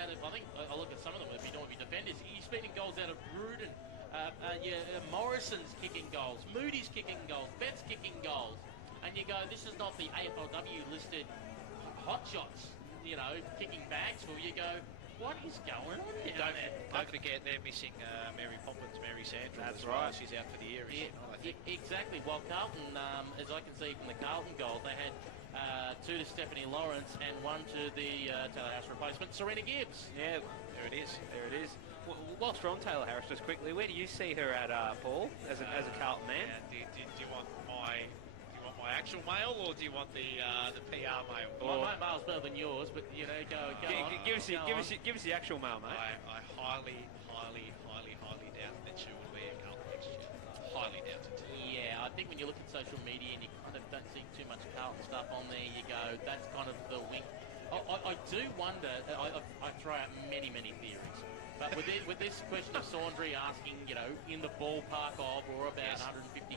out of, I think, I look at some of them, if you don't be defenders, he's beating goals out of Bruden. Morrison's kicking goals, Moody's kicking goals, Betts kicking goals. And you go, this is not the AFLW listed hot shots, you know, kicking bags for you. Go, what is going on down there? Don't forget they're missing Mary Poppins, Mary Sandra. That's as right. Well. She's out for the year, is she not, I think? Exactly. While Carlton, as I can see from the Carlton goal, they had 2 to Stephanie Lawrence and 1 to the Taylor House replacement, Serena Gibbs. Yeah, there it is. There it is. Whilst we're on Taylor Harris, just quickly, where do you see her at, Paul, as a Carlton man? Do you want my actual mail, or do you want the PR mail? My mail's better than yours, but you know, go on. Give us the actual mail, mate. I highly doubt that she will be a Carlton next year. Highly doubt it. Yeah, I think when you look at social media and you kind of don't see too much Carlton stuff on there, you go, that's kind of the wink. I do wonder. I throw out many theories. But with this question of Saundry asking, you know, in the ballpark of or about 150k,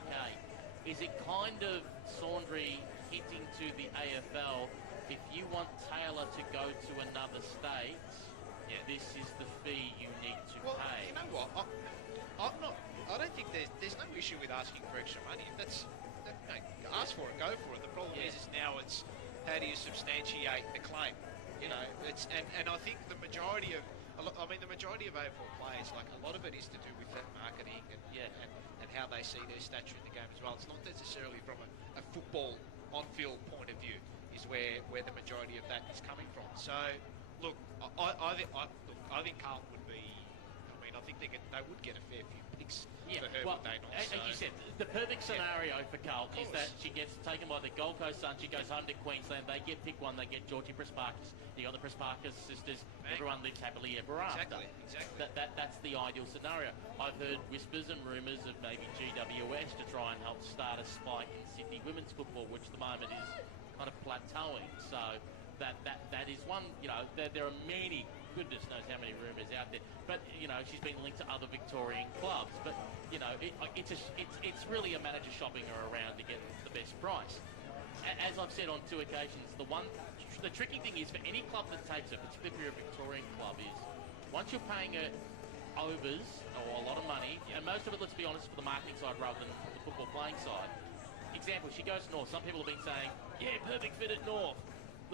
is it kind of Saundry hinting to the AFL, if you want Taylor to go to another state, this is the fee you need to pay? You know what? I don't think there's no issue with asking for extra money. Ask for it, go for it. The problem is now it's how do you substantiate the claim? You know, and I think the majority of AFL players, like a lot of it is to do with that marketing and how they see their stature in the game as well. It's not necessarily from a football on-field point of view is where the majority of that is coming from. So, look, I think Carlton would be. I think they would get a fair few picks for her, would they not? As you said, the perfect scenario for Carlton is that she gets taken by the Gold Coast Suns, she goes home to Queensland, they get pick 1, they get Georgie Prasparkas, you got the Prasparkas sisters, everyone lives happily ever after. Exactly. That's the ideal scenario. I've heard whispers and rumours of maybe GWS to try and help start a spike in Sydney women's football, which at the moment is kind of plateauing. So that is one, you know, there are many, goodness knows how many rumours out there, but you know, she's been linked to other Victorian clubs, but you know, it's really a manager shopping her around to get the best price. As I've said on 2 occasions, the tricky thing is for any club that takes it, particularly if you're a Victorian club, is once you're paying her overs or a lot of money, and most of it, let's be honest, for the marketing side rather than the football playing side. Example, she goes to North. Some people have been saying, yeah, perfect fit at North.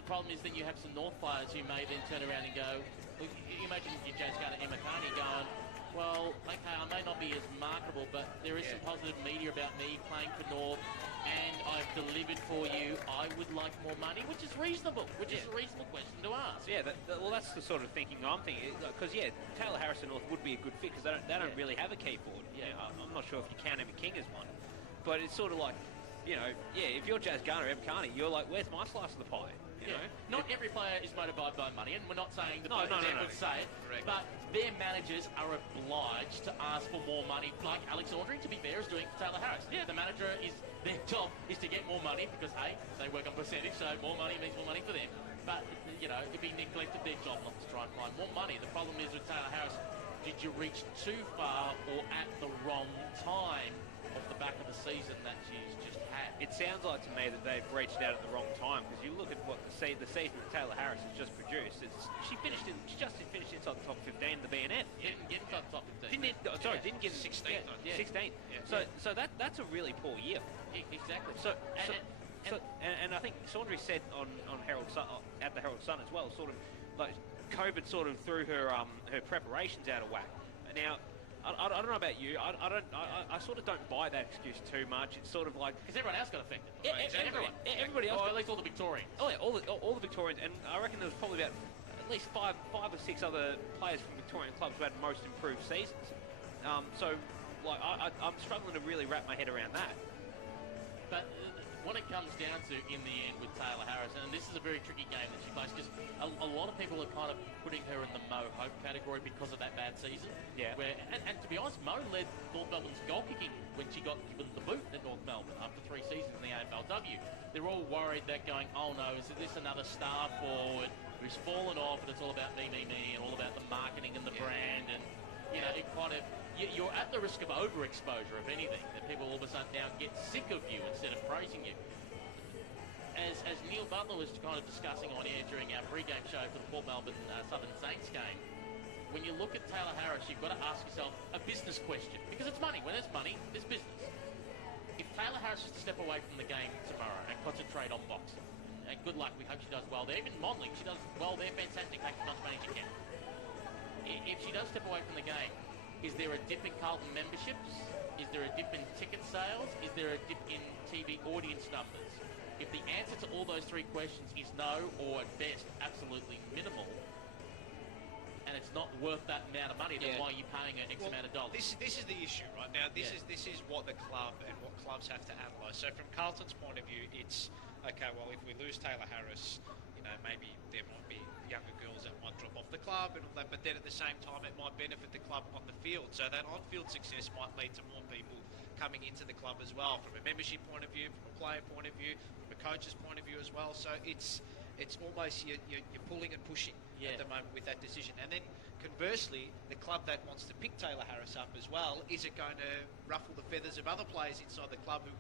The problem is then you have some North players who may then turn around and go, you imagine your James Garner, Emma Carney going, well, okay, I may not be as marketable, but there is some positive media about me playing for North, and I've delivered for you. I would like more money, which is reasonable, is a reasonable question to ask. Yeah, that's the sort of thinking I'm thinking. Because, Taylor Harris and North would be a good fit because they don't really have a key forward. I'm not sure if you count Emma King as one. But it's sort of like, you know, if you're Jazz Garner or Emma Carney, you're like, where's my slice of the pie? You know? Not every player is motivated by money, and we're not saying the players would say it, Correct. but their managers are obliged to ask for more money, like Alex Saundry, to be fair, is doing for Taylor Harris. The manager their job is to get more money because, hey, they work on percentage, so more money means more money for them. But, you know, it'd be neglected their job not to try and find more money. The problem is with Taylor Harris, did you reach too far or at the wrong time off the back of the season that she's just had? It sounds like to me that they've reached out at the wrong time because you look at what the season that Taylor Harris has just produced. She just finished inside the top 15 of the BNF. Didn't get inside the top 15. Didn't get 16th. 16th. Yeah. So that's a really poor year. Exactly. And I think Saundry said on Herald Sun, at the Herald Sun as well, sort of like COVID sort of threw her preparations out of whack. Now, I don't know about you. I sort of don't buy that excuse too much. It's sort of like because everyone else got affected. Everybody else. Or at least all the Victorians. Oh yeah, all the Victorians, and I reckon there was probably about at least five or six other players from Victorian clubs who had most improved seasons. So, like, I'm struggling to really wrap my head around that. But what it comes down to in the end with Taylor Harris, and this is a very tricky game that she plays, because a lot of people are kind of putting her in the Mo Hope category because of that bad season. Yeah. And to be honest, Mo led North Melbourne's goal kicking when she got given the boot at North Melbourne after 3 seasons in the AFLW. They're all worried that going, oh no, is this another star forward who's fallen off and it's all about me, and all about the marketing and the brand, and you know, it kind of, you're at the risk of overexposure, if anything, that people all of a sudden now get sick of you instead of praising you. as Neil Butler was kind of discussing on air during our pre-game show for the Port Melbourne Southern Saints game, when you look at Taylor Harris, you've got to ask yourself a business question. Because it's money. When there's money, there's business. If Taylor Harris is to step away from the game tomorrow and concentrate on boxing, and good luck, we hope she does well there. Even modelling, she does well there, fantastic, take as much money as you can. If she does step away from the game, is there a dip in Carlton memberships? Is there a dip in ticket sales? Is there a dip in TV audience numbers? If the answer to all those three questions is no, or at best, absolutely minimal, and it's not worth that amount of money, then why are you paying an X amount of dollars? This is the issue, right? Now, this is what the club and what clubs have to analyse. So from Carlton's point of view, it's, okay, well, if we lose Taylor Harris, you know, maybe there might be younger girls that might drop off the club and all that, but then at the same time, it might benefit the club on the field. So that on-field success might lead to more people coming into the club as well, from a membership point of view, from a player point of view, from a coach's point of view as well. So it's almost you're pulling and pushing at the moment with that decision. And then conversely, the club that wants to pick Taylor Harris up as well, is it going to ruffle the feathers of other players inside the club who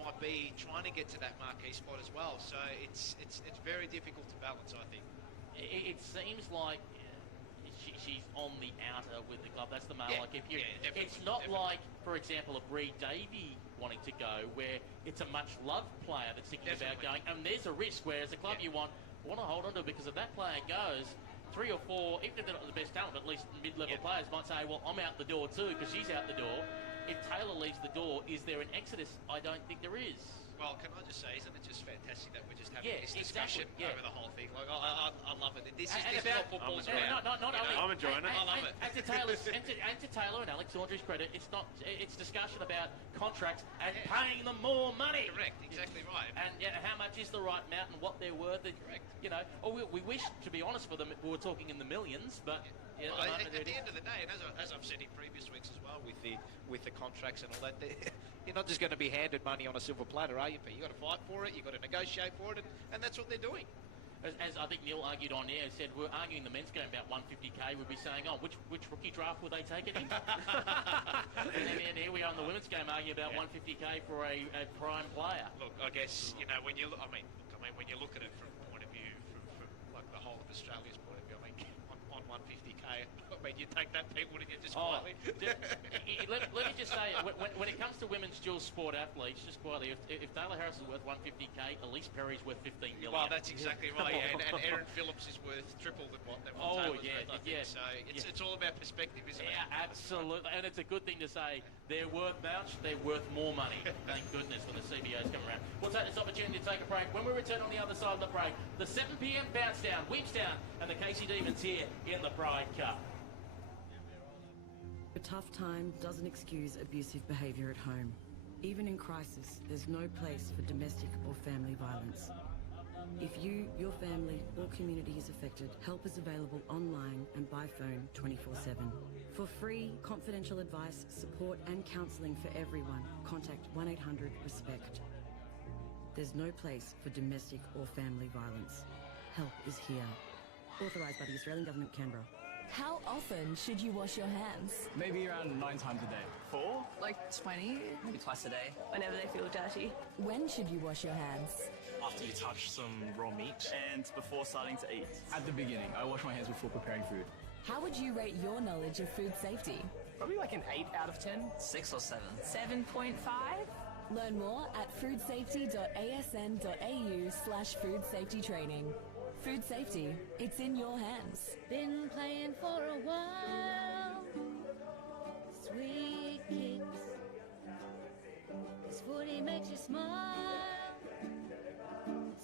might be trying to get to that marquee spot as well? So it's very difficult to balance, I think. It seems like she's on the outer with the club. That's the male. Like it's not like, for example, a Bree Davey wanting to go, where it's a much loved player that's thinking about going, and there's a risk where as a club you want to hold on to it, because if that player goes, 3 or 4, even if they're not the best talent, at least mid-level players might say, well, I'm out the door too because she's out the door. If Taylor leaves the door, is there an exodus? I don't think there is. Well, can I just say, isn't it just fantastic that we're just having this discussion over the whole thing? Like, I love it. This is what football's about. I'm enjoying it. I love it. And to Taylor and Alex Saundry's credit, it's discussion about contracts and paying them more money. Correct, exactly right. And how much is the right amount and what they're worth. And, correct. You know, we wish, to be honest, for them, we were talking in the millions, but... Yeah, well, at the end of the day, and as I've said in previous weeks as well, with the contracts and all that, you're not just going to be handed money on a silver platter, are you? You've got to fight for it, you've got to negotiate for it, and that's what they're doing. As I think Neil argued on air, said we're arguing the men's game about 150k. We'd be saying, oh, which rookie draft were they taking in? and here we are in the women's game arguing about 150k for a prime player. Look, I guess when you look, when you look at it from the point of view, from like the whole of Australia's point of view, on 150k, you take that, Pete, wouldn't you, just quietly? Let me just say, when it comes to women's dual sport athletes, just quietly, if Taylor Harris is worth 150k, Elise Perry's worth 15 million. Well, that's exactly right, and Erin Phillips is worth triple than what Taylor's worth, I think. So it's all about perspective, isn't it? Yeah, absolutely, and it's a good thing to say. They're worth much, they're worth more money. Thank goodness when the CBOs come around. We'll take this opportunity to take a break. When we return on the other side of the break, the 7 p.m. bounce down, Williamstown, and the Casey Demons here in the Pride Cup. A tough time doesn't excuse abusive behaviour at home. Even in crisis, there's no place for domestic or family violence. If you, your family or community is affected, help is available online and by phone 24/7. For free, confidential advice, support and counselling for everyone, contact 1-800-RESPECT. There's no place for domestic or family violence. Help is here. Authorised by the Australian Government, Canberra. How often should you wash your hands? Maybe around 9 times a day. 4? Like 20? Maybe twice a day. Whenever they feel dirty. When should you wash your hands? After you touch some raw meat and before starting to eat. At the beginning, I wash my hands before preparing food. How would you rate your knowledge of food safety? Probably like an 8 out of 10. 6 or 7. 7.5? Learn more at foodsafety.asn.au/food safety training. Food safety, it's in your hands. Been playing for a while. Sweet kicks. This footy makes you smile.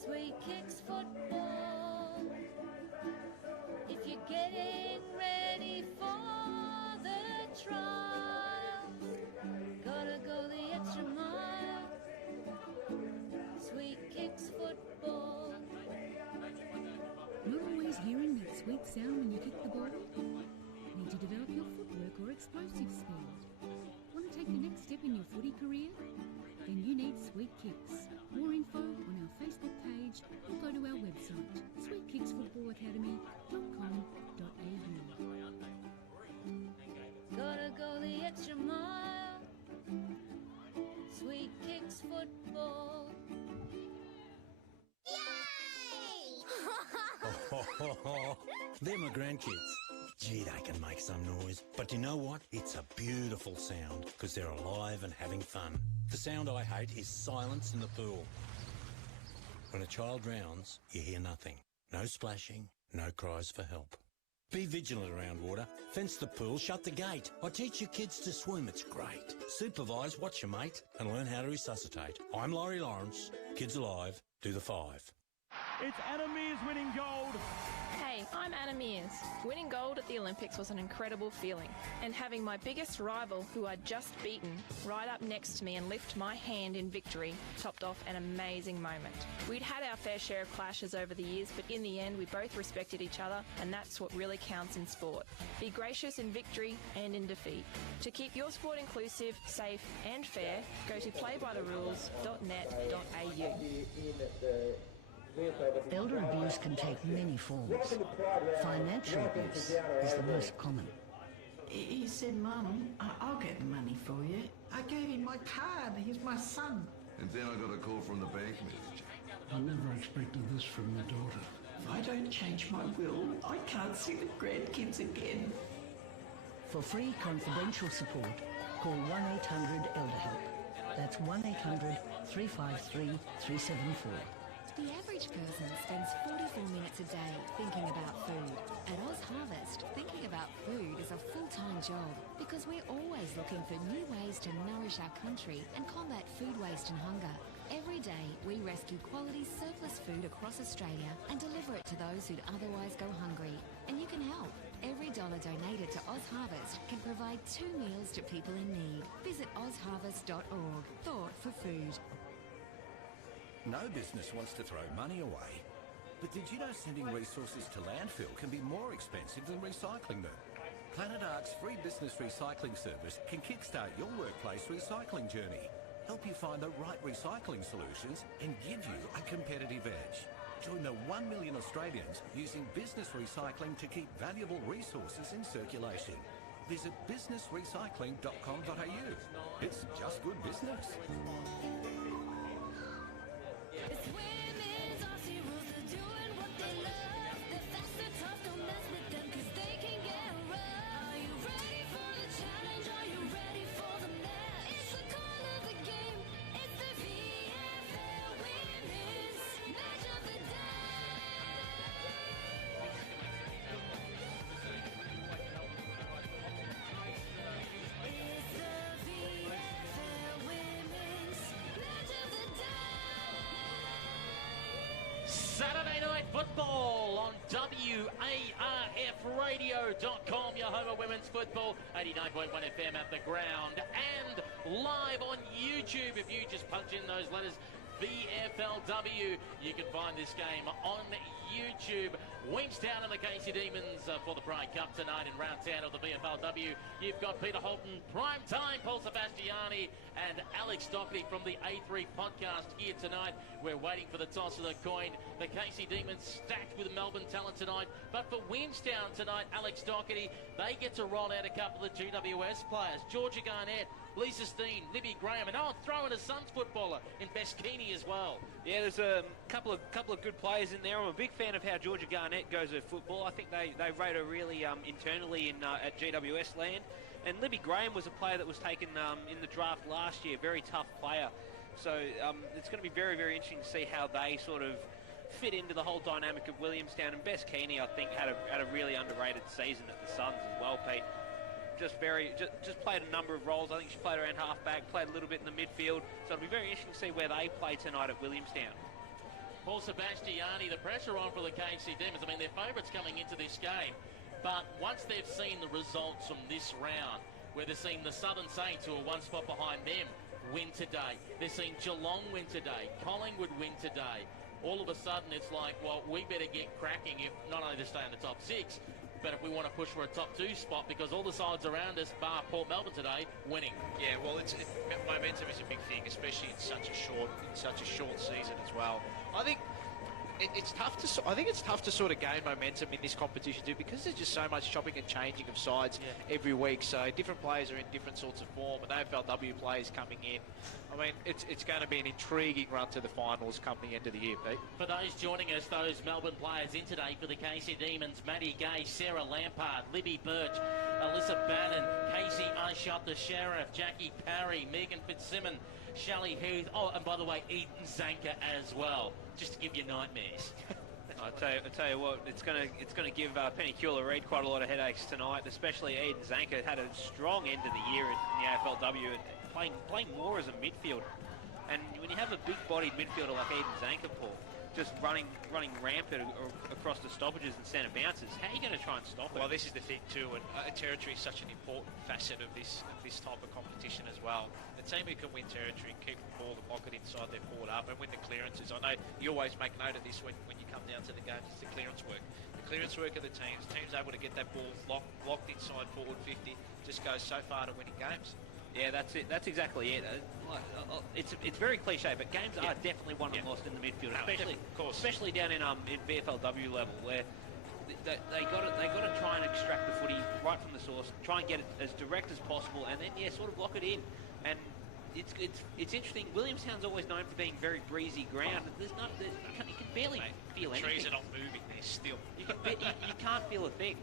Sweet kicks football. If you're getting ready for the trials, gotta go the extra mile. Sweet kicks football. Not always hearing that sweet sound when you kick the ball? Need to develop your footwork or explosive speed? Want to take the next step in your footy career? Then you need Sweet Kicks. More info on our Facebook page or go to our website, sweetkicksfootballacademy.com.au. Gotta go the extra mile. Sweet Kicks football. grandkids. Gee, they can make some noise. But you know what? It's a beautiful sound because they're alive and having fun. The sound I hate is silence in the pool. When a child drowns, you hear nothing. No splashing, no cries for help. Be vigilant around water. Fence the pool, shut the gate. Or teach your kids to swim, it's great. Supervise, watch your mate, and learn how to resuscitate. I'm Laurie Lawrence. Kids Alive, do the 5. It's Anna Mears winning gold. Hey, I'm Anna Mears. Winning gold at the Olympics was an incredible feeling. And having my biggest rival, who I'd just beaten, right up next to me and lift my hand in victory topped off an amazing moment. We'd had our fair share of clashes over the years, but in the end we both respected each other, and that's what really counts in sport. Be gracious in victory and in defeat. To keep your sport inclusive, safe and fair, go to playbytherules.net.au. Elder abuse can take many forms. Financial abuse is the most common. He said, Mum, I'll get the money for you. I gave him my card. He's my son. And then I got a call from the bank manager. I never expected this from my daughter. If I don't change my will, I can't see the grandkids again. For free confidential support, call 1-800-ELDER-HELP. That's 1-800-353-374. The average person spends 44 minutes a day thinking about food. At Oz Harvest, thinking about food is a full-time job because we're always looking for new ways to nourish our country and combat food waste and hunger. Every day, we rescue quality surplus food across Australia and deliver it to those who'd otherwise go hungry. And you can help. Every dollar donated to Oz Harvest can provide 2 meals to people in need. Visit ozharvest.org. Thought for food. No business wants to throw money away. But did you know sending resources to landfill can be more expensive than recycling them? Planet Ark's free business recycling service can kickstart your workplace recycling journey, help you find the right recycling solutions and give you a competitive edge. Join the 1 million Australians using business recycling to keep valuable resources in circulation. Visit businessrecycling.com.au. It's just good business. It's women's Aussie rules, they're doing what they love. They're fast, they're tough, don't mess with them, cause they can get rough. Are you ready for the challenge? Are you ready for the match? It's the call of the game, it's the VFL Women's Match of the Saturday Night Football on WARFradio.com, your home of women's football, 89.1 FM at the ground, and live on YouTube. If you just punch in those letters, VFLW, you can find this game on YouTube. Williamstown and the Casey Demons for the Pride Cup tonight in round 10 of the VFLW. You've got Peter Holton, Prime Time, Paul Substantiating and Alex Doherty from the A3 podcast here tonight. We're waiting for the toss of the coin. The Casey Demons stacked with Melbourne talent tonight. But for Williamstown tonight, Alex Doherty, they get to roll out a couple of GWS players. Georgia Garnett, Lisa Steen, Libby Graham, and throw in a Suns footballer in Bess Keeney as well. Yeah, there's a couple of good players in there. I'm a big fan of how Georgia Garnett goes at football. I think they rate her really internally at GWS land. And Libby Graham was a player that was taken in the draft last year, very tough player. So it's going to be very, very interesting to see how they sort of fit into the whole dynamic of Williamstown. And Bess Keeney, I think, had a really underrated season at the Suns as well, Pete. Just played a number of roles. I think she played around half-back, played a little bit in the midfield. So it'll be very interesting to see where they play tonight at Williamstown. Paul Substantiating, the pressure on for the KC Demons. I mean, they're favourites coming into this game. But once they've seen the results from this round, where they've seen the Southern Saints, who are one spot behind them, win today. They've seen Geelong win today. Collingwood win today. All of a sudden, it's like, well, we better get cracking if not only to stay in the top 6, but if we want to push for a top 2 spot, because all the sides around us, bar Port Melbourne today, winning. Yeah, well, momentum is a big thing, especially in such a short season as well. I think it's tough to. I think it's tough to sort of gain momentum in this competition too, because there's just so much chopping and changing of sides every week. So different players are in different sorts of form, and AFLW players coming in. I mean, it's going to be an intriguing run to the finals come the end of the year, Pete. For those joining us, those Melbourne players in today for the Casey Demons: Maddie Gay, Sarah Lampard, Libby Birch, Alyssa Bannon, Casey Ushut, the Sheriff, Jackie Parry, Megan Fitzsimmons, Shelley Heath. Oh, and by the way, Eden Zanker as well, just to give you nightmares. I tell you what, it's gonna give Penny Cula-Reid quite a lot of headaches tonight, especially Eden Zanker had a strong end of the year in the AFLW, playing more as a midfielder. And when you have a big-bodied midfielder like Eden Zanker, Paul, just running rampant across the stoppages and centre bounces, how are you going to try and stop it? Well, this is the thing too, and territory is such an important facet of this type of competition as well. The team who can win territory, keep the ball, the pocket inside their forward up, and win the clearances. I know you always make note of this when you come down to the games. It's the clearance work. The clearance work of the teams able to get that ball locked inside forward 50, just goes so far to winning games. Yeah, that's it. That's exactly it. It's very cliche, but games are definitely won and lost in the midfield, especially down in VFLW level, where they got to try and extract the footy right from the source, try and get it as direct as possible, and then sort of lock it in. And it's interesting. Williamstown's always known for being very breezy ground. You can barely feel anything. Trees are not moving; they're still. You can't feel a thing.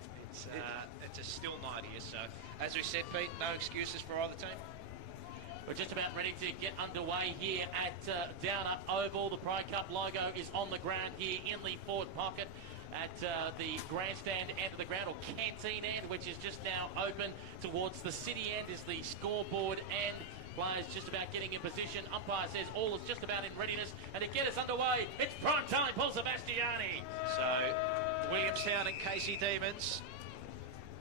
It's a still night here. So, as we said, Pete, no excuses for either team. We're just about ready to get underway here at Downer Oval. The Pride Cup logo is on the ground here in the forward pocket at the grandstand end of the ground, or canteen end, which is just now open. Towards the city end is the scoreboard end. Players just about getting in position. Umpire says all is just about in readiness. And to get us underway, it's prime time, Paul Substantiating. So, Williamstown and Casey Demons.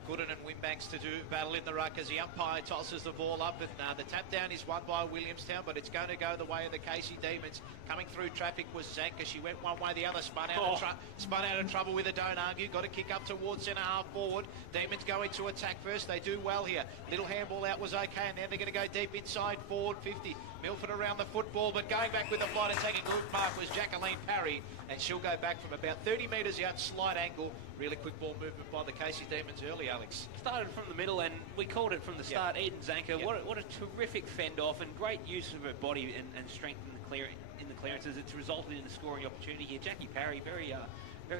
Gooden and Wimbanks to do battle in the ruck as the umpire tosses the ball up, and the tap down is won by Williamstown, but it's going to go the way of the Casey Demons. Coming through traffic was Zanker. She went one way, the other spun out of trouble with a don't argue. Got to kick up towards centre half forward. Demons go into attack first. They do well here. Little handball out was okay, and then they're going to go deep inside forward 50. Milford around the football, but going back with the flight and taking good mark was Jacqueline Parry, and she'll go back from about 30 metres out, slight angle. Really quick ball movement by the Casey Demons early, Alex. Started from the middle, and we called it from the start. Eden Zanker, what a terrific fend off, and great use of her body and strength in the clearances. It's resulted in a scoring opportunity here. Jackie Parry, very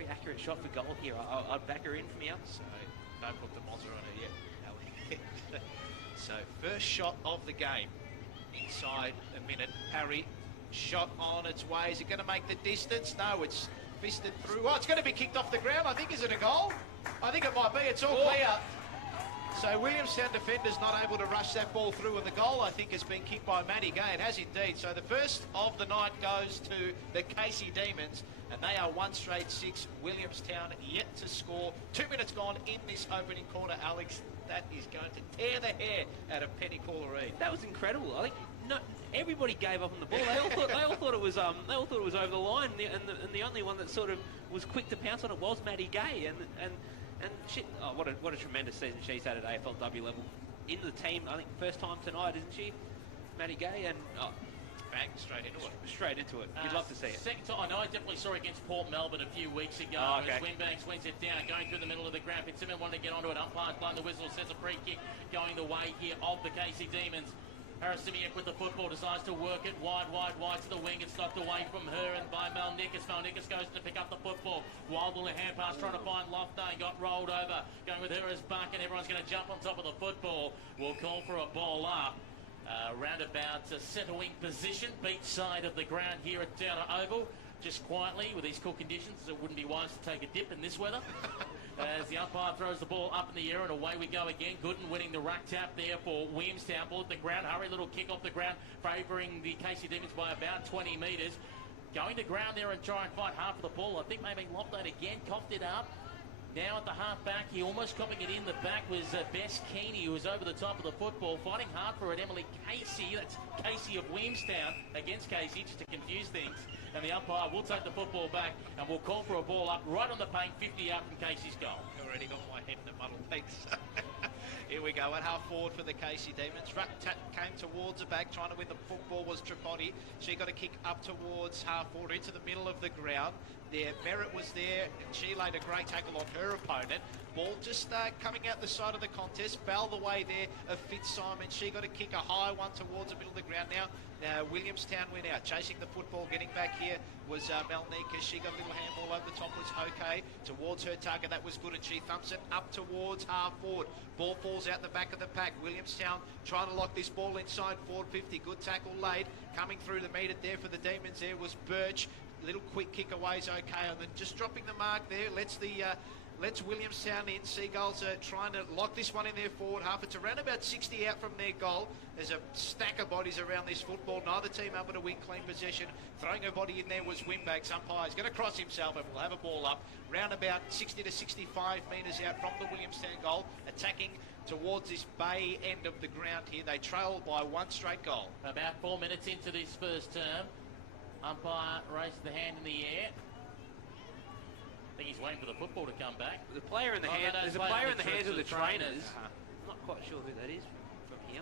accurate shot for goal here. I'd back her in from here. So don't put the monster on her yet. So first shot of the game. Inside a minute, Parry, shot on its way. Is it going to make the distance? No, it's fisted through. Oh, it's going to be kicked off the ground. I think, is it a goal? I think it might be. It's all clear. So Williamstown defenders not able to rush that ball through, and the goal, I think, has been kicked by Maddie Gay. It has indeed. So the first of the night goes to the Casey Demons, and they are 1 straight 6. Williamstown yet to score. 2 minutes gone in this opening quarter, Alex. That is going to tear the hair out of Penny Cula-Reid. That was incredible. I think everybody gave up on the ball. They all thought it was over the line, and the only one that sort of was quick to pounce on it was Maddie Gay. And shit, what a tremendous season she's had at AFLW level. In the team, I think first time tonight, isn't she, Maddie Gay? And bang, straight into it. Straight into it. You'd love to see it. Second time, I know I definitely saw it against Port Melbourne a few weeks ago. As Wimbanks wins it down, going through the middle of the ground. Fitzsimmons wanted to get onto it. Umpire's blowing the whistle, says a free kick going the way here of the Casey Demons. Harris-Simiak with the football, decides to work it wide to the wing. It's knocked away from her and by Mel Nickus. Mel Nickus goes to pick up the football. Wild will hand pass, trying to find Loftus. Got rolled over. Going with her as buck, and everyone's going to jump on top of the football. We'll call for a ball up. Roundabout centre wing position, beach side of the ground here at Downer Oval. Just quietly, with these cool conditions, it wouldn't be wise to take a dip in this weather. As the umpire throws the ball up in the air, and away we go again. Gooden winning the ruck tap there for Williamstown. Ball at the ground, hurry little kick off the ground, favouring the Casey Demons by about 20 metres. Going to ground there and try and fight hard for the ball. I think maybe Loftus again coughed it up. Now at the half-back, he almost copping it in. The back was Bess Keeney, who was over the top of the football, fighting hard for it. Emily Casey, that's Casey of Williamstown against Casey, just to confuse things. And the umpire will take the football back, and will call for a ball up right on the paint, 50 out from Casey's goal. Already got my head in a muddle, thanks. Here we go, at half forward for the Casey Demons. Ruck tap came towards the back, trying to win the football was Tripodi. She got a kick up towards half forward into the middle of the ground. there. Merritt was there, and she laid a great tackle on her opponent. Ball just coming out the side of the contest, fell the way there of Fitzsimon. She got to kick a high one towards the middle of the ground now. Now Williamstown went out, chasing the football, getting back here was Melnika. She got a little handball over the top, was okay, towards her target. That was good, and she thumps it up towards half forward. Ball falls out the back of the pack. Williamstown trying to lock this ball inside forward 50. Good tackle laid. Coming through to meet it there for the Demons there was Birch. Little quick kick away is okay, and then just dropping the mark there lets Williamstown in. Seagulls are trying to lock this one in their forward half. It's around about 60 out from their goal. There's a stack of bodies around this football. Neither team able to win clean possession. Throwing her body in there was Wimbags. Umpire's going to cross himself and will have a ball up. Round about 60 to 65 metres out from the Williamstown goal. Attacking towards this bay end of the ground here. They trail by one straight goal. About 4 minutes into this first term. Umpire raised the hand in the air. I think he's waiting for the football to come back. The player in the hand. There's a player in the hands of the trainers. I'm not quite sure who that is from here.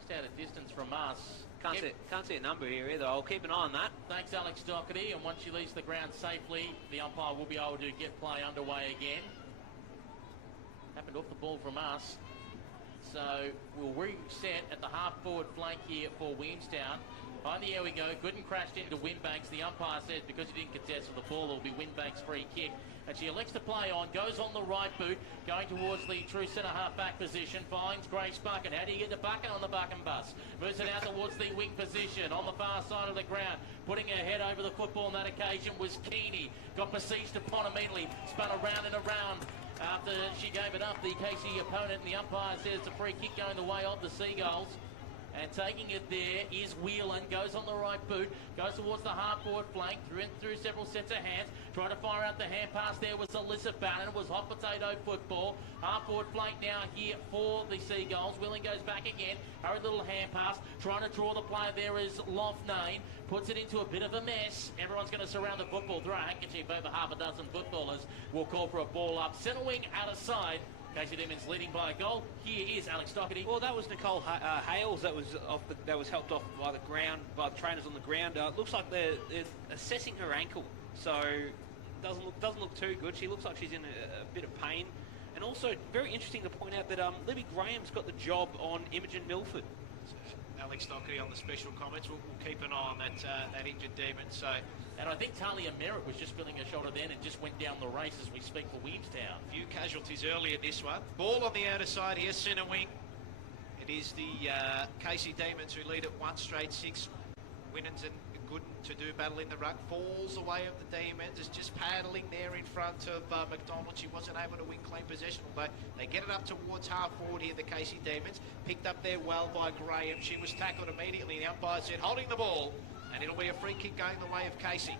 Just out of distance from us. Can't see a number here either. I'll keep an eye on that. Thanks, Alex Doherty. And once she leaves the ground safely, the umpire will be able to get play underway again. Happened off the ball from us. So we'll reset at the half-forward flank here for Williamstown. On the air we go. Gooden crashed into Wimbanks. The umpire says because he didn't contest with the ball, it'll be Wimbanks' free kick. And she elects to play on. Goes on the right boot. Going towards the true centre half-back position. Finds Grace Bucket. How do you get the bucket on the Bucking bus? Moves it out towards the wing position on the far side of the ground. Putting her head over the football on that occasion was Keeney. Got besieged upon immediately. Spun around and around. After she gave it up, the Casey opponent, and the umpire says it's a free kick going the way of the Seagulls. And taking it there is Whelan, goes on the right boot, goes towards the half-forward flank, through several sets of hands, trying to fire out the hand pass there was Alyssa Bannon, was hot potato football. Half-forward flank now here for the Seagulls. Whelan goes back again, hurried little hand pass, trying to draw the play there is Loughnane, puts it into a bit of a mess. Everyone's going to surround the football, throw a handkerchief over half a dozen footballers. Will call for a ball up, centre wing out of side. Casey Demons leading by a goal. Here is Alex Doherty. Well, that was Nicole Hales. That was helped off by the trainers on the ground. Looks like they're assessing her ankle, so doesn't look too good. She looks like she's in a bit of pain. And also very interesting to point out that Libby Graham's got the job on Imogen Milford. Alex Doherty on the special comments. We'll keep an eye on that injured Demon. So. And I think Talia Merritt was just feeling her shoulder then and just went down the race as we speak for Williamstown. A few casualties early in this one. Ball on the outer side here, centre wing. It is the Casey Demons who lead at 1-6. Winans and Gooden to do battle in the ruck. Falls away of the Demons. Is just paddling there in front of McDonald. She wasn't able to win clean possession, although they get it up towards half forward here, the Casey Demons. Picked up there well by Graham. She was tackled immediately. The umpire said holding the ball. And it'll be a free kick going the way of Casey.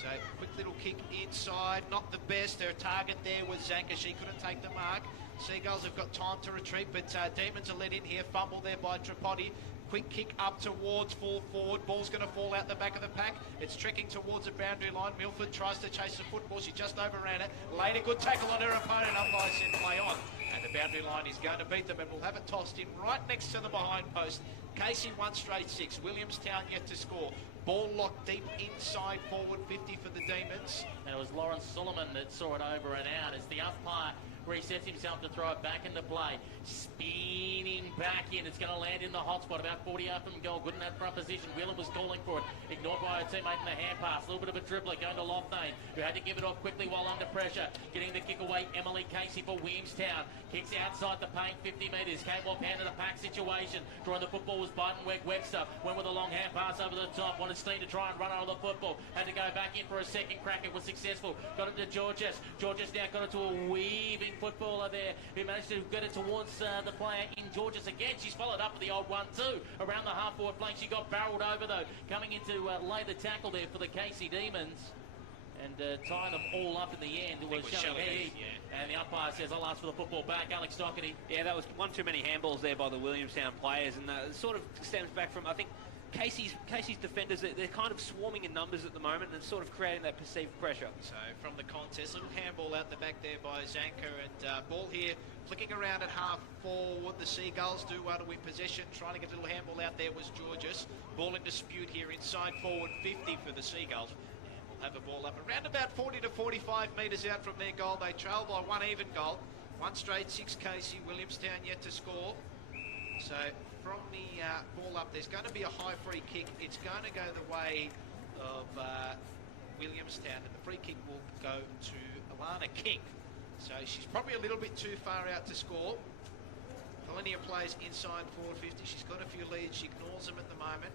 So, quick little kick inside. Not the best. Her target there was Zanka. She couldn't take the mark. Seagulls have got time to retreat, but Demons are let in here. Fumble there by Tripodi. Quick kick up towards full forward. Ball's going to fall out the back of the pack. It's trekking towards the boundary line. Milford tries to chase the football. She just overran it. Laid a good tackle on her opponent. Umpire said play on. And the boundary line is going to beat them, and we'll have it tossed in right next to the behind post. Casey 1-6. Williamstown yet to score. Ball locked deep inside forward 50 for the Demons. And it was Lawrence Solomon that saw it over and out as the umpire resets himself to throw it back into play. Spinning back in. It's going to land in the hot spot about 40 out from goal. Good in that front position. Whelan was calling for it. Ignored by her teammate in the hand pass. A little bit of a dribbler going to Loughnane, who had to give it off quickly while under pressure. Getting the kick away, Emily Casey for Williamstown. Kicks outside the paint 50 metres. Came off hand in a pack situation. Drawing the football was Webster. Went with a long hand pass over the top. Wanted Steen to try and run out of the football. Had to go back in for a second crack. It was successful. Got it to Georges. Georges now got it to a weaving footballer there who managed to get it towards the player in Georges again. She's followed up with the old 1-2 around the half-forward flank. She got barreled over though, coming in to lay the tackle there for the Casey Demons and tying them all up in the end. It was Shelley, and the umpire says I'll ask for the football back. Alex Doherty. Yeah, that was one too many handballs there by the Williamstown players, and it sort of stems back from, I think, Casey's defenders, they're kind of swarming in numbers at the moment and sort of creating that perceived pressure. So from the contest, little handball out the back there by Zanka, and ball here flicking around at half forward. The Seagulls do well to win possession. Trying to get a little handball out there was Georges. Ball in dispute here inside forward 50 for the Seagulls. have a ball up around about 40 to 45 metres out from their goal. They trail by one even goal. One straight, 6 Casey. Williamstown yet to score. So from the ball up, there's going to be a high free kick. It's going to go the way of Williamstown, and the free kick will go to Alana King. So she's probably a little bit too far out to score. Plenty of players inside forward 50. She's got a few leads. She ignores them at the moment.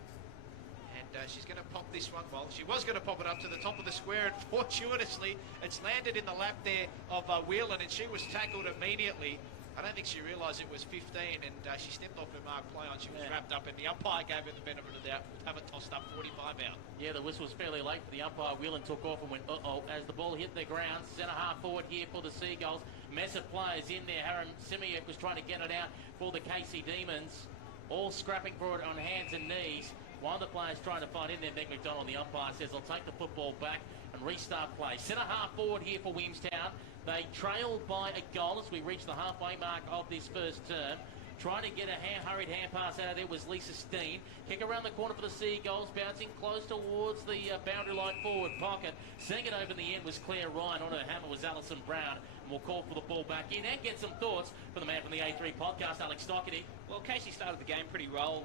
And she's going to pop this one. Well, she was going to pop it up to the top of the square, and fortuitously, it's landed in the lap there of Whelan, and she was tackled immediately. I don't think she realised it was 15, and she stepped off her mark play on. She was wrapped up, and the umpire gave her the benefit of the doubt. We'll have it tossed up 45 out. Yeah, the whistle was fairly late for the umpire. Whelan took off and went, uh-oh, as the ball hit the ground. Centre half forward here for the Seagulls. Mess of players in there. Harren Simiak was trying to get it out for the Casey Demons. All scrapping for it on hands and knees. One of the players trying to fight in there, Meg McDonald, the umpire says, I'll take the football back and restart play. Centre half forward here for Williamstown. They trailed by a goal as we reach the halfway mark of this first term. Trying to get a hurried hand pass out of there was Lisa Steen. Kick around the corner for the Seagulls, bouncing close towards the boundary line forward pocket. Seeing it over in the end was Claire Ryan. On her hammer was Alison Brown. And we'll call for the ball back in and get some thoughts from the man from the A3 podcast, Alex Stoppages. Well, Casey started the game pretty well,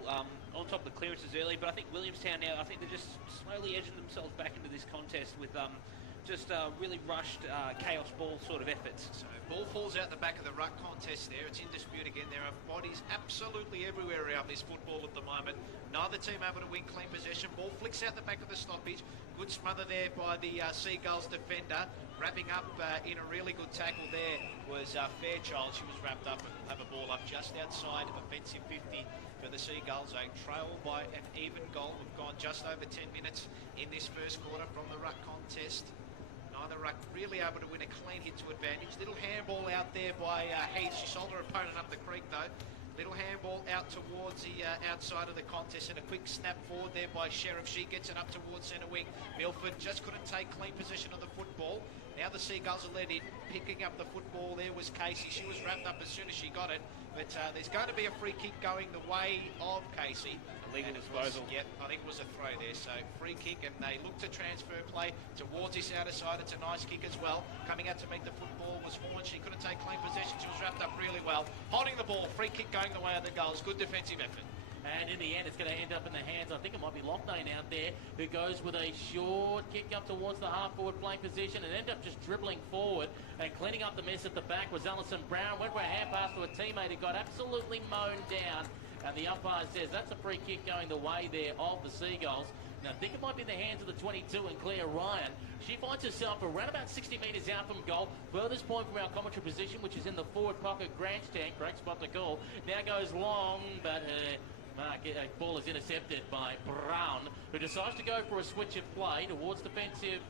on top of the clearances early, but I think Williamstown now, I think they're just slowly edging themselves back into this contest with just really rushed chaos ball sort of efforts. So ball falls out the back of the ruck contest there. It's in dispute again. There are bodies absolutely everywhere around this football at the moment. Neither team able to win clean possession. Ball flicks out the back of the stoppage. Good smother there by the Seagulls defender. Wrapping up in a really good tackle there was Fairchild. She was wrapped up and have a ball up just outside offensive 50 for the Seagulls. They trail by an even goal. We've gone just over 10 minutes in this first quarter from the ruck contest. Neither ruck really able to win a clean hit to advantage. Little handball out there by Heath. She sold her opponent up the creek though. Little handball out towards the outside of the contest, and a quick snap forward there by Sheriff. She gets it up towards centre wing. Milford just couldn't take clean possession of the football. Now the Seagulls are led in. Picking up the football there was Casey. She was wrapped up as soon as she got it. But there's going to be a free kick going the way of Casey. Illegal disposal. Yep, I think it was a throw there. So free kick, and they look to transfer play towards this outer side. It's a nice kick as well. Coming out to meet the football was Horn. She couldn't take clean possession. She was wrapped up really well. Holding the ball. Free kick going the way of the goals. Good defensive effort. And in the end, it's going to end up in the hands, I think it might be Lockdane out there, who goes with a short kick up towards the half-forward playing position and end up just dribbling forward and cleaning up the mess at the back was Alison Brown. Went for a hand pass to a teammate who got absolutely mown down. And the umpire says that's a free kick going the way there of the Seagulls. Now, I think it might be in the hands of the 22 and Claire Ryan. She finds herself around about 60 metres out from goal. Furthest point from our commentary position, which is in the forward pocket grandstand. Great spot to goal. Now goes long, but ball is intercepted by Brown, who decides to go for a switch of play towards defensive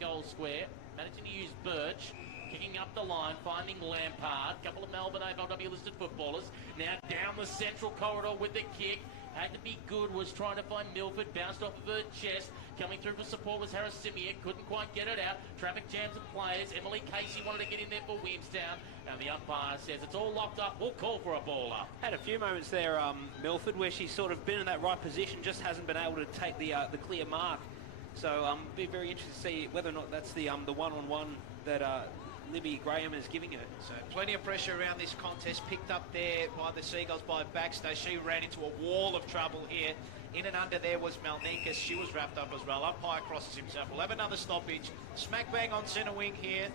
goal square. Managing to use Birch. Kicking up the line, finding Lampard. Couple of Melbourne AFLW listed footballers. Now down the central corridor with the kick. Had to be good, was trying to find Milford. Bounced off of her chest. Coming through for support was Harris Simiak. Couldn't quite get it out. Traffic jams of players. Emily Casey wanted to get in there for Williamstown. And the umpire says it's all locked up. We'll call for a ball up. Had a few moments there, Milford, where she's sort of been in that right position, just hasn't been able to take the clear mark. So be very interested to see whether or not that's the one-on-one that Libby Graham is giving her. So plenty of pressure around this contest, picked up there by the Seagulls by Baxter. She ran into a wall of trouble here. In and under there was Malnikas. She was wrapped up as well. Umpire crosses himself. We'll have another stoppage. Smack bang on centre wing here.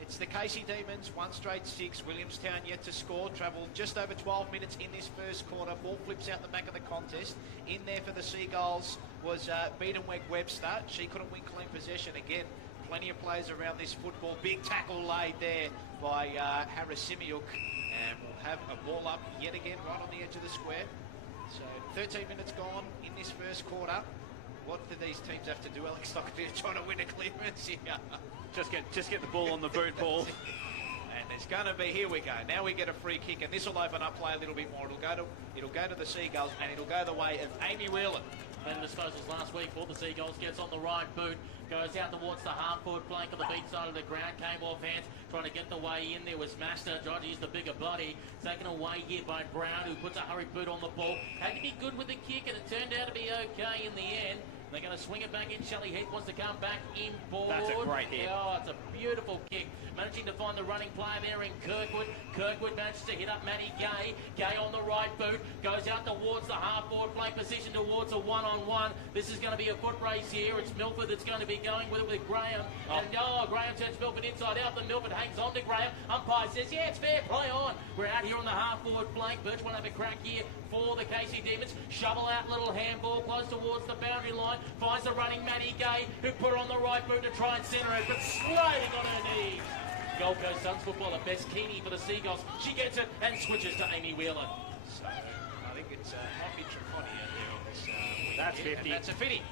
It's the Casey Demons, 1 straight 6. Williamstown yet to score. Travelled just over 12 minutes in this first quarter. Ball flips out the back of the contest. In there for the Seagulls was Beatonweg Webster. She couldn't win clean possession again. Plenty of players around this football. Big tackle laid there by Harris Simiuk. And we'll have a ball up yet again right on the edge of the square. So 13 minutes gone in this first quarter. What do these teams have to do, Alex Stockfield, trying to win a clearance here? Just get the ball on the boot, Paul. And there's going to be, here we go. Now we get a free kick, and this will open up play a little bit more. It'll go to the Seagulls, and it'll go the way of Amy Whelan. And disposals last week for the Seagulls. Gets on the right boot. Goes out towards the half-forward flank on the beat side of the ground. Came off hands. Trying to get the way in there was Master. Trying to use the bigger body. Taken away here by Brown, who puts a hurry boot on the ball. Had to be good with the kick, and it turned out to be okay in the end. They're going to swing it back in. Shelley Heath wants to come back in board. That's a great hit. Oh, it's a beautiful kick. Managing to find the running player there in Kirkwood. Kirkwood manages to hit up Matty Gay. Gay on the right boot. Goes out towards the half-forward flank position towards a one-on-one. This is going to be a foot race here. It's Milford that's going to be going with it with Graham. And Graham turns Milford inside out. Then Milford hangs on to Graham. Umpire says, yeah, it's fair play on. We're out here on the half-forward flank. Birch won't have a crack here for the Casey Demons. Shovel out little handball close towards the boundary line. Finds the running Matty Gay, who put her on the right boot to try and centre it, but sliding on her knees. Gold Coast Suns footballer, Bess Keeney for the Seagulls. She gets it and switches to Amy Whelan. So I think it's Hoppy Trapani out there on this. That's 50. And that's a 50.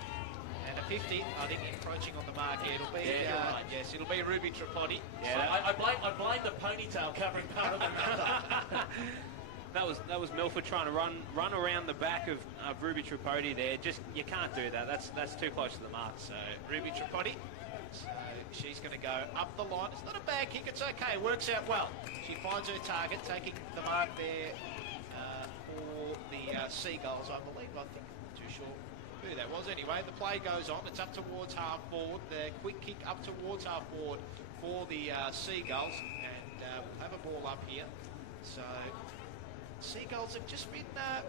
And a 50, I think, encroaching on the mark here. It'll be, right. Yes, it'll be Ruby Trapani. Yeah. So I blame the ponytail covering part of the mouth. That was Milford trying to run around the back of Ruby Tripodi there. Just, you can't do that. That's too close to the mark. So Ruby Tripodi, so she's going to go up the line. It's not a bad kick. It's okay. Works out well. She finds her target, taking the mark there for the Seagulls, I believe. I think I'm not too sure who that was. Anyway, the play goes on. It's up towards half forward. The quick kick up towards half forward for the Seagulls, and we'll have a ball up here. So Seagulls have just been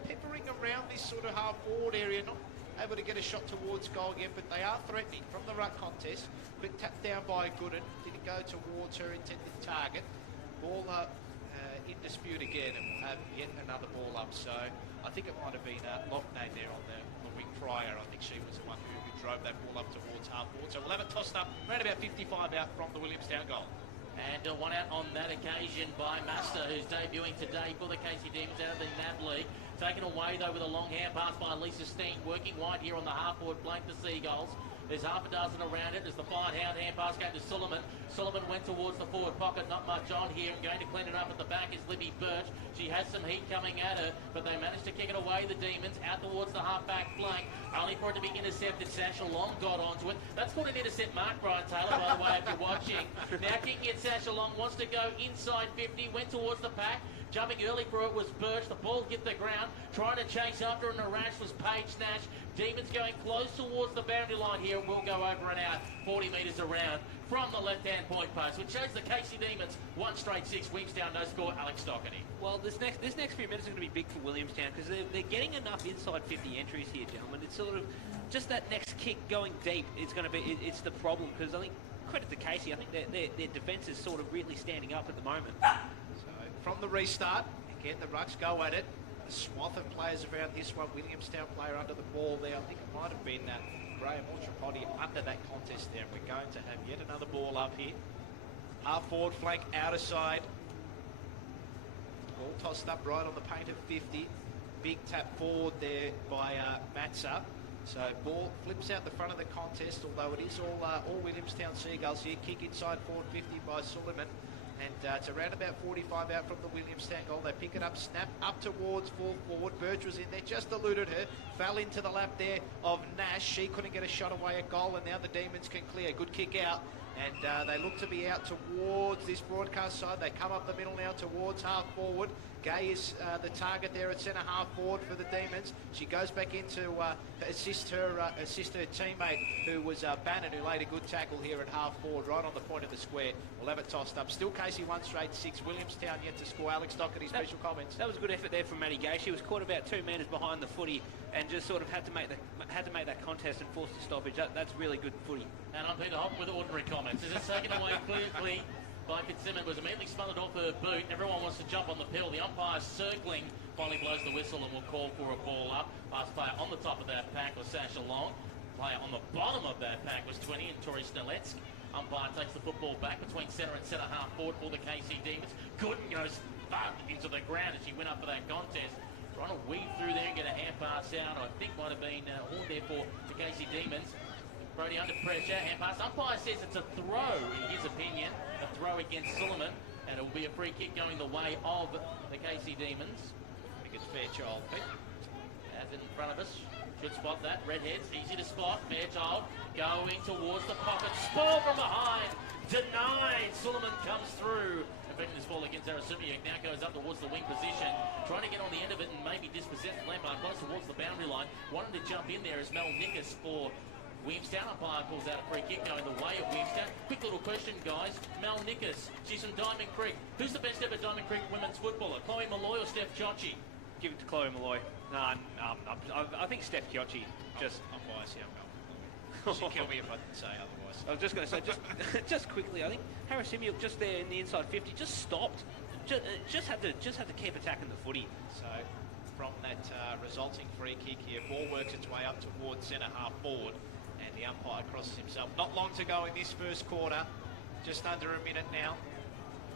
peppering around this sort of half-forward area, not able to get a shot towards goal again, but they are threatening from the ruck contest. Quick tap down by Gooden, didn't go towards her intended target. Ball up in dispute again, and we'll have yet another ball up. So I think it might have been Lockney there on the wing prior. I think she was the one who drove that ball up towards half-forward. So we'll have it tossed up around about 55 out from the Williamstown goal. And one out on that occasion by Master, who's debuting today for the Casey Demons out of the NAB League. Taken away, though, with a long hand pass by Lisa Steen, working wide here on the half-forward flank, the Seagulls. There's half a dozen around it as the fine hand pass came to Sullivan. Sullivan went towards the forward pocket, not much on here, and going to clean it up at the back is Libby Birch. She has some heat coming at her, but they managed to kick it away, the Demons, out towards the half-back flank, only for it to be intercepted. Sasha Long got onto it. That's called an intercept mark, Brian Taylor, by the way, if you're watching. Now kicking it, Sasha Long wants to go inside 50, went towards the pack. Jumping early for it was Birch. The ball hit the ground. Trying to chase after, and the rash was Paige Nash. Demons going close towards the boundary line here. Will go over and out 40 metres around from the left-hand point post, which shows the Casey Demons 1 straight 6. Williamstown no score. Alex Doherty. Well, this next few minutes are going to be big for Williamstown because they're getting enough inside 50 entries here, gentlemen. It's sort of just that next kick going deep. It's going to be it's the problem because I think credit to Casey. I think their defence is sort of really standing up at the moment. From the restart, again, the Rucks go at it. A swath of players around this one. Williamstown player under the ball there. I think it might have been Graham or Tripodi under that contest there. We're going to have yet another ball up here. Half forward flank, outer side. Ball tossed up right on the paint of 50. Big tap forward there by Matza. So ball flips out the front of the contest, although it is all Williamstown Seagulls here. Kick inside forward 50 by Sullivan. And it's around about 45 out from the Williamstown goal. They pick it up, snap up towards full forward. Birch was in there, just eluded her. Fell into the lap there of Nash. She couldn't get a shot away at goal, and now the Demons can clear. Good kick out. And they look to be out towards this broadcast side. They come up the middle now towards half forward. Gay is the target there at centre half forward for the Demons. She goes back in to assist her teammate, who was Bannon, who laid a good tackle here at half forward, right on the point of the square. We'll have it tossed up. Still Casey 1 straight 6. Williamstown yet to score. Alex Doherty, special comments. That was a good effort there from Matty Gay. She was caught about 2 metres behind the footy and just sort of had to make that contest and force the stoppage. That's really good footy. And I'm Peter Hopp with ordinary comments. Is it taken away clearly by Fitzsimmons? Was immediately smothered off her boot. Everyone wants to jump on the pill. The umpire circling finally blows the whistle and will call for a ball up. Last player on the top of that pack was Sasha Long. Player on the bottom of that pack was 20 and Tori Sneletsk. Umpire takes the football back between centre and centre half forward for the KC Demons. Gooden goes far into the ground as she went up for that contest. Trying to weave through there and get a hand pass out. I think might have been Horn there for the KC Demons. Brody under pressure, hand pass. Umpire says it's a throw, in his opinion. A throw against Sullivan, and it will be a free kick going the way of the KC Demons. I think it's Fairchild, Pete. As in front of us, should spot that. Redheads, easy to spot. Fairchild going towards the pocket. Spoil from behind, denied. Sullivan comes through. Defending this ball against Arasumiak now goes up towards the wing position, trying to get on the end of it and maybe dispossess Lampard close towards the boundary line. wanted to jump in there as Mel Nickus for Williamstown. Umpire calls out a free kick going the way of Williamstown. Quick little question, guys. Mel Nickus, she's from Diamond Creek. Who's the best ever Diamond Creek women's footballer? Chloe Malloy or Steph Chiocci? Give it to Chloe Malloy. No, I think Steph Chiocci just... I'm biased here, Mel. She'd kill me if I didn't say otherwise. I was just going to say, just quickly, I think Harris Simiuk just there in the inside 50 just stopped. Just had to keep attacking the footy. So from that resulting free kick here, ball works its way up towards centre half forward, and the umpire crosses himself. Not long to go in this first quarter, just under a minute now.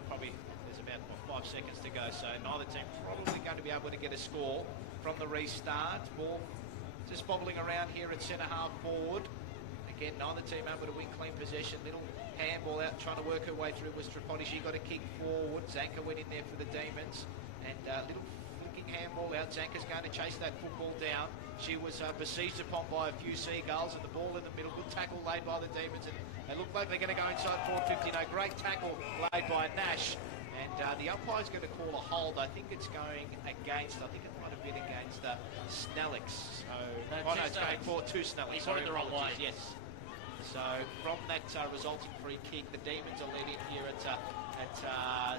Probably there's about 5 seconds to go, so neither team probably going to be able to get a score from the restart. Ball just bobbling around here at centre half forward. Again, neither team able to win clean possession. Little handball out, trying to work her way through was Tripodi. She got a kick forward. Zanka went in there for the Demons. And little flicking handball out. Zanka's going to chase that football down. She was besieged upon by a few Seagulls, and the ball in the middle. Good tackle laid by the Demons. And they look like they're going to go inside forward 50. No, great tackle laid by Nash. And the umpire's going to call a hold. I think it's going against, I think it might have been against Snellix. So, it's going for two Snellix. He put it the wrong way. Yes. So from that resulting free kick, the Demons are led in here at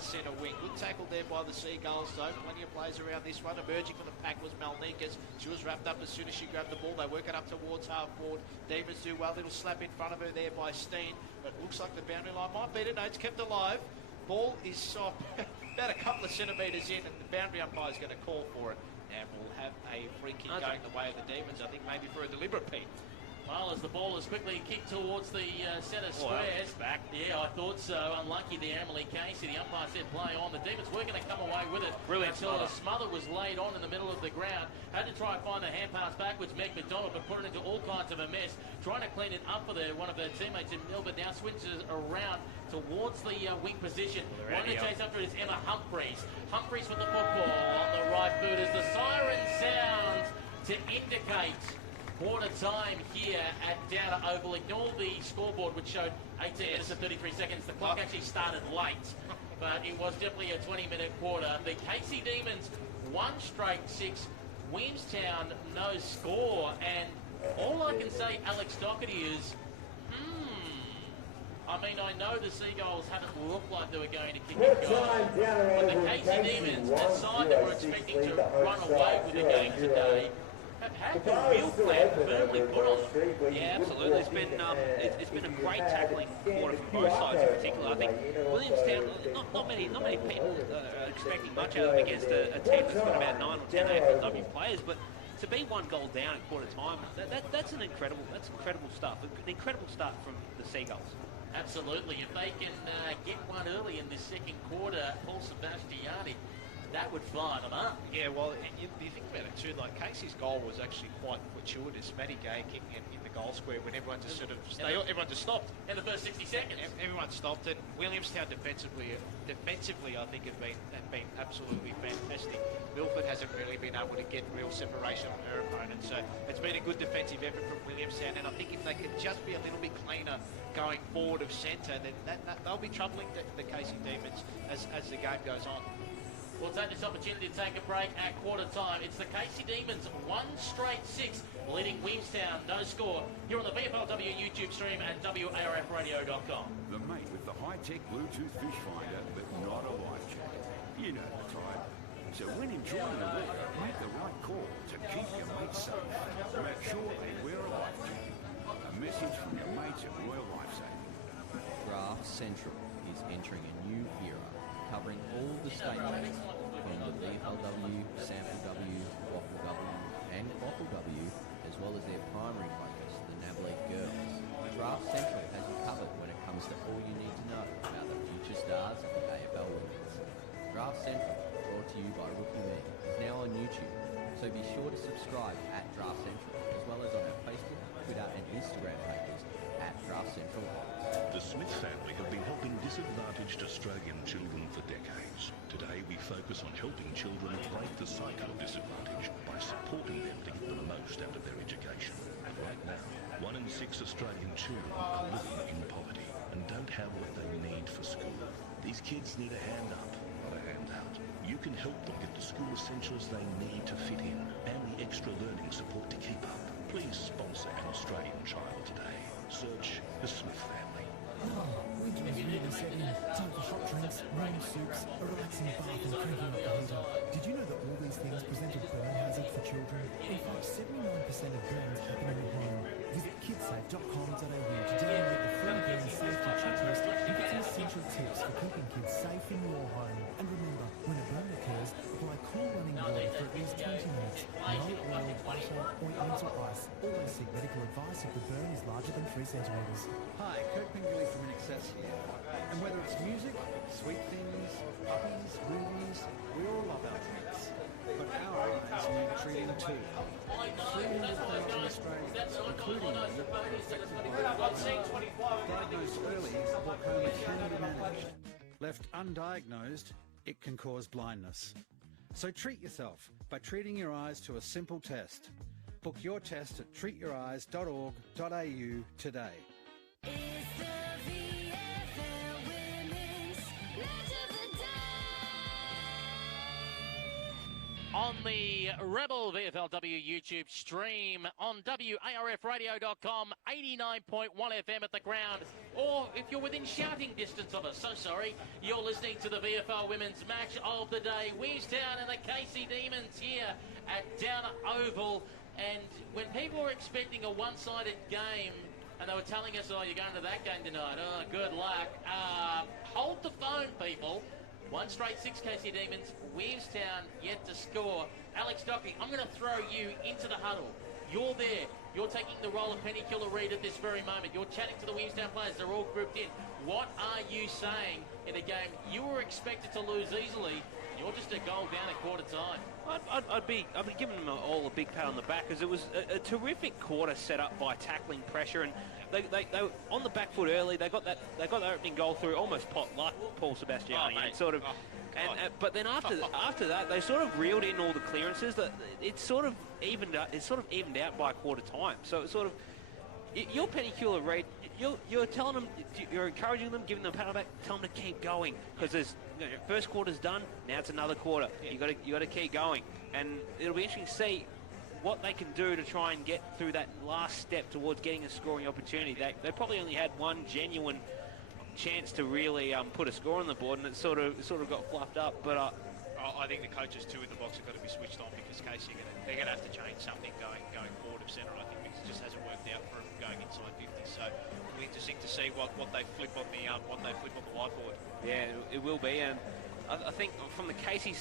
centre wing. Good tackle there by the Seagulls, though. Plenty of players around this one. Emerging from the pack was Mel Nickus. She was wrapped up as soon as she grabbed the ball. They work it up towards half forward. Demons do well. Little slap in front of her there by Steen. But looks like the boundary line might beat it. No, it's kept alive. Ball is about a couple of centimetres in, and the boundary umpire is going to call for it. And we'll have a free kick going the way of the Demons. I think maybe for a deliberate pick. Well, as the ball is quickly kicked towards the centre squares. Back. Yeah, I thought so. Unlucky there, Emily Casey. The umpire said play on. The Demons were going to come away with it. Brilliant until the smother was laid on in the middle of the ground. Had to try and find the hand pass backwards, Meg McDonald, but put it into all kinds of a mess. Trying to clean it up for one of her teammates in Melbourne. Now switches around towards the wing position. Wanting to chase after it is Emma Humphreys. Humphreys with the football on the right foot as the siren sounds to indicate quarter time here at Downer Oval. Ignore the scoreboard, which showed 18 minutes and 33 seconds. The clock actually started late, but it was definitely a 20-minute quarter. The Casey Demons, 1 straight 6. Williamstown, no score. And all I can say, Alex Doherty, is, I mean, I know the Seagulls haven't looked like they were going to kick a goal, but the Casey Demons, a side that were expecting to run away with the game today, have had the real plan firmly put on them. Yeah, absolutely. It's been a great tackling quarter from both sides in particular. I think Williamstown, not many people are expecting much out of them against a team that's got about 9 or 10 AFLW players, but to be 1 goal down at quarter time, that's incredible stuff. An incredible start from the Seagulls. Absolutely. If they can get one early in this second quarter, Paul Substantiating, that would fire them up. Yeah, well, and you think about it too, like Casey's goal was actually quite fortuitous. Maddie Gay kicking it in the goal square when everyone just everyone just stopped. In the first 60 seconds. Everyone stopped, and Williamstown defensively I think have been absolutely fantastic. Milford hasn't really been able to get real separation on her opponent, so it's been a good defensive effort from Williamstown, and I think if they could just be a little bit cleaner going forward of centre, then they'll be troubling the Casey Demons as the game goes on. We'll take this opportunity to take a break at quarter time. It's the Casey Demons, 1 straight 6, leading Williamstown, no score, here on the Vflw YouTube stream at WARFradio.com. The mate with the high-tech Bluetooth fish finder, but not a life jacket. You know the type. So when enjoying the water, make the right call to keep your mates safe. Make sure they wear a life jacket. A message from your mates at Royal Lifesaving. Draft Central is entering a new era, covering all the statements from the Vflw, SAMPLW, Wflw and Quafflw, as well as their primary focus, the NAB League girls. Draft Central has you covered when it comes to all you need to know about the future stars of the AFL women's. Draft Central, brought to you by Rookie Me, is now on YouTube, so be sure to subscribe at Draft Central, as well as on our Facebook, Twitter and Instagram pages at Draft Central. The Smith family have been helping disadvantaged Australian children for decades. Today we focus on helping children break the cycle of disadvantage by supporting them to get the most out of their education. And right now, 1 in 6 Australian children are living in poverty and don't have what they need for school. These kids need a hand up, not a handout. You you can help them get the school essentials they need to fit in and the extra learning support to keep up. Please sponsor an Australian child today. Search the Smith family. Winter is really setting in. Time for hot drinks, warm soups, a relaxing bath and cranking up the heater. Did you know that all these things present a burn hazard for children? In fact, 79% of burns happen in the home. Visit kidsafe.com.au to download the free burn safety checklist and get some essential tips for keeping kids safe in your home. And remember, when a burn occurs, apply cool running water for at least 20 minutes. No oil, butter, ointments or ice. Always seek medical advice if the burn is larger than 3 centimetres. Hi, Kirk Pingley from InXS here. And whether it's music, sweet things, puppies, movies, we all love our treats. But our eyes need treating too. 300,000 Australians, including me, are affected by glaucoma. Diagnosed early, glaucoma can be managed. Left undiagnosed, it can cause blindness. So treat yourself by treating your eyes to a simple test. Book your test at treatyoureyes.org.au today. It's the VFL Women's Match of the Day. On the Rebel VFLW YouTube stream, on WARFradio.com, 89.1 FM at the ground, or if you're within shouting distance of us, so sorry, you're listening to the VFL Women's Match of the Day. Williamstown and the KC Demons here at Downer Oval, and when people were expecting a one-sided game, and they were telling us, oh, you're going to that game tonight, oh, good luck. Hold the phone, people. 1 straight 6 KC Demons, Williamstown yet to score. Alex Dockery, I'm going to throw you into the huddle. You're there. You're taking the role of Penny Killer-Reid at this very moment. You're chatting to the Williamstown players. They're all grouped in. What are you saying in a game you were expected to lose easily? You're just a goal down at quarter time. I'd be giving them all a big pat on the back, because it was a terrific quarter set up by tackling pressure, and they were on the back foot early. They got the opening goal through almost pot luck, Paul Substantiating, but then after that they sort of reeled in all the clearances. That it sort of evened out by quarter time. So it's sort of, you're Penny Killer-Reid, you're telling them, you're encouraging them, giving them a pat on the back, telling them to keep going, because there's, first quarter's done, now it's another quarter. Yeah. You got to keep going, and it'll be interesting to see what they can do to try and get through that last step towards getting a scoring opportunity. They probably only had one genuine chance to really put a score on the board, and it sort of got fluffed up. But I think the coaches too in the box have got to be switched on, because Casey they're going to have to change something going forward of centre. I think, because it just hasn't worked out for them going inside 50. So it'll be interesting to see what they flip on the whiteboard. Yeah, it will be, and I think from the Casey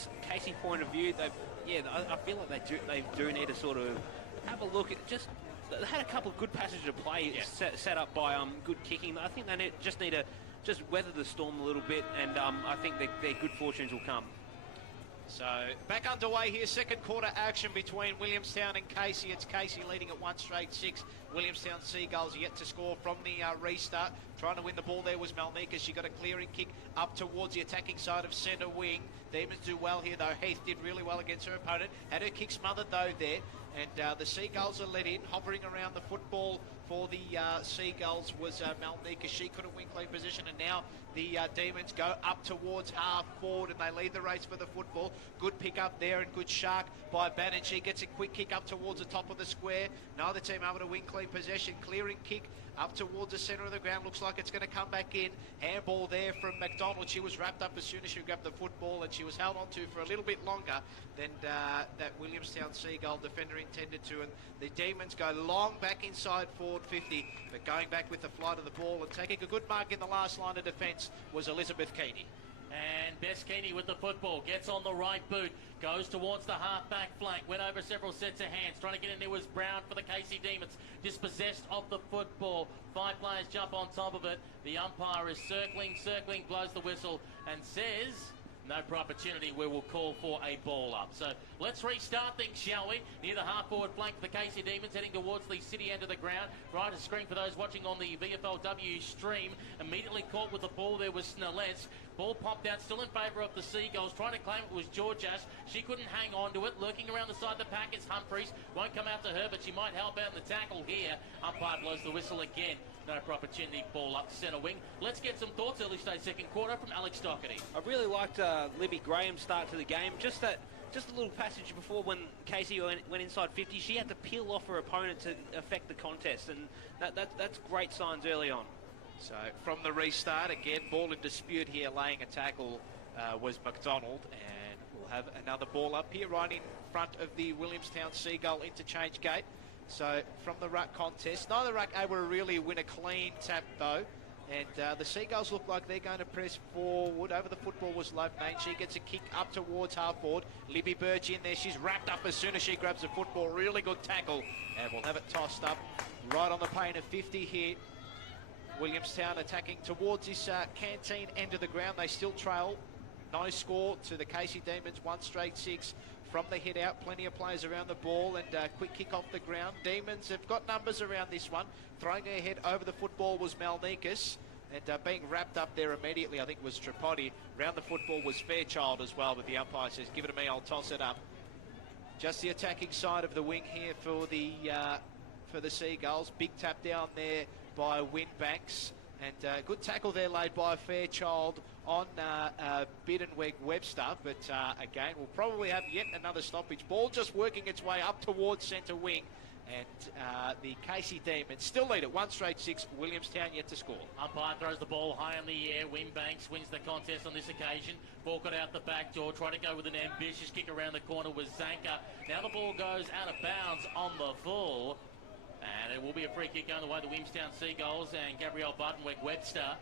point of view, I feel like they do need to sort of have a look at just. They had a couple of good passages of play set up by good kicking. I think they need to just weather the storm a little bit, and I think their good fortunes will come. So back underway here, second quarter action between Williamstown and Casey. It's Casey leading at 1 straight 6. Williamstown Seagulls yet to score from the restart. Trying to win the ball there was Malnika. She got a clearing kick up towards the attacking side of centre wing. Demons do well here though. Heath did really well against her opponent. Had her kick smothered though there. And the Seagulls are let in. Hovering around the football for the Seagulls was Malnika. She couldn't win clean position, and now the Demons go up towards half forward, and they lead the race for the football. Good pick up there, and good shark by Bannon. She gets a quick kick up towards the top of the square. Neither team able to win clean possession. Clearing kick up towards the centre of the ground. Looks like it's going to come back in. Handball there from McDonald. She was wrapped up as soon as she grabbed the football, and she was held on to for a little bit longer than that Williamstown Seagull defender intended to. And the Demons go long back inside forward 50, but going back with the flight of the ball and taking a good mark in the last line of defence was Elizabeth Keeney. And Bess Keeney with the football, gets on the right boot, goes towards the half-back flank, went over several sets of hands, trying to get in there was Brown for the KC Demons, dispossessed of the football. 5 players jump on top of it. The umpire is circling, blows the whistle and says, no opportunity, we will call for a ball up. So let's restart things, shall we? Near the half-forward flank for the KC Demons, heading towards the city end of the ground. Right a screen for those watching on the VFLW stream. Immediately caught with the ball there was Snelets. Ball popped out, still in favour of the Seagulls. Trying to claim it was Georgias. She couldn't hang on to it. Lurking around the side of the pack is Humphreys. Won't come out to her, but she might help out in the tackle here. Umpire blows the whistle again. No opportunity, ball up centre wing. Let's get some thoughts early stage second quarter from Alex Doherty. I really liked Libby Graham's start to the game. Just a little passage before when Casey went inside 50, she had to peel off her opponent to affect the contest, and that's great signs early on. So from the restart, again, ball in dispute here, laying a tackle was McDonald, and we'll have another ball up here right in front of the Williamstown Seagull interchange gate. So from the ruck contest, neither ruck able to really win a clean tap though, and the Seagulls look like they're going to press forward. Over the football was Loveman. She gets a kick up towards half forward. Libby Birch in there. She's wrapped up as soon as she grabs the football. Really good tackle, and we'll have it tossed up right on the paint of 50 here. Williamstown attacking towards this canteen end of the ground. They still trail. No score to the Casey Demons, 1 straight 6 from the head out. Plenty of players around the ball, and quick kick off the ground. Demons have got numbers around this one. Throwing her head over the football was Malnikas, and being wrapped up there immediately, I think, was Tripodi. Round the football was Fairchild as well, but the umpire says, give it to me, I'll toss it up. Just the attacking side of the wing here for the Seagulls. Big tap down there by Winbanks, and good tackle there laid by Fairchild on Bidenweg Webster, but again, we'll probably have yet another stoppage. Ball just working its way up towards centre wing, and the Casey Demons still lead it 1 straight 6. Williamstown yet to score. Umpire throws the ball high in the air. Winbanks wins the contest on this occasion. Ball got out the back door, trying to go with an ambitious kick around the corner with Zanka. Now the ball goes out of bounds on the full, and it will be a free kick going the way of the Williamstown Seagulls and Gabrielle Bidenweg-Webster.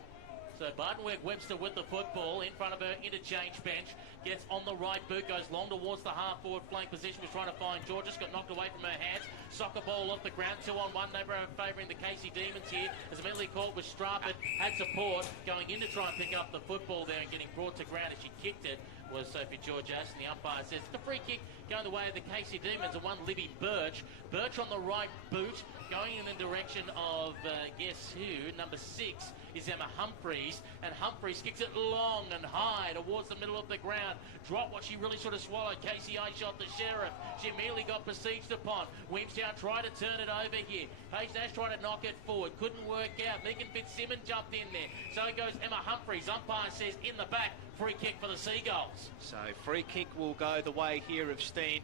So Bidenweg-Webster with the football in front of her interchange bench, gets on the right boot, goes long towards the half-forward flank position, was trying to find Georges, got knocked away from her hands. Soccer ball off the ground, 2-on-1, they were favouring the Casey Demons here. As immediately called was Strafford, had support, going in to try and pick up the football there and getting brought to ground as she kicked it was Sophie Georges, and the umpire says it's a free kick going the way of the Casey Demons, and one Libby Birch. Birch on the right boot, going in the direction of, guess who, number 6 is Emma Humphreys, and Humphreys kicks it long and high towards the middle of the ground. Drop what she really should have swallowed. Casey eye shot the Sheriff. She immediately got besieged upon. Williamstown tried to turn it over here. Paige Nash tried to knock it forward. Couldn't work out. Megan Fitzsimmons jumped in there. So goes Emma Humphreys. Umpire says in the back. Free kick for the Seagulls. So free kick will go the way here of Steen.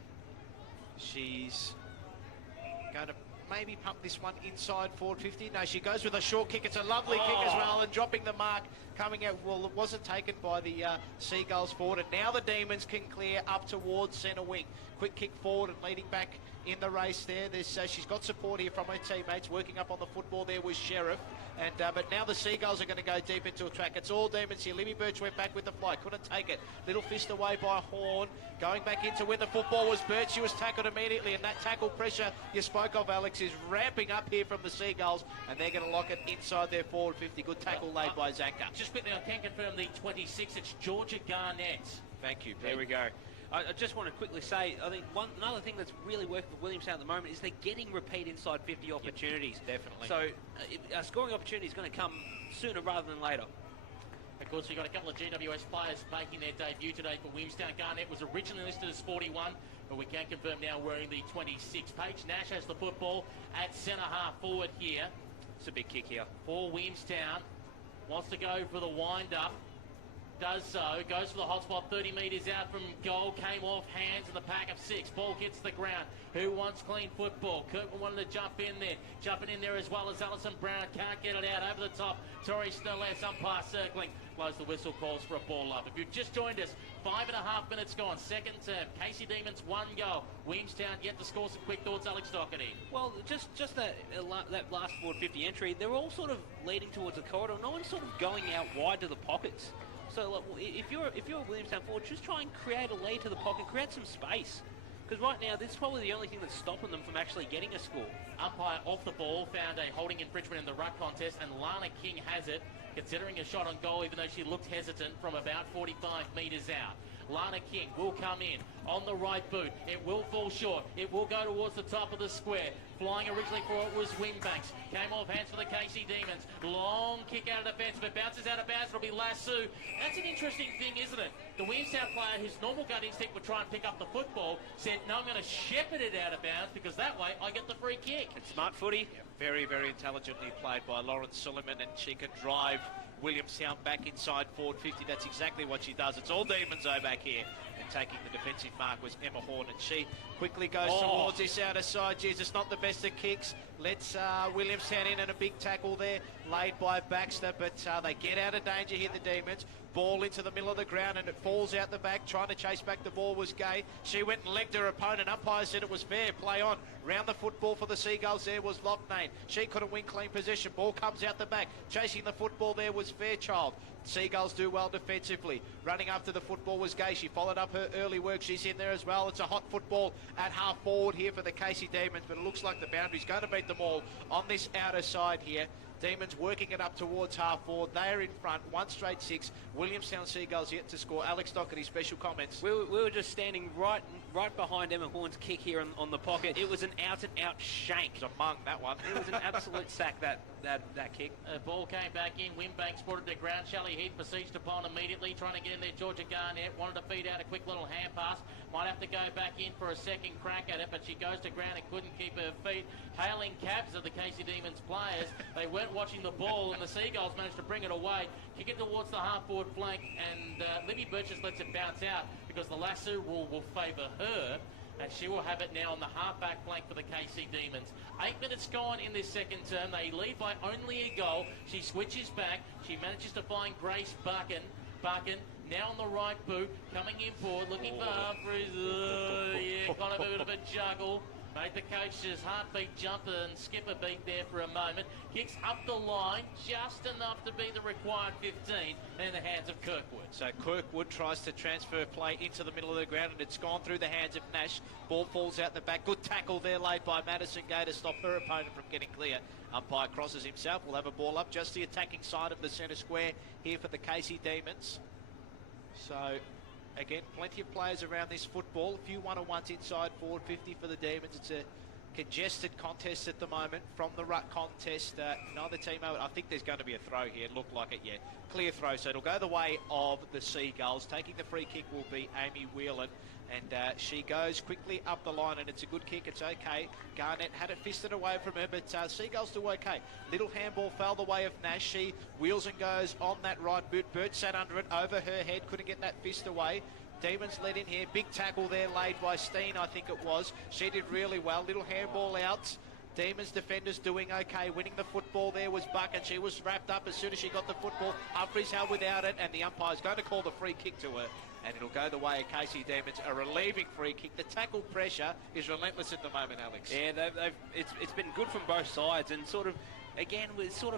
She's going to maybe pump this one inside forward 50. No, she goes with a short kick. It's a lovely kick as well, and dropping the mark, coming out. Well, it wasn't taken by the Seagulls forward, and now the Demons can clear up towards centre wing. Quick kick forward and leading back in the race there. She's got support here from her teammates. Working up on the football there was Sheriff. And but now the Seagulls are going to go deep into a track. It's all Demons here. Libby Birch went back with the fly. Couldn't take it. Little fist away by Horn. Going back into where the football was Birch. She was tackled immediately. And that tackle pressure you spoke of, Alex, is ramping up here from the Seagulls. And they're going to lock it inside their forward 50. Good tackle laid by Zanka. Just quickly, I can confirm the 26. It's Georgia Garnett. Thank you, Pete. There we go. I just want to quickly say, I think another thing that's really working for Williamstown at the moment is they're getting repeat inside 50 opportunities. Yep, definitely. So a scoring opportunity is going to come sooner rather than later. Of course, we've got a couple of GWS players making their debut today for Williamstown. Garnett was originally listed as 41, but we can confirm now wearing the 26. Paige Nash has the football at centre half forward here. It's a big kick here. For Williamstown. Wants to go for the wind-up. Does so, goes for the hot spot, 30 metres out from goal, came off hands in the pack of 6. Ball hits the ground. Who wants clean football? Kirkman wanted to jump in there. Jumping in there as well as Alison Brown. Can't get it out. Over the top, Tori Snellis, umpire circling. Blows the whistle, calls for a ball up. If you've just joined us, 5.5 minutes gone. Second term. Casey Demons, 1 goal. Williamstown yet to score. Some quick thoughts, Alex Doherty. Well, just that last forward 50 entry, they're all sort of leading towards the corridor. No one's sort of going out wide to the pockets. So like, if you're a Williamstown forward, just try and create a lead to the pocket, create some space. Because right now, this is probably the only thing that's stopping them from actually getting a score. Umpire off the ball found a holding infringement in the ruck contest, and Lana King has it, considering a shot on goal, even though she looked hesitant from about 45 metres out. Lana King will come in on the right boot. It will fall short. It will go towards the top of the square. Flying originally for it was Wingbanks. Came off hands for the Casey Demons. Long kick out of defence, but bounces out of bounds. It'll be Lasso. That's an interesting thing, isn't it? The Williamstown Williamstown player whose normal gut instinct would try and pick up the football said, no, I'm going to shepherd it out of bounds because that way I get the free kick. It's smart footy. Yeah, very, very intelligently played by Lauren Suleiman, and she can drive Williamstown back inside forward 50. That's exactly what she does. It's all Demons O back here. And taking the defensive mark was Emma Horn, and she quickly goes towards this outer side. Jesus, not the best of kicks. Lets Williamstown in, and a big tackle there laid by Baxter, but they get out of danger here, the Demons. Ball into the middle of the ground, and it falls out the back. Trying to chase back the ball was Gay. She went and legged her opponent. Umpire said it was fair. Play on. Round the football for the Seagulls there was Locknane. She couldn't win clean possession. Ball comes out the back. Chasing the football there was Fairchild. Seagulls do well defensively. Running after the football was Gay. She followed up her early work. She's in there as well. It's a hot football at half forward here for the Casey Demons, but it looks like the boundary's going to beat them all on this outer side here. Demons working it up towards half forward. They are in front, 1 straight 6. Williamstown Seagulls yet to score. Alex Doherty, special comments. We were just standing right behind Emma Horn's kick here on the pocket. It was an out-and-out shank. It was a mung, that one. It was an absolute sack, that kick. Ball came back in. Wimbanks brought it to ground. Shelley Heath besieged upon immediately, trying to get in there. Georgia Garnett wanted to feed out a quick little hand pass. Might have to go back in for a second crack at it, but she goes to ground and couldn't keep her feet. Hailing cabs of the Casey Demons players. They weren't watching the ball, and the Seagulls managed to bring it away, kick it towards the half-forward flank, and Libby Burgess lets it bounce out because the lasso rule will favour her, and she will have it now on the half-back flank for the KC Demons. 8 minutes gone in this second term. They lead by only a goal. She switches back. She manages to find Grace Buchan. Now on the right boot, coming in forward, looking for Humphries. Yeah, kind of a bit of a juggle. Made the coach's heartbeat jump and skip a beat there for a moment. Kicks up the line, just enough to be the required 15 in the hands of Kirkwood. So Kirkwood tries to transfer play into the middle of the ground, and it's gone through the hands of Nash. Ball falls out the back. Good tackle there laid by Madison Gay to stop her opponent from getting clear. Umpire crosses himself. We'll have a ball up just the attacking side of the centre square here for the Casey Demons. So, again, plenty of players around this football. A few one-on-ones inside forward 50 for the Demons. It's a congested contest at the moment from the ruck contest. Neither team out. I think there's going to be a throw here. It looked like it, yeah. Clear throw, so it'll go the way of the Seagulls. Taking the free kick will be Amy Whelan. And she goes quickly up the line, and it's a good kick. It's okay. Garnett had it fisted away from her, but Seagulls do okay. Little handball fell the way of Nash. She wheels and goes on that right boot. Burt sat under it, over her head. Couldn't get that fist away. Demons led in here. Big tackle there laid by Steen, I think it was. She did really well. Little handball out. Demons defenders doing okay. Winning the football there was Buck, and she was wrapped up as soon as she got the football. Humphries held without it, and the umpire's going to call the free kick to her. And it'll go the way of Casey Demons. A relieving free kick. The tackle pressure is relentless at the moment, Alex. Yeah, it's been good from both sides, and sort of, again, we're sort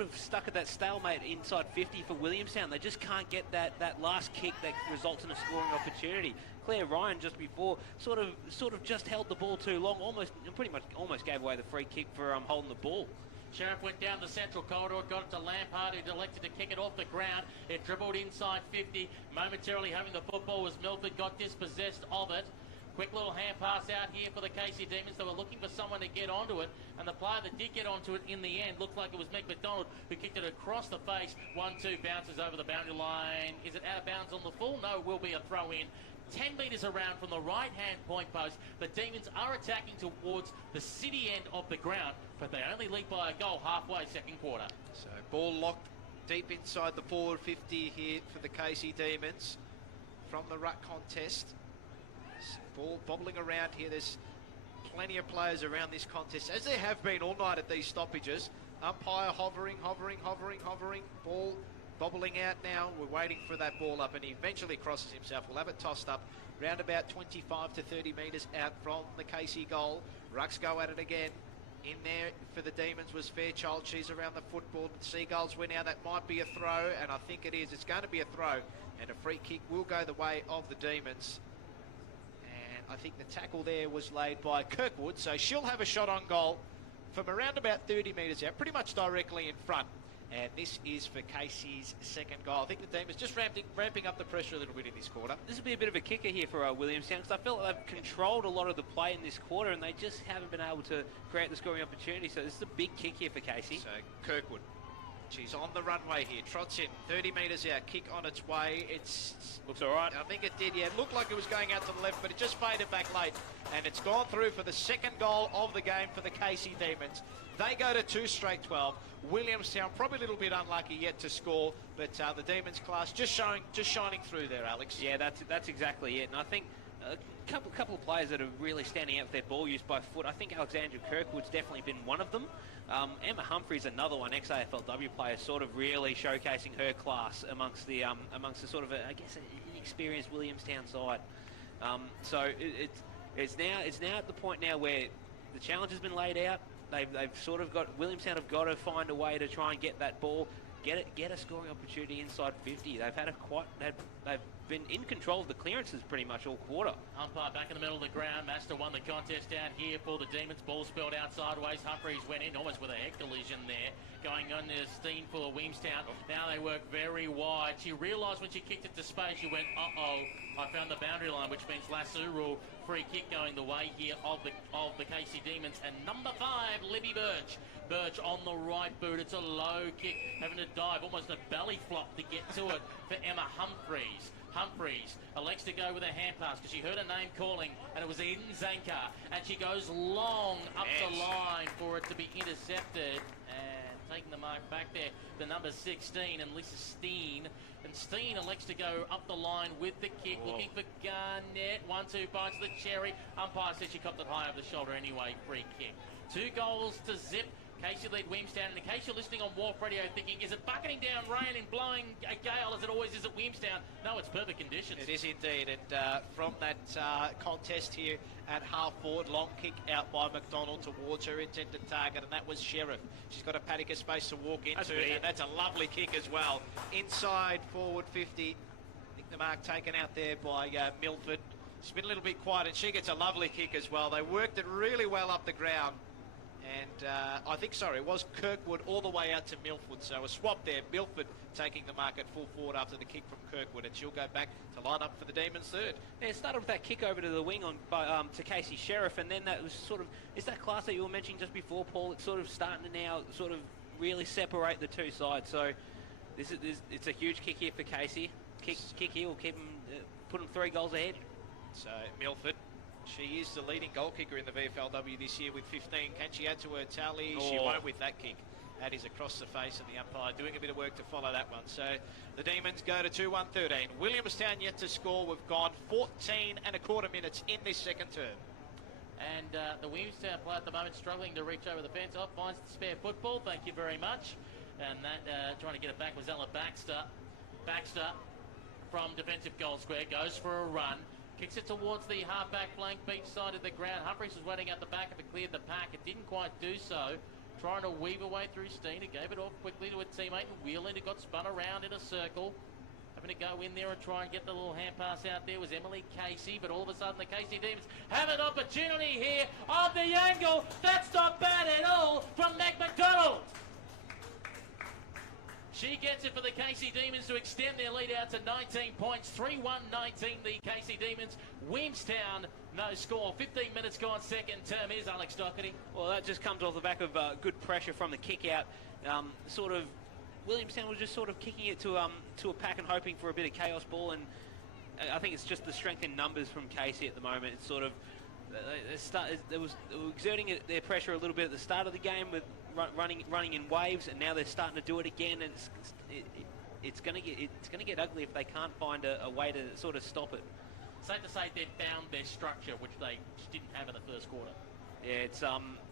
of stuck at that stalemate inside 50 for Williamstown. They just can't get that last kick that results in a scoring opportunity. Claire Ryan just before sort of just held the ball too long, almost gave away the free kick for holding the ball. Sheriff went down the central corridor, got it to Lampard, who elected to kick it off the ground. It dribbled inside 50. Momentarily having the football was Milford, got dispossessed of it. Quick little hand pass out here for the Casey Demons. They were looking for someone to get onto it, and the player that did get onto it in the end looked like it was Mick McDonald, who kicked it across the face. 1-2 bounces over the boundary line. Is it out of bounds on the full? No, it will be a throw in. 10 metres around from the right-hand point post. The Demons are attacking towards the city end of the ground, but they only lead by a goal halfway second quarter. So ball locked deep inside the forward 50 here for the Casey Demons from the ruck contest. Ball bobbling around here. There's plenty of players around this contest, as there have been all night at these stoppages. Umpire hovering. Ball bobbling out now. We're waiting for that ball up, and he eventually crosses himself. We'll have it tossed up round about 25 to 30 metres out from the Casey goal. Rucks go at it again. In there for the Demons was Fairchild. She's around the football. The Seagulls win now. That might be a throw, and I think it is. It's going to be a throw, and a free kick will go the way of the Demons. And I think the tackle there was laid by Kirkwood, so she'll have a shot on goal from around about 30 metres out, pretty much directly in front. And this is for Casey's second goal. I think the Demons just ramping up the pressure a little bit in this quarter. This will be a bit of a kicker here for Williamstown, because I feel like they've controlled a lot of the play in this quarter, and they just haven't been able to create the scoring opportunity. So this is a big kick here for Casey. So Kirkwood She's on the runway here, trots in, 30 metres out, kick on its way. Looks all right. I think it did, yeah. It looked like it was going out to the left, but it just faded back late. And it's gone through for the second goal of the game for the Casey Demons. They go to 2 straight 12. Williamstown probably a little bit unlucky yet to score, but the Demons class just shining through there, Alex. Yeah, that's exactly it. And I think a couple of players that are really standing out with their ball use by foot. I think Alexandra Kirkwood's definitely been one of them. Emma Humphrey's another one, ex-AFLW player, sort of really showcasing her class amongst the sort of, I guess, an inexperienced Williamstown side. So it's now at the point now where the challenge has been laid out. They've sort of got, Williamstown have got to find a way to try and get that ball, get a scoring opportunity inside 50. They've been in control of the clearances pretty much all quarter. Umpire back in the middle of the ground. Master won the contest down here for the Demons. Ball spelled out sideways. Humphreys went in almost with a head collision there. Going on to Steen for Williamstown. Now they work very wide. She realised when she kicked it to space, she went, uh-oh, I found the boundary line, which means lasso rule. Free kick going the way here of the Casey Demons. And number 5, Libby Birch. Birch on the right boot. It's a low kick, having to dive, almost a belly flop to get to it for Emma Humphreys. Humphreys elects to go with a hand pass because she heard her name calling, and it was Eden Zanka, and she goes long up the line for it to be intercepted, and taking the mark back there, the number 16, and Lisa Steen. And Steen elects to go up the line with the kick, looking for Garnett. 1-2 bites the cherry. Umpire said she copped it high over the shoulder anyway. Free kick. 2 goals to zip. Casey lead Williamstown, and in case you're listening on Wharf Radio thinking, is it bucketing down rain and blowing a gale as it always is at Williamstown? No, it's perfect conditions. It is indeed, and from that contest here at half forward, long kick out by McDonald towards her intended target, and that was Sheriff. She's got a paddock of space to walk into, and that's a lovely kick as well. Inside forward 50, I think the mark taken out there by Milford. She's been a little bit quiet, and she gets a lovely kick as well. They worked it really well up the ground. And I think, sorry, it was Kirkwood all the way out to Milford. So a swap there. Milford taking the mark at full forward after the kick from Kirkwood. And she'll go back to line up for the Demons third. Yeah, it started with that kick over to the wing to Casey Sheriff. And then that was sort of, is that class that you were mentioning just before, Paul? It's sort of starting to now sort of really separate the two sides. So it's a huge kick here for Casey. Kick here will keep them, put them 3 goals ahead. So Milford. She is the leading goal kicker in the VFLW this year with 15. Can she add to her tally? She won't with that kick. That is across the face of the umpire, doing a bit of work to follow that one. So the Demons go to 2-1-13. Williamstown yet to score. We've gone 14 and a quarter minutes in this second term. And the Williamstown player at the moment struggling to reach over the fence. Oh, finds the spare football. Thank you very much. And that trying to get it back was Ella Baxter. Baxter from defensive goal square goes for a run. Kicks it towards the half-back flank, beach side of the ground. Humphreys was waiting at the back if it cleared the pack. It didn't quite do so. Trying to weave her way through Steen. It gave it off quickly to a teammate. And Wheeland, who got spun around in a circle. Having to go in there and try and get the little hand pass out there was Emily Casey. But all of a sudden, the Casey Demons have an opportunity here on the angle. That's not bad at all from Meg McDonald. She gets it for the Casey Demons to extend their lead out to 19 points. 3-1-19, the Casey Demons. Williamstown, no score. 15 minutes gone, second term. Here's Alex Doherty. Well, that just comes off the back of good pressure from the kick out. Williamstown was just sort of kicking it to a pack and hoping for a bit of chaos ball. And I think it's just the strength in numbers from Casey at the moment. It's sort of, they were exerting their pressure a little bit at the start of the game with running in waves, and now they're starting to do it again, and it's going to get ugly if they can't find a way to sort of stop it. Safe to say they've found their structure, which they just didn't have in the first quarter. Yeah,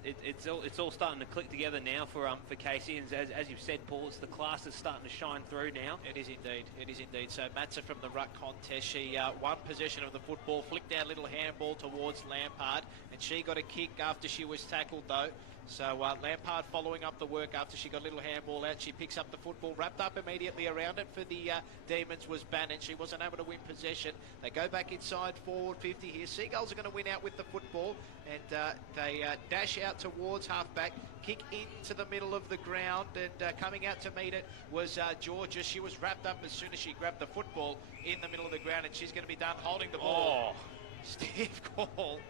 it's all starting to click together now for Casey, and as you've said, Paul, it's the class that's starting to shine through now. It is indeed. So Matza from the ruck contest, she won possession of the football, flicked down little handball towards Lampard, and she got a kick after she was tackled though. So Lampard following up the work after she got a little handball out. She picks up the football, wrapped up immediately around it for the Demons was Bannon. She wasn't able to win possession. They go back inside forward 50 here. Seagulls are going to win out with the football, and they dash out towards halfback, kick into the middle of the ground, and coming out to meet it was Georgia. She was wrapped up as soon as she grabbed the football in the middle of the ground, and she's going to be done holding the ball. Stiff call.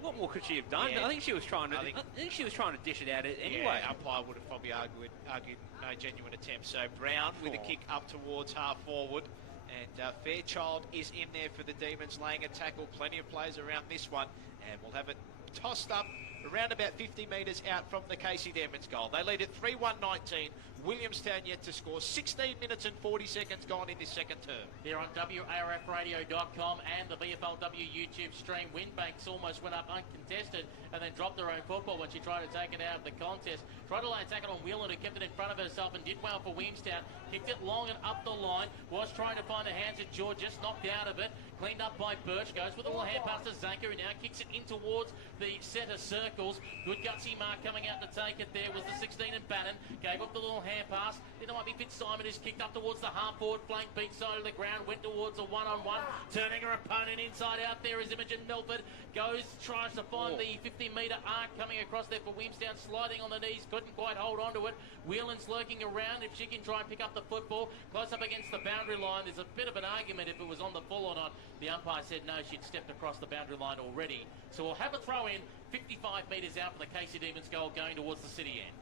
What more could she have done? Yeah. I think she was trying to. I think she was trying to dish it out anyway. Yeah, umpire would have probably argued no genuine attempt. So Brown with a kick up towards half forward. And Fairchild is in there for the Demons, laying a tackle. Plenty of players around this one. And we'll have it tossed up around about 50 metres out from the Casey Demons goal. They lead at 3-1-19. Williamstown yet to score. 16 minutes and 40 seconds gone in this second term. Here on WARFradio.com and the VFLW YouTube stream, Winbanks almost went up uncontested and then dropped her own football when she tried to take it out of the contest. Tried to lay a tackle on Whelan, who kept it in front of herself and did well for Williamstown. Kicked it long and up the line. Was trying to find the hands of George, just knocked out of it. Cleaned up by Birch. Goes with a little hand pass to Zanker, who now kicks it in towards the centre circles. Good gutsy mark coming out to take it there was the 16 and Bannon. Gave up the little hand pass. Then it might be Fitzsimon, who's kicked up towards the half-forward flank, beat side of the ground, went towards a one-on-one. Turning her opponent inside out there is Imogen Milford. Tries to find the 50-metre arc coming across there for Williamstown, sliding on the knees, couldn't quite hold on to it. Whelan's lurking around if she can try and pick up the football. Close up against the boundary line. There's a bit of an argument if it was on the full or not. The umpire said no, she'd stepped across the boundary line already. So we'll have a throw in 55 metres out from the Casey Demons goal going towards the city end.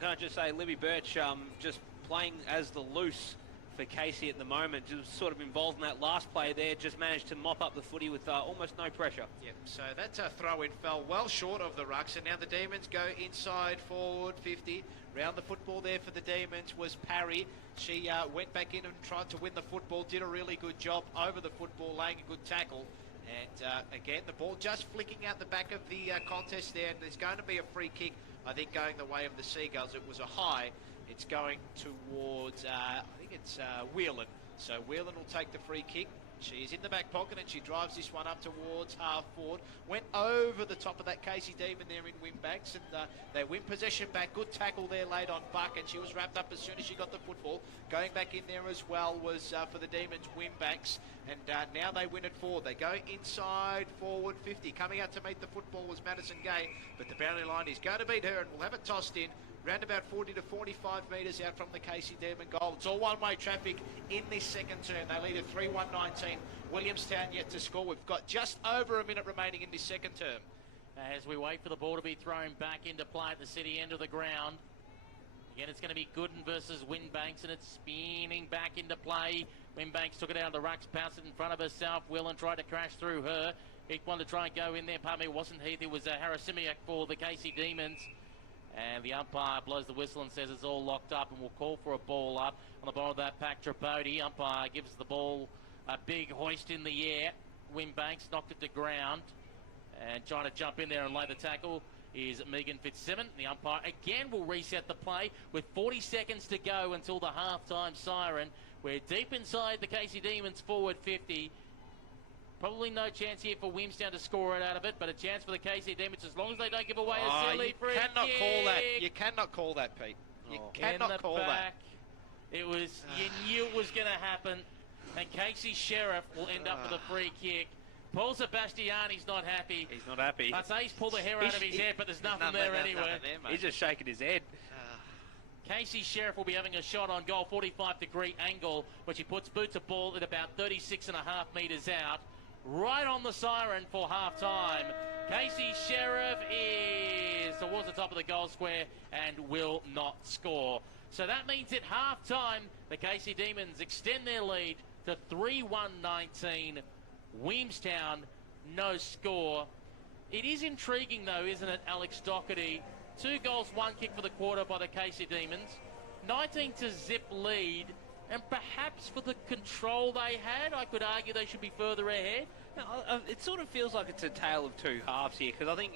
Can I just say, Libby Birch just playing as the loose for Casey at the moment, just sort of involved in that last play there, just managed to mop up the footy with almost no pressure. Yep, so that throw-in fell well short of the rucks, and now the Demons go inside forward 50. Round the football there for the Demons was Parry. She went back in and tried to win the football, did a really good job over the football, laying a good tackle. And again, the ball just flicking out the back of the contest there, and there's going to be a free kick, I think, going the way of the Seagulls. It was a high. It's going towards, I think it's Whelan. So Whelan will take the free kick. She's in the back pocket and she drives this one up towards half forward. Went over the top of that Casey Demon there in Winbanks, and they win possession back. Good tackle there laid on Buck, and she was wrapped up as soon as she got the football. Going back in there as well was for the Demons, Winbanks, and now they win it forward. They go inside forward 50. Coming out to meet the football was Madison Gay, but the boundary line is going to beat her, and we'll have it tossed in. Round about 40 to 45 metres out from the Casey Demon goal. It's all one-way traffic in this second term. They lead at 3-1-19. Williamstown yet to score. We've got just over a minute remaining in this second term. As we wait for the ball to be thrown back into play at the city end of the ground. Again, it's going to be Gooden versus Winbanks, and it's spinning back into play. Winbanks took it out of the rucks, pounced it in front of herself. Whelan tried to crash through her. He wanted to try and go in there. Pardon me, it wasn't Heath. It was Harrisimiak for the Casey Demons. And the umpire blows the whistle and says it's all locked up, and will call for a ball up. On the bottom of that pack, Tripodi. Umpire gives the ball a big hoist in the air. Winbanks knocked it to ground. And trying to jump in there and lay the tackle is Megan Fitzsimon. The umpire again will reset the play with 40 seconds to go until the half-time siren. We're deep inside the Casey Demons forward 50. Probably no chance here for Williamstown to score it out of it, but a chance for the Casey Demons as long as they don't give away a silly free kick. Call that. You cannot call that, Pete. You cannot call that. It was, you knew it was going to happen, and Casey Sheriff will end up with a free kick. Paul Sebastiani's not happy. He's not happy. I'd say he's pulled the hair out of his head, but there's nothing there anywhere. He's just shaking his head. Casey Sheriff will be having a shot on goal, 45-degree angle, which he puts boot to ball at about 36.5 metres out. Right on the siren for half-time. Casey Sheriff is towards the top of the goal square and will not score. So that means at half-time, the Casey Demons extend their lead to 3-1-19. Williamstown, no score. It is intriguing, though, isn't it, Alex Doherty? 2 goals, 1 kick for the quarter by the Casey Demons. 19-0 lead. And perhaps for the control they had, I could argue they should be further ahead. No, it sort of feels like it's a tale of two halves here, because I think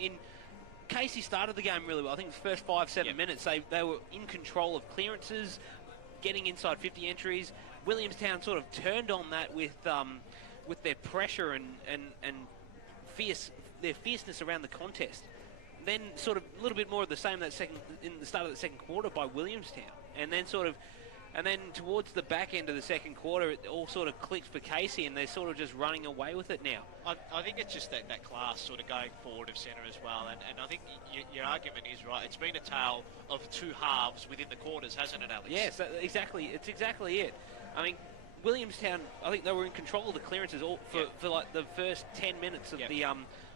Casey started the game really well. I think the first 5-7 minutes they were in control of clearances, getting inside 50 entries. Williamstown sort of turned on that with their pressure and their fierceness around the contest. Then sort of a little bit more of the same in the start of the second quarter by Williamstown, and then towards the back end of the second quarter, it all sort of clicked for Casey, and they're sort of just running away with it now. I think it's just that class sort of going forward of centre as well, and I think your argument is right. It's been a tale of two halves within the quarters, hasn't it, Alex? Yes, exactly. It's exactly it. I mean, Williamstown, I think they were in control of the clearances for like the first 10 minutes of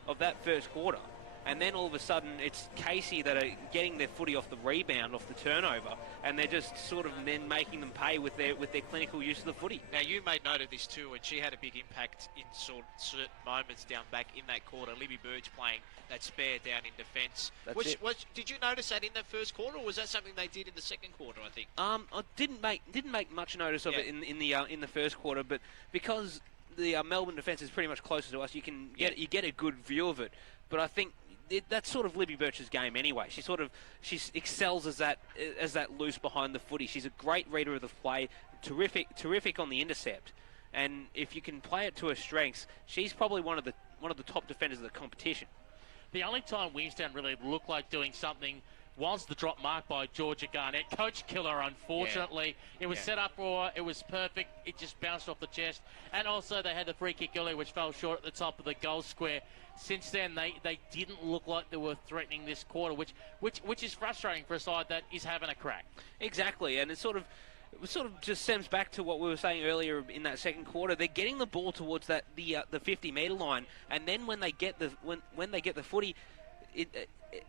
of that first quarter. And then all of a sudden, it's Casey that are getting their footy off the rebound, off the turnover, and they're just sort of then making them pay with their clinical use of the footy. Now, you made note of this too, and she had a big impact in certain moments down back in that quarter. Libby Bird's playing that spare down in defence. Did you notice that in that first quarter, or was that something they did in the second quarter, I think? I didn't make much notice of it in the first quarter, but because the Melbourne defence is pretty much closer to us, you get a good view of it. But I think that's sort of Libby Birch's game anyway. She excels as that loose behind the footy. She's a great reader of the play, terrific on the intercept, and if you can play it to her strengths, she's probably one of the top defenders of the competition. The only time Williamstown really looked like doing something was the drop mark by Georgia Garnett. Coach Killer, unfortunately. It was set up for her. It was perfect. It just bounced off the chest. And also they had the free kick earlier, which fell short at the top of the goal square. Since then, they didn't look like they were threatening this quarter, which is frustrating for a side that is having a crack. Exactly, and it sort of just stems back to what we were saying earlier in that second quarter. They're getting the ball towards the 50-metre line, and then when they get the footy,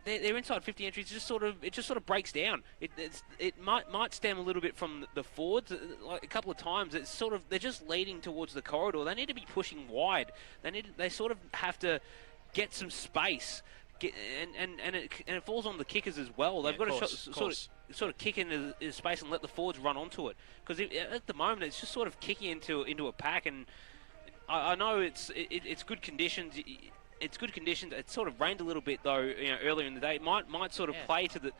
they're inside 50 entries. It just sort of breaks down. It might stem a little bit from the forwards. Like a couple of times, they're just leading towards the corridor. They need to be pushing wide. They sort of have to get some space. And it falls on the kickers as well. They've got to sort of kick into space and let the forwards run onto it. Because at the moment, it's just sort of kicking into a pack. And I know it's good conditions. It's good conditions. It sort of rained a little bit though, earlier in the day. It might sort of play to the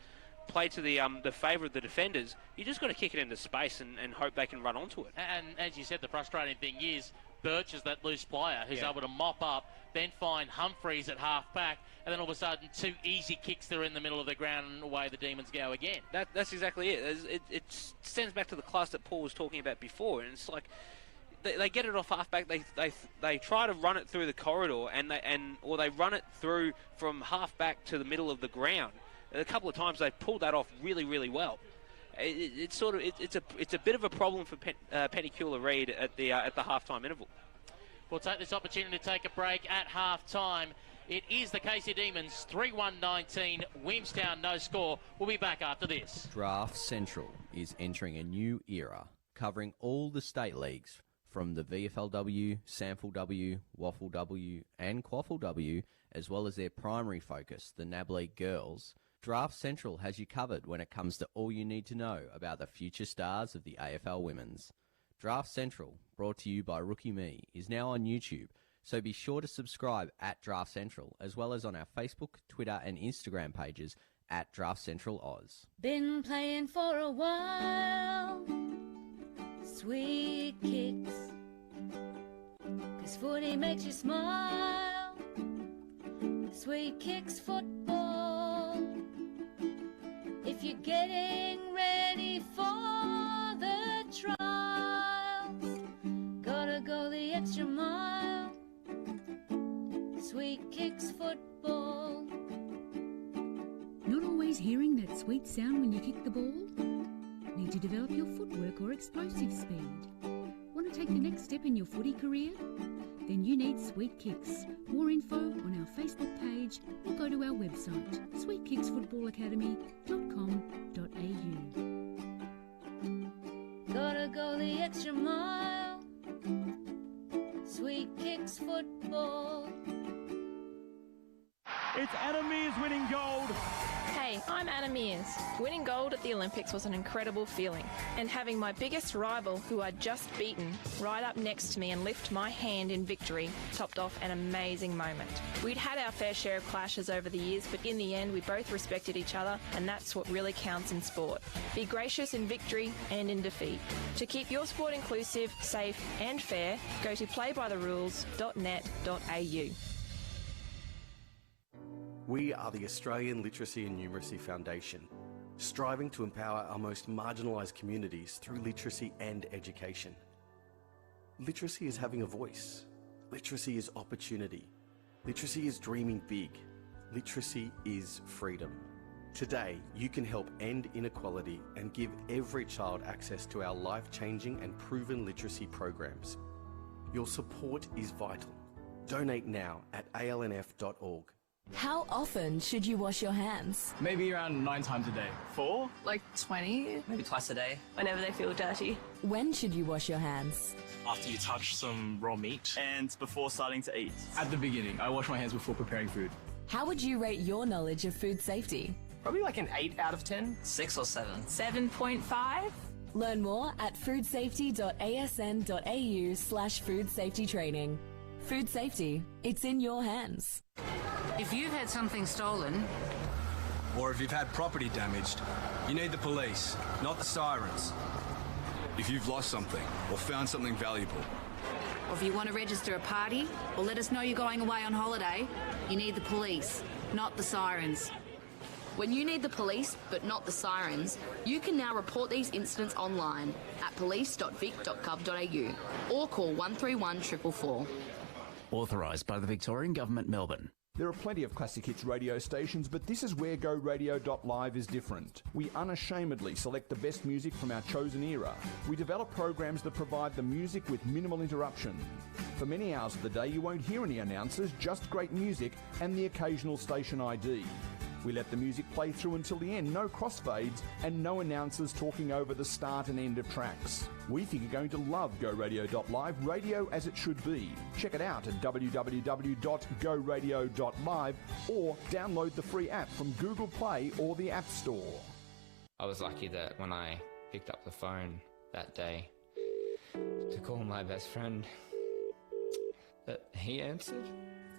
favour of the defenders. You just got to kick it into space and hope they can run onto it. And as you said, the frustrating thing is Birch is that loose player who's able to mop up, then find Humphreys at half back, and then all of a sudden 2 easy kicks that are in the middle of the ground and away the Demons go again. That's exactly it. It stems back to the class that Paul was talking about before, and it's like they get it off half back. They try to run it through the corridor, or they run it through from half back to the middle of the ground. A couple of times they pulled that off really, really well. It's a bit of a problem for Penicula Reid at the halftime interval. We'll take this opportunity to take a break at half-time. It is the KC Demons 3-1-19, Williamstown no score. We'll be back after this. Draft Central is entering a new era, covering all the state leagues from the VFLW, SAMFLW, WFLW and QFLW, as well as their primary focus, the NAB League Girls. Draft Central has you covered when it comes to all you need to know about the future stars of the AFL Women's. Draft Central, brought to you by Rookie Me, is now on YouTube, so be sure to subscribe at Draft Central, as well as on our Facebook, Twitter and Instagram pages at Draft Central Oz. Been playing for a while, sweet kicks, 'cause footy makes you smile, Sweet Kicks football. If you're getting ready for the trials, gotta go the extra mile, Sweet Kicks football. Not always hearing that sweet sound when you kick the ball? Need to develop your footwork or explosive speed? Want to take the next step in your footy career? Then you need Sweet Kicks. More info on our Facebook page or go to our website, sweetkicksfootballacademy.com.au. Gotta go the extra mile, Sweet Kicks football. It's Anna Mears winning gold. Hey, I'm Anna Mears. Winning gold at the Olympics was an incredible feeling, and having my biggest rival, who I'd just beaten, right up next to me and lift my hand in victory, topped off an amazing moment. We'd had our fair share of clashes over the years, but in the end we both respected each other, and that's what really counts in sport. Be gracious in victory and in defeat. To keep your sport inclusive, safe and fair, go to playbytherules.net.au. We are the Australian Literacy and Numeracy Foundation, striving to empower our most marginalised communities through literacy and education. Literacy is having a voice. Literacy is opportunity. Literacy is dreaming big. Literacy is freedom. Today, you can help end inequality and give every child access to our life-changing and proven literacy programs. Your support is vital. Donate now at alnf.org. How often should you wash your hands? Maybe around 9 times a day. 4? Like 20? Maybe twice a day. Whenever they feel dirty. When should you wash your hands? After you touch some raw meat and before starting to eat. At the beginning, I wash my hands before preparing food. How would you rate your knowledge of food safety? Probably like an 8 out of 10. 6 or 7. 7.5? Learn more at foodsafety.asn.au/food safety training. Food safety, it's in your hands. If you've had something stolen, or if you've had property damaged, you need the police, not the sirens. If you've lost something or found something valuable, or if you want to register a party or let us know you're going away on holiday, you need the police, not the sirens. When you need the police, but not the sirens, you can now report these incidents online at police.vic.gov.au or call 131 444. Authorised by the Victorian Government, Melbourne. There are plenty of classic hits radio stations, but this is where GoRadio.live is different. We unashamedly select the best music from our chosen era. We develop programs that provide the music with minimal interruption. For many hours of the day, you won't hear any announcers, just great music and the occasional station ID. We let the music play through until the end, no crossfades and no announcers talking over the start and end of tracks. We think you're going to love GoRadio.live, radio as it should be. Check it out at www.goradio.live or download the free app from Google Play or the App Store. I was lucky that when I picked up the phone that day to call my best friend, that he answered.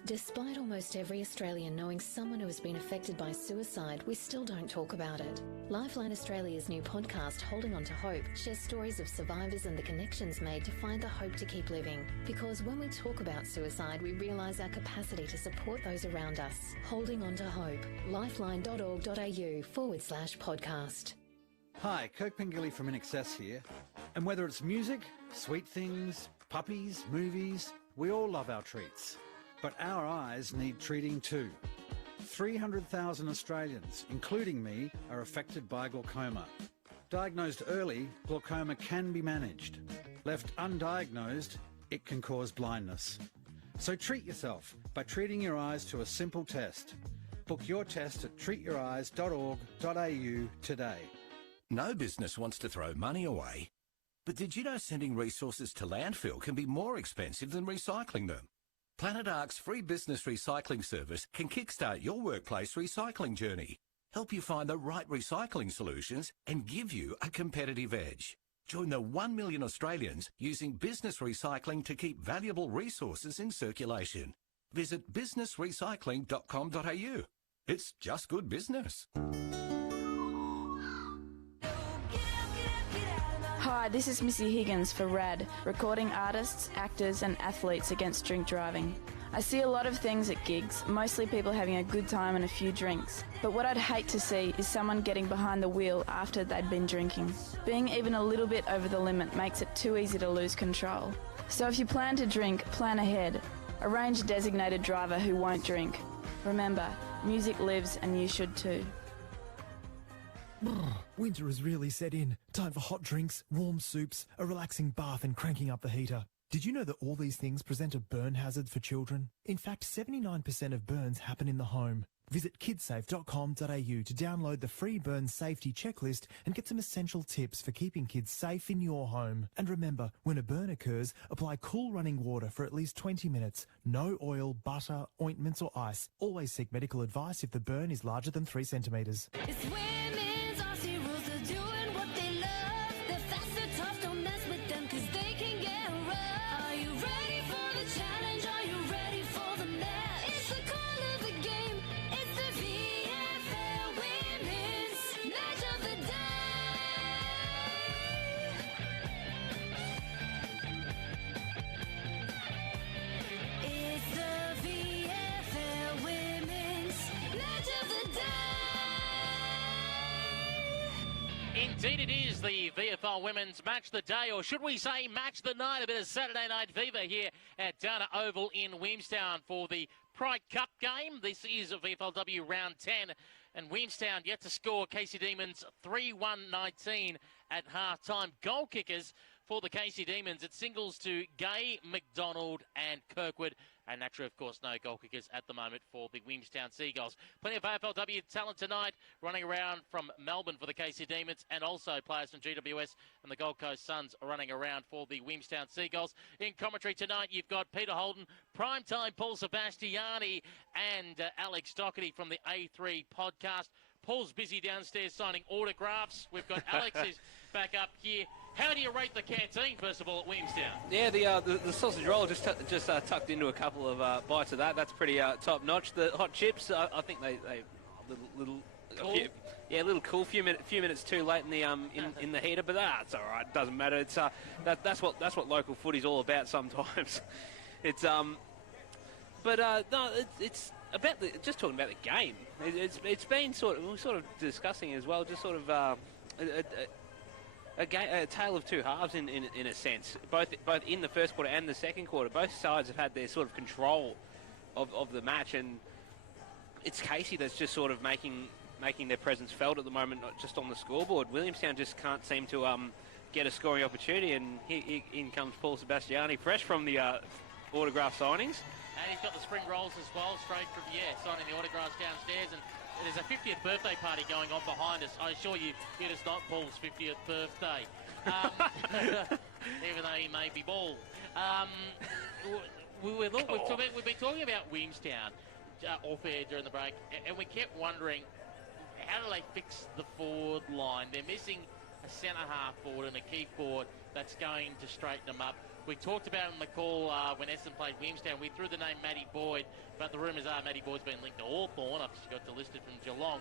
Despite almost every Australian knowing someone who has been affected by suicide, we still don't talk about it. Lifeline Australia's new podcast, Holding On to Hope, shares stories of survivors and the connections made to find the hope to keep living. Because when we talk about suicide, we realise our capacity to support those around us. Holding On to Hope. lifeline.org.au/podcast. Hi, Kirk Pengilly from In Excess here. And whether it's music, sweet things, puppies, movies, we all love our treats. But our eyes need treating too. 300,000 Australians, including me, are affected by glaucoma. Diagnosed early, glaucoma can be managed. Left undiagnosed, it can cause blindness. So treat yourself by treating your eyes to a simple test. Book your test at treatyoureyes.org.au today. No business wants to throw money away. But did you know sending resources to landfill can be more expensive than recycling them? Planet Ark's free business recycling service can kickstart your workplace recycling journey, help you find the right recycling solutions and give you a competitive edge. Join the 1 million Australians using business recycling to keep valuable resources in circulation. Visit businessrecycling.com.au. It's just good business. Hi, this is Missy Higgins for RAD, recording artists, actors and athletes against drink driving. I see a lot of things at gigs, mostly people having a good time and a few drinks. But what I'd hate to see is someone getting behind the wheel after they'd been drinking. Being even a little bit over the limit makes it too easy to lose control. So if you plan to drink, plan ahead. Arrange a designated driver who won't drink. Remember, music lives and you should too. Winter has really set in. Time for hot drinks, warm soups, a relaxing bath and cranking up the heater. Did you know that all these things present a burn hazard for children? In fact, 79% of burns happen in the home. Visit kidsafe.com.au to download the free burn safety checklist and get some essential tips for keeping kids safe in your home. And remember, when a burn occurs, apply cool running water for at least 20 minutes. No oil, butter, ointments or ice. Always seek medical advice if the burn is larger than 3 centimetres. It's women's Aussie rules, they're doing what they love. They're fast, they're tough, don't mess with them cause they can get rough. Are you ready for the challenge? Are you ready for the match? It's the call of the game. It's the VFL Women's Match of the Day. It's the VFL Women's Match of the Day. Indeed it is the VFL AFL Women's Match the Day, or should we say Match the Night, a bit of Saturday Night Fever here at Downer Oval in Williamstown for the Pride Cup game. This is Vflw round 10, and Williamstown yet to score. Casey Demons 3-1-19 at half-time. Goal kickers for the Casey Demons, it's singles to Gay, McDonald and Kirkwood. And naturally, of course, no goal kickers at the moment for the Williamstown Seagulls. Plenty of AFLW talent tonight running around from Melbourne for the Casey Demons, and also players from GWS and the Gold Coast Suns are running around for the Williamstown Seagulls. In commentary tonight, you've got Peter Holden, Primetime Paul Substantiating and Alex Doherty from the A3 podcast. Paul's busy downstairs signing autographs. We've got Alex who's back up here. How do you rate the canteen, first of all, at Williamstown? Yeah, the sausage roll just tucked into a couple of bites of that. That's pretty top notch. The hot chips, I think they little cool. A little cool. Few minutes too late in the in the heater, but it's all right. It doesn't matter. It's that's what local footy's all about sometimes. It's no, it's about just talking about the game. It's been we're discussing as well, just sort of a tale of two halves in a sense. Both in the first quarter and the second quarter, both sides have had their sort of control of the match, and it's Casey that's just sort of making their presence felt at the moment, not just on the scoreboard. Williamstown just can't seem to get a scoring opportunity, and in comes Paul Substantiating, fresh from the autograph signings. And he's got the spring rolls as well, straight from, signing the autographs downstairs. And there's a 50th birthday party going on behind us. I assure you, it is not Paul's 50th birthday. Even though he may be bald. We've been talking about Williamstown off air during the break, and we kept wondering, how do they fix the forward line? They're missing a centre-half forward and a key forward that's going to straighten them up. We talked about it on the call when Essendon played Williamstown. We threw the name Matty Boyd, but the rumours are Matty Boyd's been linked to Hawthorn after she got delisted from Geelong.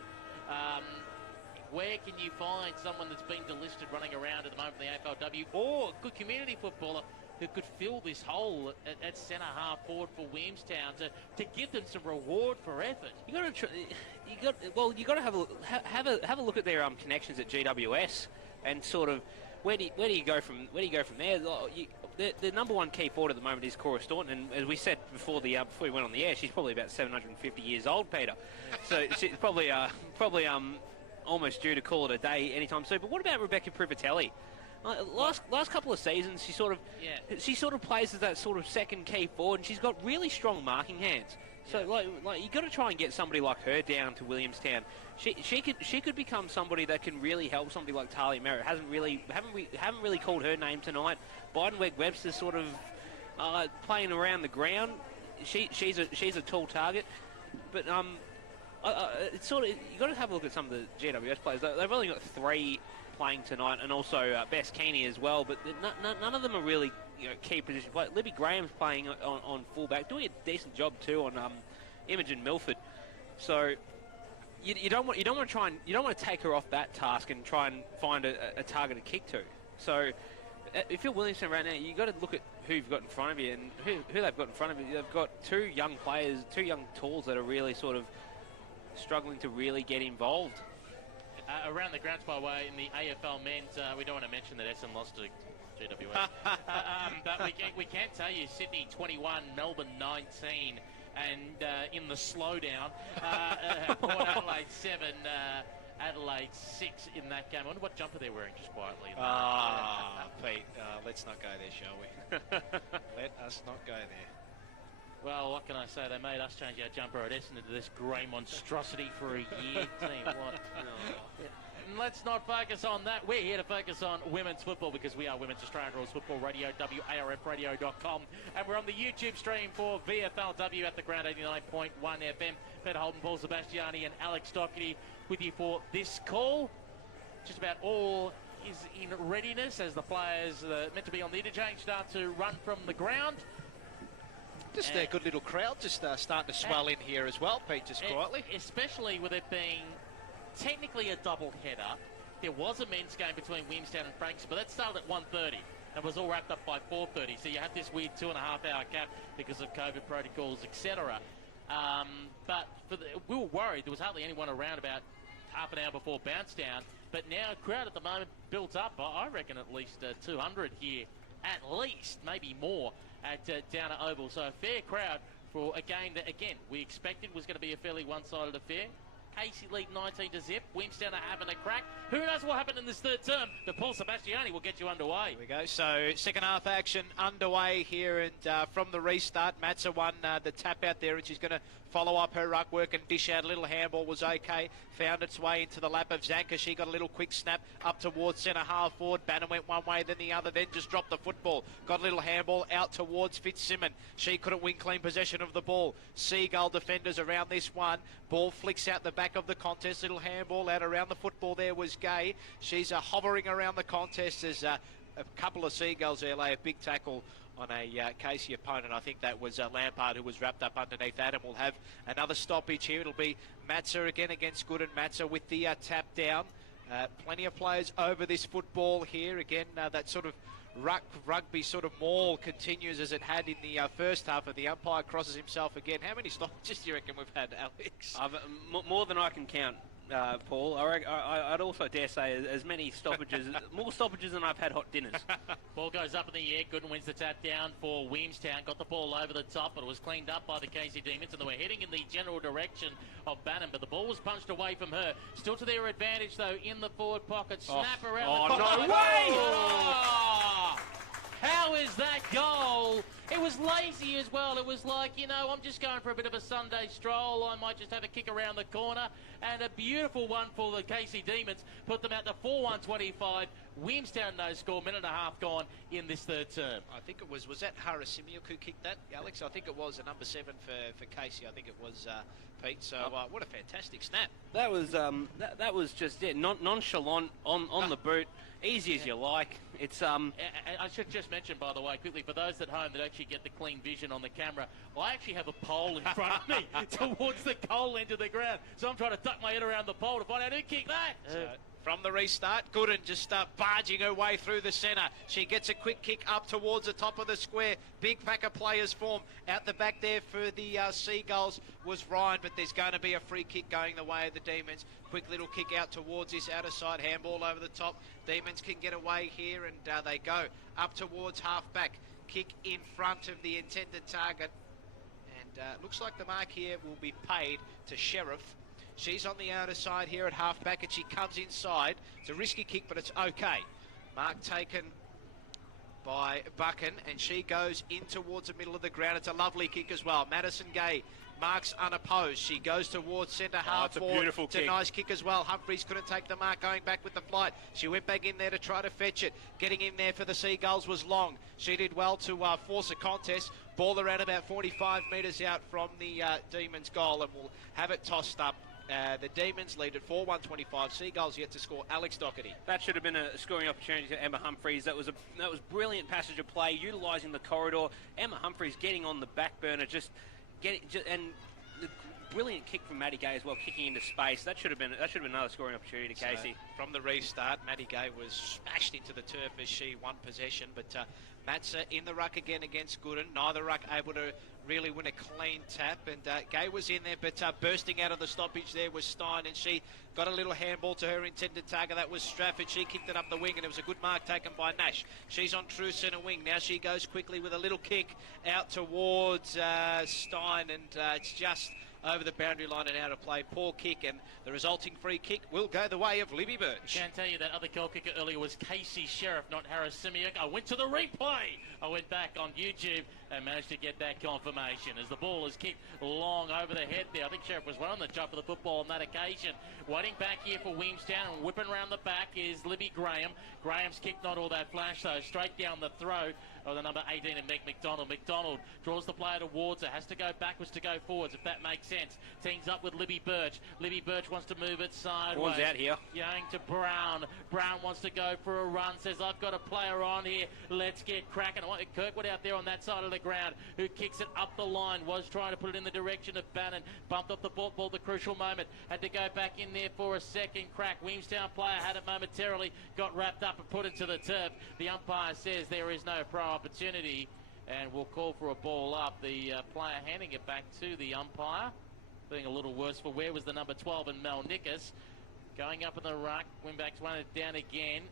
Where can you find someone that's been delisted running around at the moment in the AFLW, or a good community footballer who could fill this hole at centre-half forward for Williamstown to give them some reward for effort? You got to have a look at their connections at GWS, and sort of where do you go from there? The number one key forward at the moment is Cora Staunton, and as we said before we went on the air, she's probably about 750 years old, Peter. So she's probably almost due to call it a day anytime soon. But what about Rebecca Privatelli? Last couple of seasons, she sort of plays as that sort of second key forward, and she's got really strong marking hands. So you got to try and get somebody like her down to Williamstown. She could become somebody that can really help somebody like Talia Merritt. Haven't really called her name tonight. Biden Webster's sort of playing around the ground. She's a tall target, but it's sort of, you got to have a look at some of the GWS players. They've only got 3 playing tonight, and also Bess Keeney as well. But none of them are really key position players. Libby Graham's playing on fullback, doing a decent job too on Imogen Milford. So you don't want to take her off that task and try and find a target to kick to. So if you're Williamstown right now, you got to look at who you've got in front of you, and who they've got in front of you. They've got 2 young players, 2 young tools that are really sort of struggling to really get involved. Around the grounds, by the way, in the AFL men's, we don't want to mention that Essendon lost to GWS. But we can tell you, Sydney 21, Melbourne 19, and in the slowdown, Port Adelaide 7, Adelaide 6 in that game. I wonder what jumper they're wearing, just quietly. Pete, let's not go there, shall we? Let us not go there. Well, what can I say? They made us change our jumper at Essendon to this grey monstrosity for a year. Team, what? And let's not focus on that. We're here to focus on women's football, because we are Women's Australian Rules Football Radio, WARFradio.com. And we're on the YouTube stream for VFLW at the ground, 89.1 FM. Peter Holden, Paul Substantiating and Alex Doherty with you for this call. Just about all is in readiness as the players meant to be on the interchange start to run from the ground. Just a good little crowd just starting to swell in here as well, Pete, just quietly. Especially with it being technically a double header. There was a men's game between Williamstown and Franks, but that started at 1:30 and was all wrapped up by 4:30. So you had this weird 2.5-hour gap because of COVID protocols, etc. But we were worried. There was hardly anyone around about half an hour before bounce down. But now, crowd at the moment built up, I reckon, at least 200 here, at least, maybe more, at Downer Oval. So a fair crowd for a game that, again, we expected was going to be a fairly one-sided affair. Casey lead 19-0. Williamstown are having a crack. Who knows what happened in this third term? But Paul Substantiating will get you underway. Here we go. So second half action underway here, and from the restart, Matza won the tap out there, and she's going to follow up her ruck work and dish out. A little handball was okay. Found its way into the lap of Zanka. She got a little quick snap up towards centre half forward. Bannon went one way, then the other, then just dropped the football. Got a little handball out towards Fitzsimmons. She couldn't win clean possession of the ball. Seagull defenders around this one. Ball flicks out the back of the contest. Little handball out around the football there was Gay. She's hovering around the contest as a couple of Seagulls there lay a big tackle on a Casey opponent. I think that was Lampard, who was wrapped up underneath that, and we'll have another stoppage here. It'll be Matza again against Gooden. Matza with the tap down. Plenty of players over this football here. Again, that sort of rugby sort of maul continues as it had in the first half, and the umpire crosses himself again. How many stoppages do you reckon we've had, Alex? More than I can count. Paul, I'd also dare say as many stoppages, more stoppages than I've had hot dinners. Ball goes up in the air. Gooden wins the tap down for Williamstown. Got the ball over the top, but it was cleaned up by the Casey Demons, and they were heading in the general direction of Bannon, but the ball was punched away from her. Still to their advantage, though, in the forward pocket. Snap around the no way! Oh! How is that goal? It was lazy as well. It was like, I'm just going for a bit of a Sunday stroll. I might just have a kick around the corner. And a beautiful one for the Casey Demons. Put them out to 4-1-25. Williamstown no score. Minute and a half gone in this third term. I think it was that Harasimiuk who kicked that, Alex? I think it was a number 7 for Casey. I think it was Pete. So what a fantastic snap. That was that was just nonchalant on the boot. Easy as you like. It's I should just mention, by the way, quickly, for those at home that actually get the clean vision on the camera, I actually have a pole in front of me towards the goal end of the ground. So I'm trying to duck my head around the pole to find out who kicked that. From the restart, Gooden just barging her way through the centre. She gets a quick kick up towards the top of the square. Big pack of players form. Out the back there for the Seagulls was Ryan, but there's going to be a free kick going the way of the Demons. Quick little kick out towards this outer side. Handball over the top. Demons can get away here, and they go up towards half-back. Kick in front of the intended target. And looks like the mark here will be paid to Sheriff. She's on the outer side here at half-back, and she comes inside. It's a risky kick, but it's okay. Mark taken by Buchan, and she goes in towards the middle of the ground. It's a lovely kick as well. Madison Gay marks unopposed. She goes towards centre half it's a forward. beautiful It's kick. a nice kick as well. Humphries couldn't take the mark, going back with the flight. She went back in there to try to fetch it. Getting in there for the Seagulls was Long. She did well to force a contest. Ball around about 45 metres out from the Demons' goal, and we'll have it tossed up. The Demons lead at 4-1-25. Seagulls yet to score. Alex Doherty. That should have been a scoring opportunity to Emma Humphries. That was brilliant passage of play, utilising the corridor. Emma Humphries getting on the back burner, and the brilliant kick from Maddie Gay as well, kicking into space. That should have been another scoring opportunity to Casey. From the restart, Maddie Gay was smashed into the turf as she won possession, but Matza in the ruck again against Gooden. Neither ruck able to really win a clean tap, and Gay was in there, but bursting out of the stoppage there was Stein, and she got a little handball to her intended target. That was Strafford. She kicked it up the wing, and it was a good mark taken by Nash. She's on true centre wing. Now she goes quickly with a little kick out towards Stein, and it's just over the boundary line and out of play. Poor kick, and the resulting free kick will go the way of Libby Birch. I can tell you that other goal kicker earlier was Casey Sheriff, not Harasimiuk. I went to the replay. I went back on YouTube and managed to get that confirmation as the ball is kicked long over the head there. I think Sheriff was running the jump of the football on that occasion. Waiting back here for Williamstown, and whipping around the back is Libby Graham. Graham's kick not all that flash though. Straight down the throat of the number 18 and Meg McDonald. McDonald draws the player towards her, has to go backwards to go forwards, if that makes sense. Teams up with Libby Birch. Libby Birch wants to move it sideways. One's out here. Going to Brown. Brown wants to go for a run, says, I've got a player on here. Let's get cracking. I want Kirkwood out there on that side of the ground, who kicks it up the line, was trying to put it in the direction of Bannon. Bumped off the ball, the crucial moment. Had to go back in there for a second crack. Williamstown player had it momentarily, got wrapped up and put into the turf. The umpire says there is no pro opportunity, and we'll call for a ball up. The player handing it back to the umpire. Being a little worse for wear was the number 12 and Mel Nickus. Going up in the ruck, Winbacks run it down again.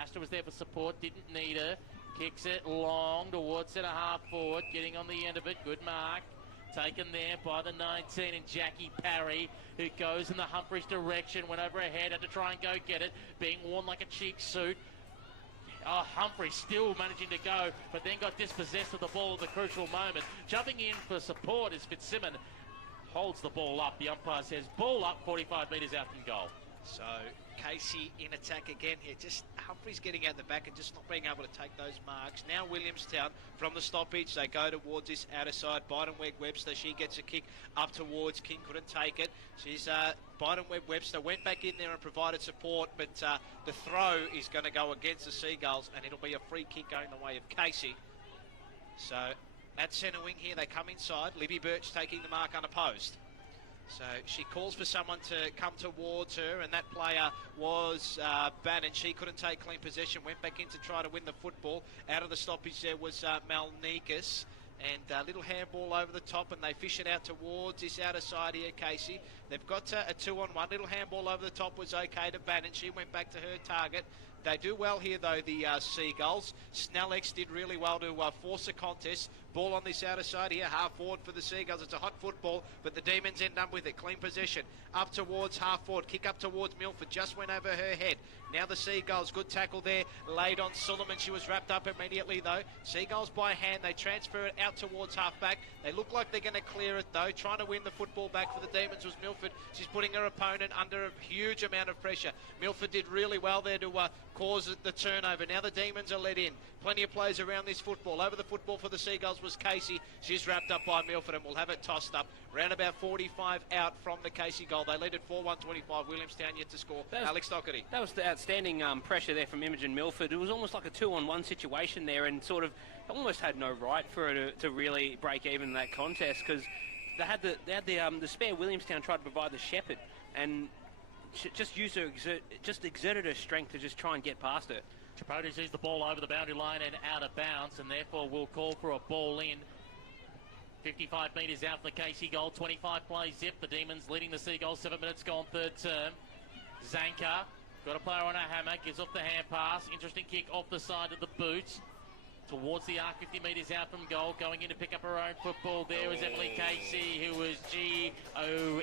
Master was there for support, didn't need her. Kicks it long towards centre half forward, getting on the end of it. Good mark. Taken there by the 19 and Jackie Parry, who goes in the Humphreys direction, went over her head, had to try and go get it, being worn like a cheek suit. Oh, Humphrey still managing to go, but then got dispossessed of the ball at the crucial moment. Jumping in for support is Fitzsimmons. Holds the ball up. The umpire says ball up 45 metres out from goal. So Casey in attack again here. Just Humphreys getting out the back and just not being able to take those marks. Now Williamstown from the stoppage. They go towards this outer side. Biden-Webb-Webster, she gets a kick up towards King. Couldn't take it. She's Biden-Webb-Webster went back in there and provided support, but the throw is going to go against the Seagulls, and it'll be a free kick going the way of Casey. So at centre wing here, they come inside. Libby Birch taking the mark unopposed. So she calls for someone to come towards her, and that player was Bannon. She couldn't take clean possession, went back in to try to win the football. Out of the stoppage there was Malnikas, and a little handball over the top, and they fish it out towards this outer side here, Casey. They've got a 2-on-1. Little handball over the top was okay to Bannon. She went back to her target. They do well here, though, the Seagulls. Snellex did really well to force a contest. Ball on this outer side here, half forward for the Seagulls. It's a hot football, but the Demons end up with it. Clean possession. Up towards half forward. Kick up towards Milford. Just went over her head. Now the Seagulls. Good tackle there. Laid on Suleiman. She was wrapped up immediately, though. Seagulls by hand. They transfer it out towards half back. They look like they're going to clear it, though. Trying to win the football back for the Demons was Milford. She's putting her opponent under a huge amount of pressure. Milford did really well there to cause the turnover. Now the Demons are let in. Plenty of players around this football. Over the football for the Seagulls was Casey. She's wrapped up by Milford and will have it tossed up. Round about 45 out from the Casey goal. They lead at 4-1-25. Williamstown yet to score. Alex Doherty. That was the outstanding pressure there from Imogen Milford. It was almost like a 2-on-1 situation there, and sort of almost had no right for her to really break even in that contest, because they had the spare Williamstown tried to provide the shepherd, and just exerted her strength to just try and get past her. Tripodi sees the ball over the boundary line and out of bounds, and therefore will call for a ball in. 55 metres out from the Casey goal, 25 plays zip. The Demons leading the Seagulls, 7 minutes gone, third term. Zanka, got a player on a hammock, gives off the hand pass. Interesting kick off the side of the boots. Towards the arc, 50 metres out from goal, going in to pick up her own football. There is Emily Casey, who was Gone.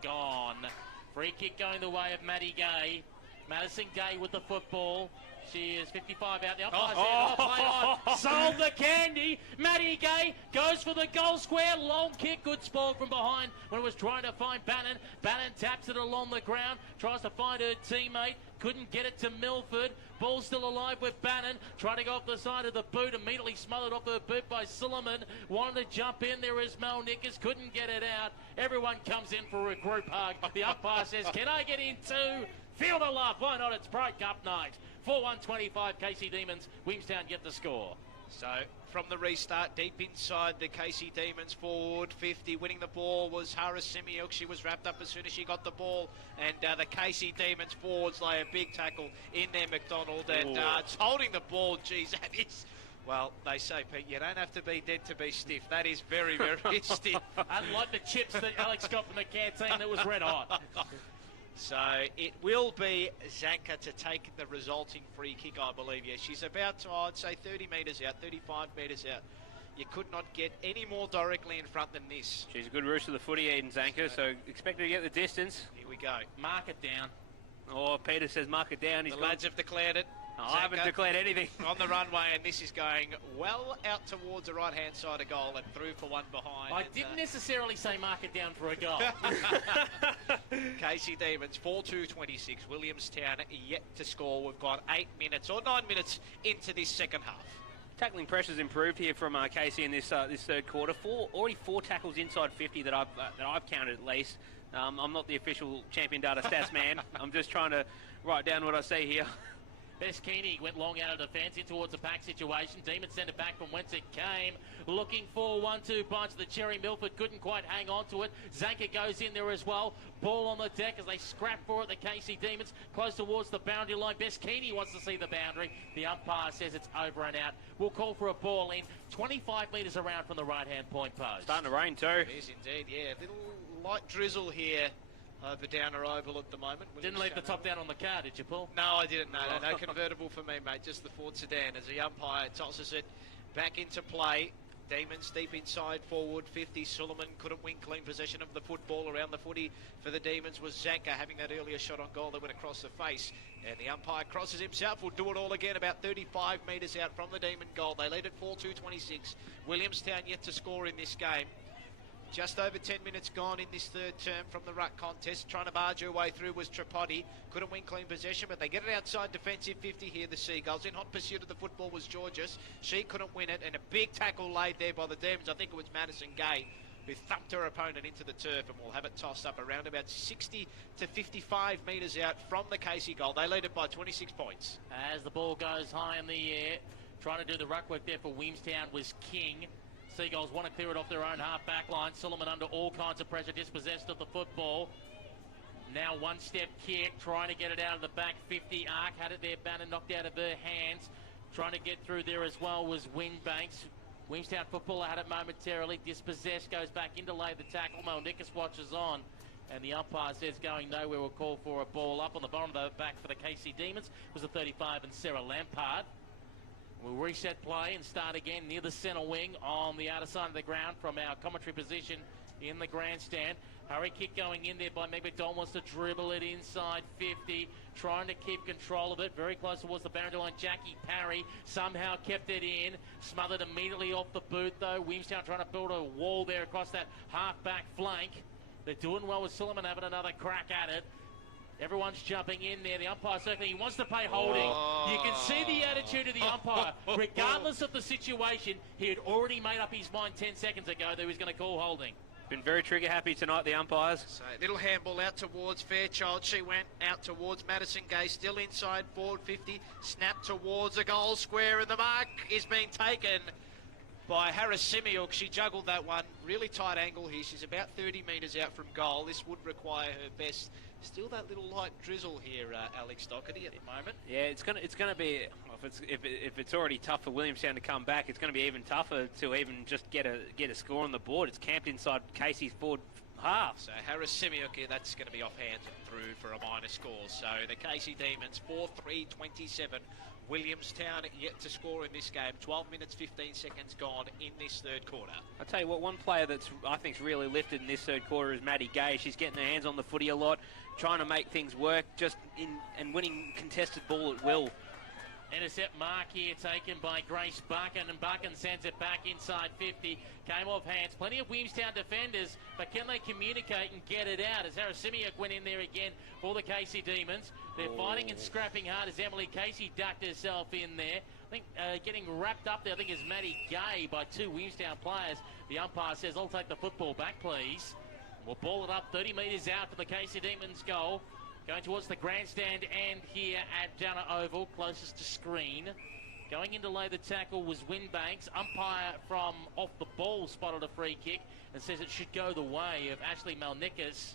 Gone. Free kick going the way of Maddie Gay. Madison Gay with the football. She is 55 out. The umpire play on. Sold the candy. Maddie Gay goes for the goal square. Long kick. Good spoil from behind when it was trying to find Bannon. Bannon taps it along the ground. Tries to find her teammate. Couldn't get it to Milford. Ball still alive with Bannon. Trying to go off the side of the boot. Immediately smothered off her boot by Suleiman. Wanted to jump in. There is Mel Nickers. Couldn't get it out. Everyone comes in for a group hug. The umpire says, can I get in too? Feel the love. Why not? It's Pride Cup night. 4-1-25 Casey Demons. Williamstown get the score. So from the restart, deep inside the Casey Demons forward 50. Winning the ball was Haris Simiuk. She was wrapped up as soon as she got the ball. And the Casey Demons forwards lay a big tackle in there, McDonald. And it's holding the ball. Geez, that is... Well, they say, Pete, you don't have to be dead to be stiff. That is very, very stiff. Unlike the chips that Alex got from the canteen that was red hot. So it will be Zanka to take the resulting free kick, I believe. Yeah, she's about, I'd say, 30 metres out, 35 metres out. You could not get any more directly in front than this. She's a good rooster of the footy, Eden Zanka, so expect her to get the distance. Here we go. Mark it down. Oh, Peter says mark it down. The lads have declared it. I haven't declared anything. On the runway, and this is going well out towards the right-hand side of goal and through for one behind. I didn't necessarily say mark it down for a goal. Casey Demons, 4-2-26. Williamstown yet to score. We've got 8 minutes or 9 minutes into this second half. Tackling pressure's improved here from Casey in this third quarter. Already four tackles inside 50 that I've counted at least. I'm not the official champion data stats man. I'm just trying to write down what I see here. Bess Keeney went long out of defence in towards a pack situation. Demons sent it back from whence it came. Looking for 1-2 punch. The Cherry Milford couldn't quite hang on to it. Zanka goes in there as well. Ball on the deck as they scrap for it. The Casey Demons close towards the boundary line. Bess Keeney wants to see the boundary. The umpire says it's over and out. We'll call for a ball in 25 metres around from the right-hand point post. Starting to rain too. It is indeed, yeah. Little light drizzle here over Downer Oval at the moment. Didn't leave the top down on the car, did you, Paul? No, I didn't. No convertible for me, mate. Just the Ford sedan as the umpire tosses it back into play. Demons deep inside forward 50. Suleiman couldn't win clean possession of the football. Around the footy for the Demons was Zanka having that earlier shot on goal that went across the face. And the umpire crosses himself. Will do it all again about 35 metres out from the Demon goal. They lead at 4-2-26. Williamstown yet to score in this game. Just over 10 minutes gone in this third term from the ruck contest. Trying to barge her way through was Tripodi. Couldn't win clean possession, but they get it outside defensive 50 here, the Seagulls. In hot pursuit of the football was Georges. She couldn't win it, and a big tackle laid there by the Demons. I think it was Madison Gay who thumped her opponent into the turf, and will have it tossed up around about 60 to 55 metres out from the Casey goal. They lead it by 26 points. As the ball goes high in the air, trying to do the ruck work there for Williamstown was King. Seagulls want to clear it off their own half-back line. Suleiman under all kinds of pressure, dispossessed of the football. Now one-step kick, trying to get it out of the back 50 arc. Had it there, Bannon knocked out of her hands. Trying to get through there as well was Wingbanks. Williamstown footballer had it momentarily. Dispossessed, goes back in to lay the tackle. Melnicus watches on. And the umpire says going nowhere will call for a ball up on the bottom of the back for the KC Demons. It was a 35 and Sarah Lampard. We'll reset play and start again near the centre wing on the outer side of the ground from our commentary position in the grandstand. Hurry kick going in there by Meg McDonald, wants to dribble it inside 50, trying to keep control of it. Very close towards the boundary line. Jackie Parry somehow kept it in, smothered immediately off the boot though. Williamstown trying to build a wall there across that half-back flank. They're doing well with Suleiman having another crack at it. Everyone's jumping in there. The umpire certainly he wants to play holding. You can see the attitude of the umpire. Regardless of the situation, he had already made up his mind 10 seconds ago that he was going to call holding. Been very trigger happy tonight, the umpires. So little handball out towards Fairchild. She went out towards Madison Gay, still inside forward 50. Snap towards a goal square, and the mark is being taken by Harris Simiuk. She juggled that one. Really tight angle here. She's about 30 metres out from goal. This would require her best. Still that little light drizzle here, Alex Doherty, at the moment. Yeah, it's gonna be. If it's already tough for Williamstown to come back, it's going to be even tougher to even just get a score on the board. It's camped inside Casey's forward half. So Harris Simiuk here, that's going to be off hands and through for a minor score. So the Casey Demons 4-3-27. Williamstown yet to score in this game. 12 minutes 15 seconds gone in this third quarter. I'll tell you what, one player that's I think's really lifted in this third quarter is Maddie Gay. She's getting her hands on the footy a lot, trying to make things work, and winning contested ball at will. Intercept mark here taken by Grace Buchan, and Buchan sends it back inside 50. Came off hands. Plenty of Williamstown defenders, but can they communicate and get it out? As Harris Simiuk went in there again for the Casey Demons. They're fighting and scrapping hard as Emily Casey ducked herself in there. I think getting wrapped up there, I think, is Maddie Gay by two Williamstown players. The umpire says, I'll take the football back, please. We'll ball it up 30 metres out to the Casey Demons goal. Going towards the grandstand end here at Downer Oval, closest to screen. Going in to lay the tackle was Winbanks. Umpire from off the ball spotted a free kick and says it should go the way of Ashley Melnicus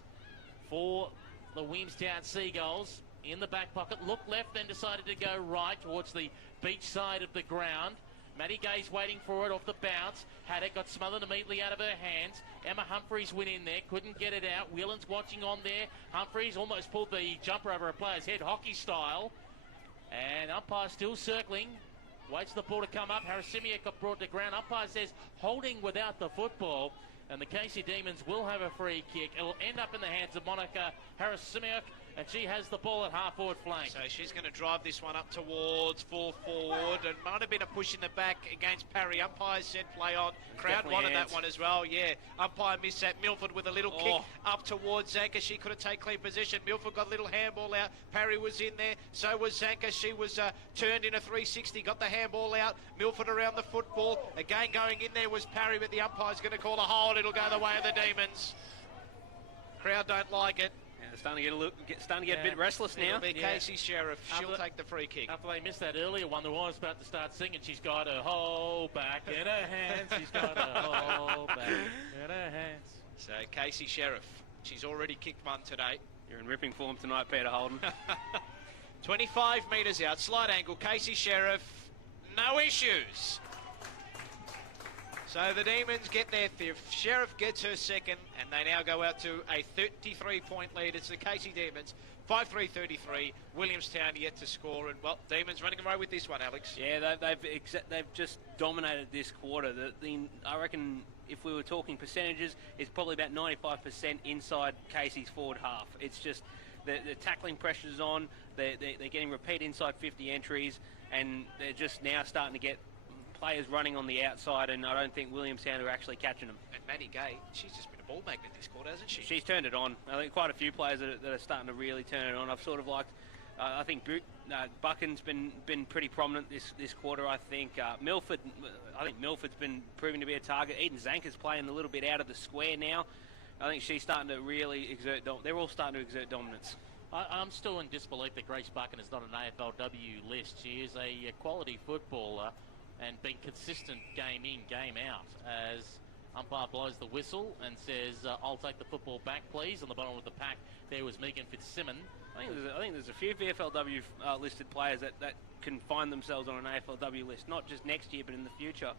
for the Williamstown Seagulls. In the back pocket, looked left, then decided to go right towards the beach side of the ground. Maddie Gay's waiting for it off the bounce. Had it, got smothered immediately out of her hands. Emma Humphreys went in there, couldn't get it out. Whelan's watching on there. Humphreys almost pulled the jumper over a player's head, hockey style. And umpire still circling. Waits for the ball to come up. Harris Simiuk got brought to ground. Umpire says holding without the football. And the Casey Demons will have a free kick. It will end up in the hands of Monica Harris Simiuk. And she has the ball at half-forward flank. So she's going to drive this one up towards full forward. And might have been a push in the back against Parry. Umpire said play on. Crowd wanted that one as well, yeah. Umpire missed that. Milford with a little kick up towards Zanka. She could have taken clean position. Milford got a little handball out. Parry was in there. So was Zanka. She was turned in a 360. Got the handball out. Milford around the football. Again going in there was Parry, but the umpire's going to call a hold. It'll go the way of the Demons. Crowd don't like it. Starting to get a bit restless now. It'll be Casey Sheriff. She'll take the free kick. After they missed that earlier one, the woman's about to start singing. She's got her whole back in her hands. She's got her whole back in her hands. So Casey Sheriff. She's already kicked one today. You're in ripping form tonight, Peter Holden. 25 metres out. Slight angle. Casey Sheriff. No issues. So the Demons get their fifth. Sheriff gets her second, and they now go out to a 33-point lead. It's the Casey Demons, 5-3-33. Williamstown yet to score, and well, Demons running away with this one, Alex. Yeah, they've just dominated this quarter. I reckon if we were talking percentages, it's probably about 95% inside Casey's forward half. It's just the tackling pressure's on. They're getting repeat inside 50 entries, and they're just now starting to get players running on the outside, and I don't think Williamstown are actually catching them. And Maddie Gay, she's just been a ball magnet this quarter, hasn't she? She's turned it on. I think quite a few players that are starting to really turn it on. I've sort of liked, I think Buchan's been pretty prominent this quarter. I think Milford's been proving to be a target. Eden Zanker's playing a little bit out of the square now. I think she's starting to really exert. They're all starting to exert dominance. I'm still in disbelief that Grace Buchan is not an AFLW list. She is a quality footballer and been consistent game in, game out, as umpire blows the whistle and says, I'll take the football back, please. On the bottom of the pack, there was Megan Fitzsimmons. I think there's a few VFLW listed players that can find themselves on an AFLW list, not just next year, but in the future.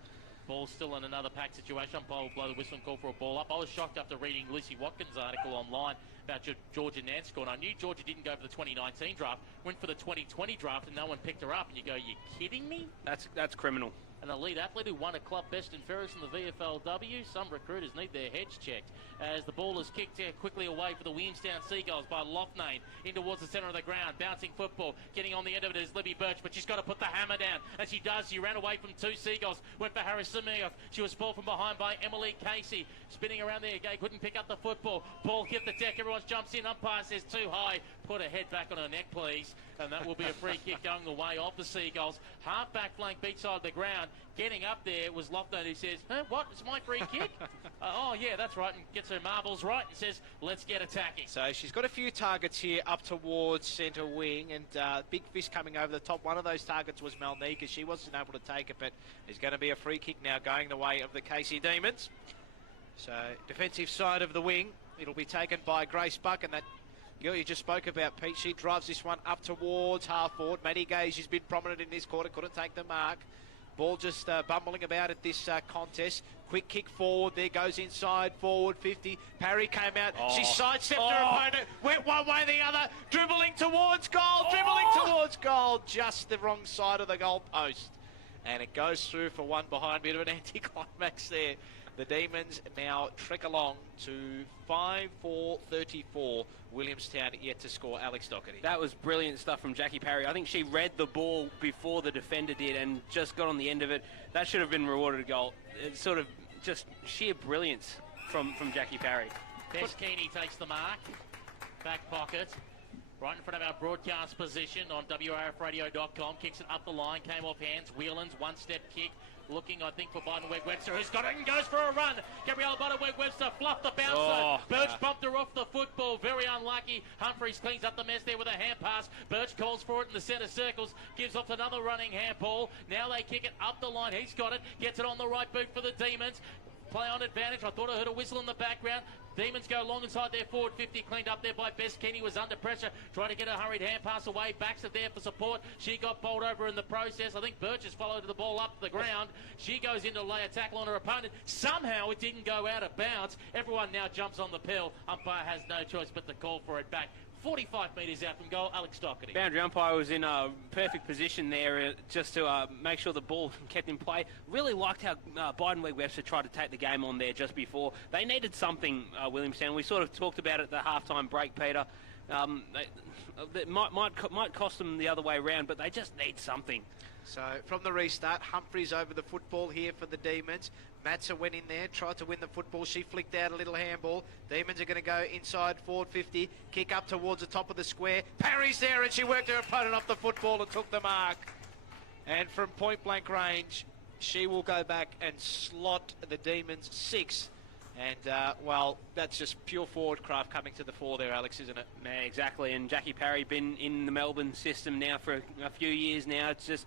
Ball still in another pack situation. Umpire will blow the whistle and call for a ball up. I was shocked after reading Lucy Watkins' article online about Georgia Nansko, and I knew Georgia didn't go for the 2019 draft, went for the 2020 draft, and no one picked her up. And you go, you kidding me? That's criminal. An elite athlete who won a club best in Ferris in the VFLW. Some recruiters need their heads checked as the ball is kicked quickly away for the Williamstown Seagulls by Loughnane in towards the centre of the ground. Bouncing football. Getting on the end of it is Libby Birch, but she's got to put the hammer down. As she does, she ran away from two Seagulls. Went for Harris Simioff. She was pulled from behind by Emily Casey. Spinning around there, Gay couldn't pick up the football. Ball hit the deck. Everyone jumps in. Umpire says too high. Put her head back on her neck, please. And that will be a free kick going the way of the Seagulls. Half back flank beach side of the ground. Getting up there was Loughnane, who says, what? It's my free kick? Oh, yeah, that's right. And gets her marbles right and says, let's get attacking. So she's got a few targets here up towards centre wing, and big fish coming over the top. One of those targets was Malnika. She wasn't able to take it, but there's going to be a free kick now going the way of the Casey Demons. So defensive side of the wing, it'll be taken by Grace Buck, and that girl you just spoke about, Pete, she drives this one up towards half forward. Maddie Gay, she's been prominent in this quarter, couldn't take the mark. Ball just bumbling about at this contest. Quick kick forward, there goes inside, forward 50. Parry came out, she sidestepped her opponent, went one way or the other, dribbling towards goal, just the wrong side of the goal post. And it goes through for one behind, bit of an anticlimax there. The Demons now trek along to 5-4-34. Williamstown yet to score. Alex Doherty. That was brilliant stuff from Jackie Parry. I think she read the ball before the defender did and just got on the end of it. That should have been rewarded a goal. It's sort of just sheer brilliance from Jackie Parry. Bess Keeney takes the mark. Back pocket. Right in front of our broadcast position on WRFradio.com. Kicks it up the line. Came off hands. Whelan's one-step kick. Looking, I think, for Biden-Webb-Webster, who's got it and goes for a run. Gabriella Biden-Webb-Webster fluffed the bouncer. Birch bumped her off the football. Very unlucky. Humphreys cleans up the mess there with a hand pass. Birch calls for it in the centre circles. Gives off another running handball. Now they kick it up the line. He's got it. Gets it on the right boot for the Demons. Play on advantage. I thought I heard a whistle in the background. Demons go long inside their forward 50. Cleaned up there by Bess Kenny. Was under pressure. Trying to get a hurried hand pass away. Backs it there for support. She got bowled over in the process. I think Birch has followed the ball up the ground. She goes in to lay a tackle on her opponent. Somehow it didn't go out of bounds. Everyone now jumps on the pill. Umpire has no choice but to call for it back. 45 metres out from goal, Alex Doherty. Boundary umpire was in a perfect position there just to make sure the ball kept in play. Really liked how Biden-Webb-Webster tried to take the game on there just before. They needed something, Williamstown. We sort of talked about it at the halftime break, Peter. It might cost them the other way around, but they just need something. So from the restart, Humphreys over the football here for the Demons. Matza went in there, tried to win the football. She flicked out a little handball. Demons are going to go inside forward 50. Kick up towards the top of the square. Parry's there and she worked her opponent off the football and took the mark. And from point blank range, she will go back and slot the Demons 6. And, well, that's just pure forward craft coming to the fore there, Alex, isn't it? Yeah, exactly. And Jackie Parry been in the Melbourne system now for a few years now. It's just,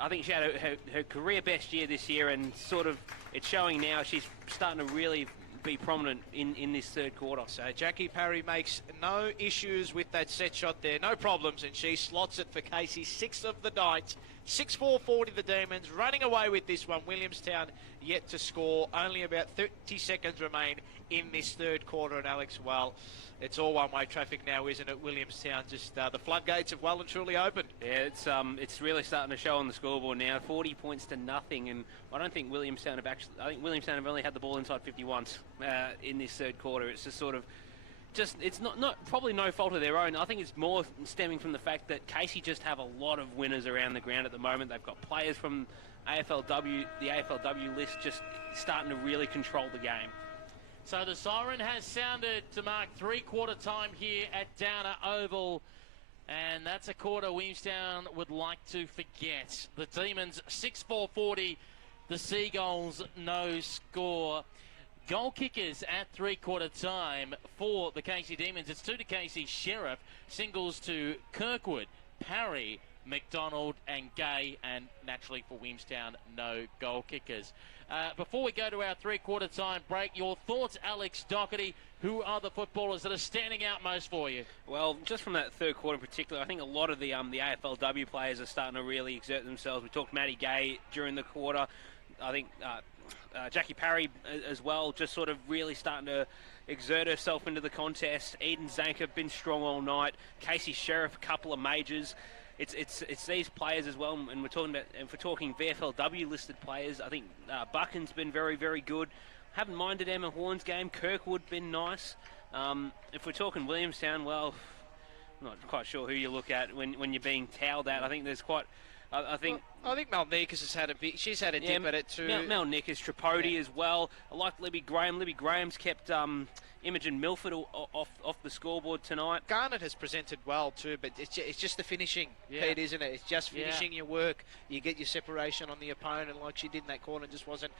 I think she had her career best year this year and sort of it's showing now. She's starting to really be prominent in this third quarter. So Jackie Parry makes no issues with that set shot there, no problems, and she slots it for Casey, 6th of the night. 6-4-40 the Demons, running away with this one. Williamstown yet to score. Only about 30 seconds remain in this third quarter, and Alex, well, it's all one-way traffic now, isn't it? Williamstown, just the floodgates have well and truly opened. Yeah, it's really starting to show on the scoreboard now. 40 points to nothing, and I don't think Williamstown have actually. I think Williamstown have only had the ball inside 50 once in this third quarter. It's just sort of. It's not probably no fault of their own. I think it's more stemming from the fact that Casey just have a lot of winners around the ground at the moment. They've got players from AFLW, the AFLW list, just starting to really control the game. So the siren has sounded to mark three-quarter time here at Downer Oval. And that's a quarter Williamstown would like to forget. The Demons 6-4-40. The Seagulls no score. Goal kickers at three-quarter time for the Casey Demons. It's 2 to Casey Sheriff. Singles to Kirkwood, Parry, McDonald and Gay. And naturally for Williamstown, no goal kickers. Before we go to our three-quarter time break, your thoughts, Alex Doherty. Who are the footballers that are standing out most for you? Well, just from that third quarter in particular, I think a lot of the AFLW players are starting to really exert themselves. We talked Maddie Gay during the quarter. I think Jackie Parry as well, just sort of really starting to exert herself into the contest. Eden Zanker been strong all night. Casey Sheriff, a couple of majors. It's these players as well, and if we're talking VFLW listed players, I think Buchan's been very, very good. Haven't minded Emma Horn's game. Kirkwood been nice. If we're talking Williamstown, well, I'm not quite sure who you look at when you're being towed at. I think there's quite. I think Mel Nikas has had a bit. She's had a dip at it too. Mel Nikas, Tripodi as well. I like Libby Graham. Libby Graham's kept Imogen Milford off the scoreboard tonight. Garnett has presented well too, but it's just the finishing, Pete, isn't it? It's just finishing your work. You get your separation on the opponent like she did in that quarter, and just wasn't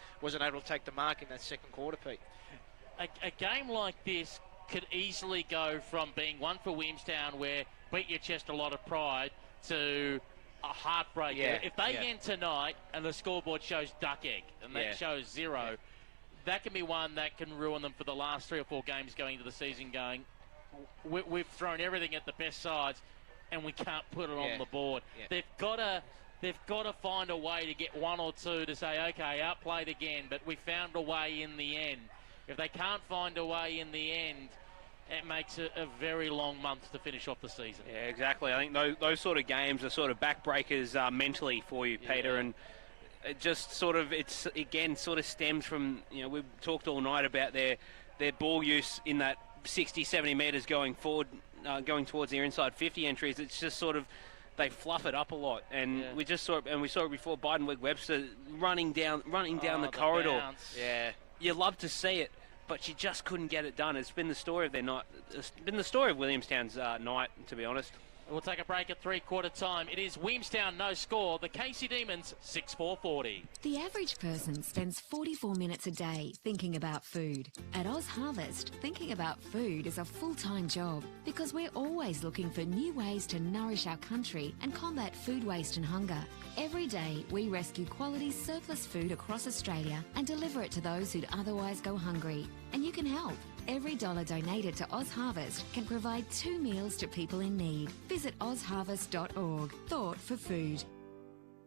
able to take the mark in that second quarter, Pete. A game like this could easily go from being one for Williamstown, where beat your chest a lot of pride, to a heartbreaker. Yeah, if they end tonight and the scoreboard shows duck egg and that shows 0, that can be one that can ruin them for the last 3 or 4 games going into the season, going, we've thrown everything at the best sides and we can't put it on the board. They've got to find a way to get 1 or 2 to say, okay, outplayed again, but we found a way in the end. If they can't find a way in the end, it makes it a very long month to finish off the season. Yeah, exactly. I think those sort of games are sort of backbreakers mentally for you, Peter, and it just sort of, it's again sort of stems from, we've talked all night about their ball use in that 60, 70 metres going forward, going towards their inside 50 entries. It's just sort of, they fluff it up a lot, and we saw it before. Biden-Webster running down the corridor. Bounce. Yeah, you love to see it, but she just couldn't get it done. It's been the story of their night. It's been the story of Williamstown's night, to be honest. We'll take a break at three-quarter time. It is Williamstown no score. The Casey Demons 6-4-40. The average person spends 44 minutes a day thinking about food. At Oz Harvest, thinking about food is a full-time job because we're always looking for new ways to nourish our country and combat food waste and hunger. Every day, we rescue quality surplus food across Australia and deliver it to those who'd otherwise go hungry. And you can help. Every dollar donated to Oz Harvest can provide 2 meals to people in need. Visit ozharvest.org. Thought for food.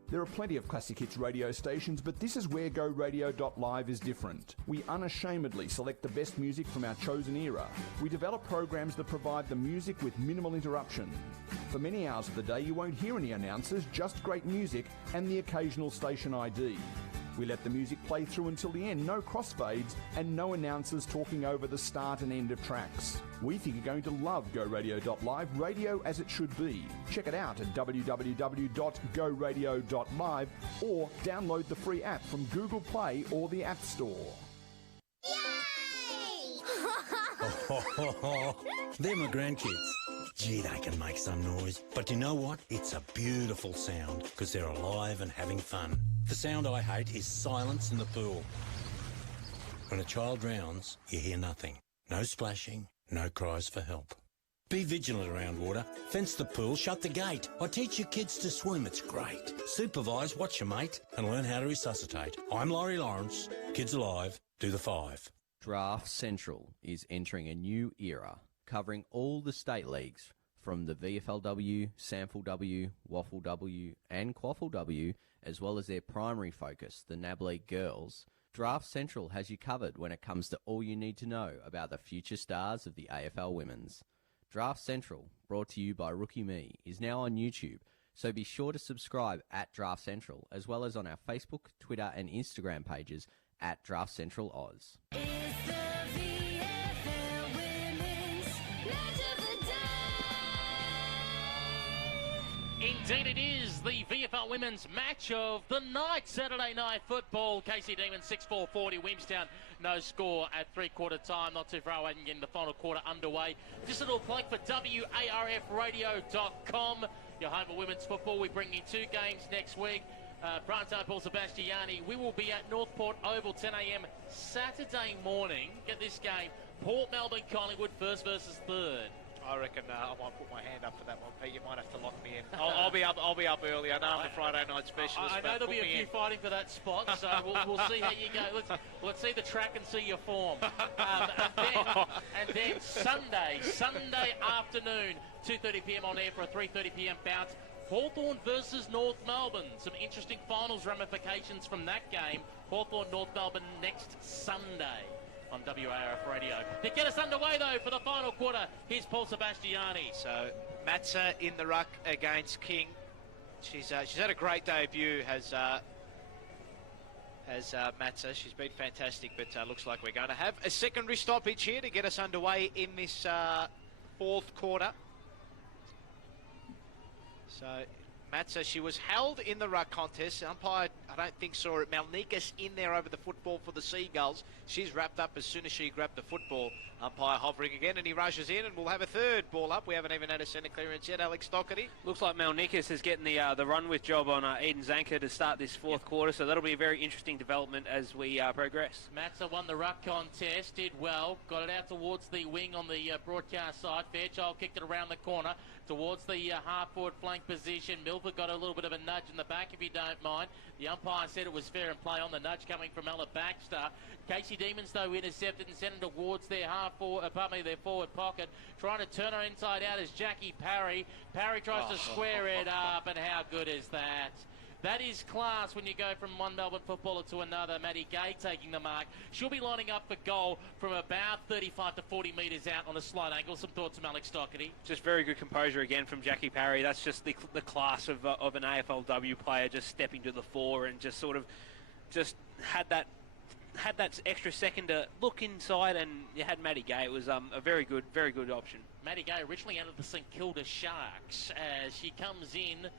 There are plenty of classic hits radio stations, but this is where GoRadio.live is different. We unashamedly select the best music from our chosen era. We develop programs that provide the music with minimal interruption. For many hours of the day, you won't hear any announcers, just great music and the occasional station ID. We let the music play through until the end, no crossfades and no announcers talking over the start and end of tracks. We think you're going to love GoRadio.live, radio as it should be. Check it out at www.goradio.live or download the free app from Google Play or the App Store. They're my grandkids. Gee, they can make some noise. But you know what? It's a beautiful sound because they're alive and having fun. The sound I hate is silence in the pool. When a child drowns, you hear nothing. No splashing, no cries for help. Be vigilant around water. Fence the pool, shut the gate. Or teach your kids to swim, it's great. Supervise, watch your mate, and learn how to resuscitate. I'm Laurie Lawrence. Kids Alive, do the 5. Draft Central is entering a new era, covering all the state leagues from the VFLW, SAMFLW, WFLW and QFLW, as well as their primary focus, the NAB League Girls. Draft Central has you covered when it comes to all you need to know about the future stars of the AFL Women's. Draft Central, brought to you by Rookie Me, is now on YouTube, so be sure to subscribe at Draft Central, as well as on our Facebook, Twitter and Instagram pages at Draft Central Oz. Indeed it is the VFL Women's Match of the Night. Saturday night football. KC Demons 6-4-40. Williamstown no score at three-quarter time. Not too far away from getting the final quarter underway. Just a little plug for WARFradio.com. Your home for women's football. We bring you 2 games next week. Primetime Paul Substantiating. We will be at Northport Oval 10 a.m. Saturday morning. Get this game. Port Melbourne Collingwood first versus third. I reckon I might put my hand up for that one, Pete. You might have to lock me in. I'll be up early. I know I'm a Friday night specialist. I know there'll be a few fighting for that spot, so we'll see how you go. Let's see the track and see your form. And then Sunday afternoon, 2:30 p.m. on air for a 3:30 p.m. bounce. Hawthorn versus North Melbourne. Some interesting finals ramifications from that game. Hawthorn North Melbourne next Sunday on WARF Radio. To get us underway, though, for the final quarter, here's Paul Sebastiani. So, Matza in the ruck against King. She's had a great debut, has Matza. She's been fantastic, but looks like we're going to have a secondary stoppage here to get us underway in this fourth quarter. So, Matza, she was held in the ruck contest. Umpire, I don't think, saw it. Malnikas in there over the football for the Seagulls. She's wrapped up as soon as she grabbed the football. Umpire hovering again, and he rushes in, and we'll have a third ball up. We haven't even had a centre clearance yet. Alex Doherty. Looks like Malnikas is getting the run with job on Eden Zanker to start this fourth quarter, so that'll be a very interesting development as we progress. Matza won the ruck contest, did well, got it out towards the wing on the broadcast side. Fairchild kicked it around the corner towards the half-forward flank position. Milford got a little bit of a nudge in the back, if you don't mind. The umpire said it was fair and play on the nudge coming from Ella Baxter. KC Demons, though, intercepted and sent it towards their their forward pocket. Trying to turn her inside out is Jackie Parry. Parry tries to square it up, and how good is that? That is class when you go from one Melbourne footballer to another. Maddie Gay taking the mark. She'll be lining up for goal from about 35 to 40 metres out on a slight angle. Some thoughts from Alex Doherty. Just very good composure again from Jackie Parry. That's just the class of an AFLW player, just stepping to the fore and just sort of had that extra second to look inside, and you had Maddie Gay. It was a very good option. Maddie Gay originally out of the St Kilda Sharks as she comes in,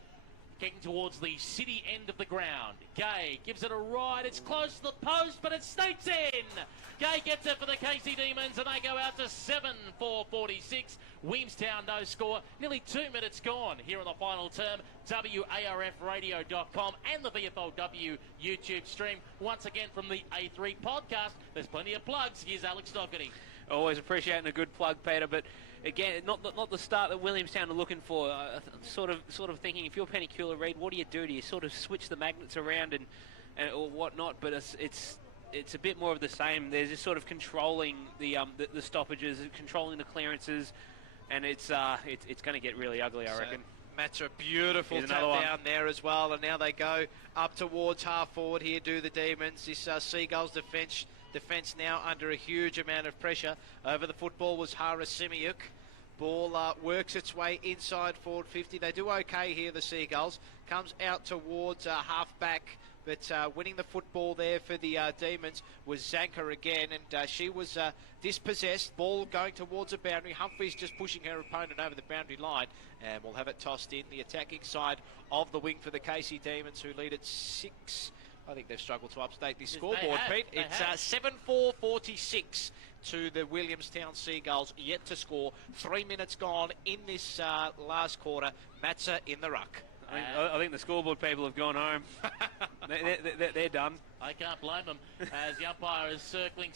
kicking towards the city end of the ground. Gay gives it a ride. It's close to the post, but it sneaks in. Gay gets it for the KC Demons, and they go out to 7-4-46. Williamstown no score. Nearly 2 minutes gone here on the final term. WARFradio.com and the VFLW YouTube stream. Once again from the A3 podcast. There's plenty of plugs. Here's Alex Doherty. Always appreciating a good plug, Peter, but again, not the start that Williamstown are looking for. Sort of thinking, if you're Penny Cula-Reid, what do? You sort of switch the magnets around and or whatnot? But it's a bit more of the same. They're just sort of controlling the stoppages, controlling the clearances, and it's going to get really ugly, I reckon. Matza, a beautiful tap down there as well, and now they go up towards half forward here, do the Demons. This Seagulls defence now under a huge amount of pressure. Over the football was Hara Simiuk. Ball works its way inside forward 50. They do okay here, the Seagulls. Comes out towards half back, but winning the football there for the Demons was Zanker again, and she was dispossessed. Ball going towards the boundary. Humphries just pushing her opponent over the boundary line, and we'll have it tossed in the attacking side of the wing for the KC Demons, who lead at 6. I think they've struggled to update this scoreboard, Pete. It's 7-4-46 to the Williamstown Seagulls, yet to score. 3 minutes gone in this last quarter. Matza in the ruck. I think the scoreboard people have gone home. They're done. I can't blame them as the umpire is circling.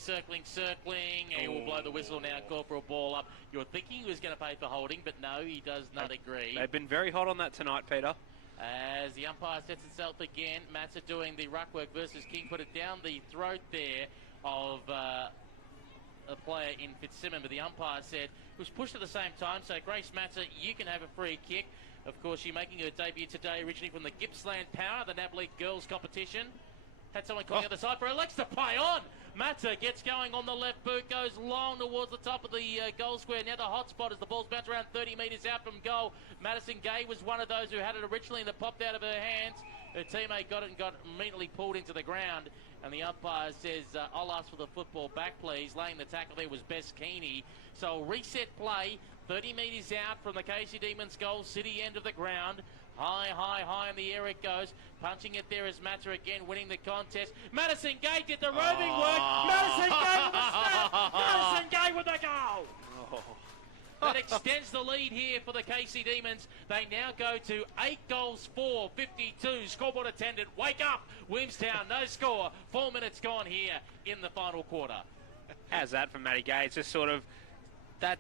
He will blow the whistle now, call for a ball up. You're thinking he was going to pay for holding, but no, he does not agree. They've been very hot on that tonight, Peter. As the umpire sets itself again, Matza doing the ruck work versus King, put it down the throat there of a player in Fitzsimmons, but the umpire said it was pushed at the same time, so Grace Matza, you can have a free kick. Of course, she's making her debut today, originally from the Gippsland Power, the NAB League girls competition. Had someone calling the other side for Alexa play on. Matza gets going on the left boot, goes long towards the top of the goal square. Now the hot spot as the ball's bounced around 30 metres out from goal. Madison Gay was one of those who had it originally and it popped out of her hands. Her teammate got it and got immediately pulled into the ground. And the umpire says, I'll ask for the football back, please. Laying the tackle there was Bess Keeney. So reset play, 30 metres out from the Casey Demons goal, city end of the ground. High in the air it goes. Punching it there is Matza again, winning the contest. Madison Gay did the roving work. Madison Gay with the snap. Madison Gay with the goal. That extends the lead here for the Casey Demons. They now go to 8 goals, 4-52. Scoreboard attendant, wake up. Williamstown, no score. 4 minutes gone here in the final quarter. How's that from Matty Gay? It's just sort of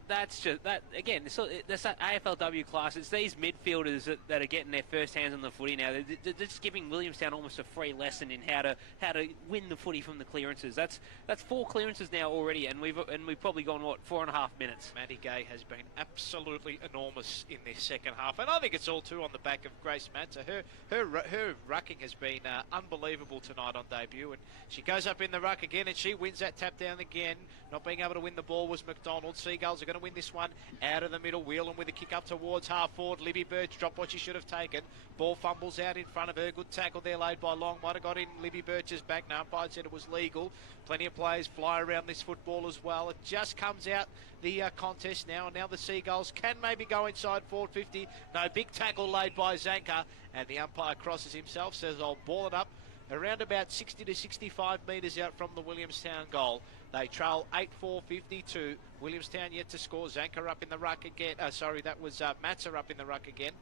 that's just that again. That's that AFLW class. It's these midfielders that are getting their first hands on the footy now. They're just giving Williamstown almost a free lesson in how to win the footy from the clearances. That's 4 clearances now already, and we've probably gone 4.5 minutes. Maddie Gay has been absolutely enormous in this second half, and I think it's all too on the back of Grace Matza. Her rucking has been unbelievable tonight on debut, and she goes up in the ruck again, and she wins that tap down again. Not being able to win the ball was McDonald. Seagulls are going to win this one out of the middle. Whelan with a kick up towards half forward. Libby Birch dropped what she should have taken. Ball fumbles out in front of her. Good tackle there laid by Long. Might have got in Libby Birch's back. No, umpire said it was legal. Plenty of players fly around this football as well. It just comes out the contest now. And now the Seagulls can maybe go inside forward 50. No, big tackle laid by Zanka. And the umpire crosses himself, says I'll ball it up around about 60 to 65 metres out from the Williamstown goal. They trail 8-4-52. Williamstown yet to score. Zanka up in the ruck again. Sorry, that was Matza up in the ruck again.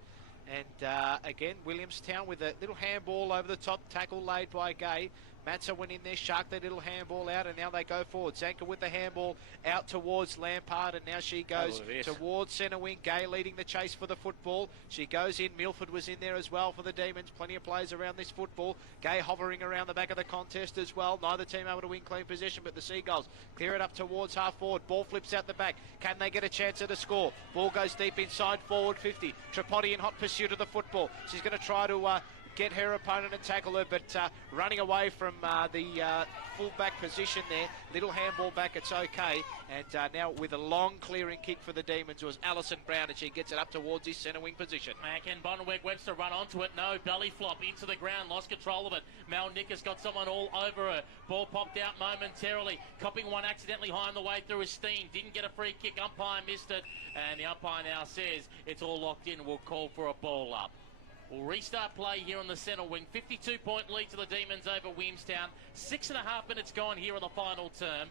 And again, Williamstown with a little handball over the top. Tackle laid by Gay. Matza went in there, sharked that little handball out, and now they go forward. Zanka with the handball out towards Lampard, and now she goes towards centre wing. Gay leading the chase for the football. She goes in. Milford was in there as well for the Demons. Plenty of players around this football. Gay hovering around the back of the contest as well. Neither team able to win clean possession, but the Seagulls clear it up towards half forward. Ball flips out the back. Can they get a chance at a score? Ball goes deep inside forward 50. Tripodi in hot pursuit of the football. She's going to try to get her opponent and tackle her, but running away from the full-back position there. Little handball back, it's okay. And now with a long clearing kick for the Demons was Alison Brown, and she gets it up towards his centre wing position. And can Bonnewick-Webster run onto it? No, belly flop into the ground, lost control of it. Mel Nick has got someone all over her. Ball popped out momentarily. Copping one accidentally high on the way through is Steen. Didn't get a free kick, umpire missed it. And the umpire now says it's all locked in. We'll call for a ball up. We'll restart play here on the centre wing. 52-point lead to the Demons over Williamstown. 6.5 minutes gone here on the final term.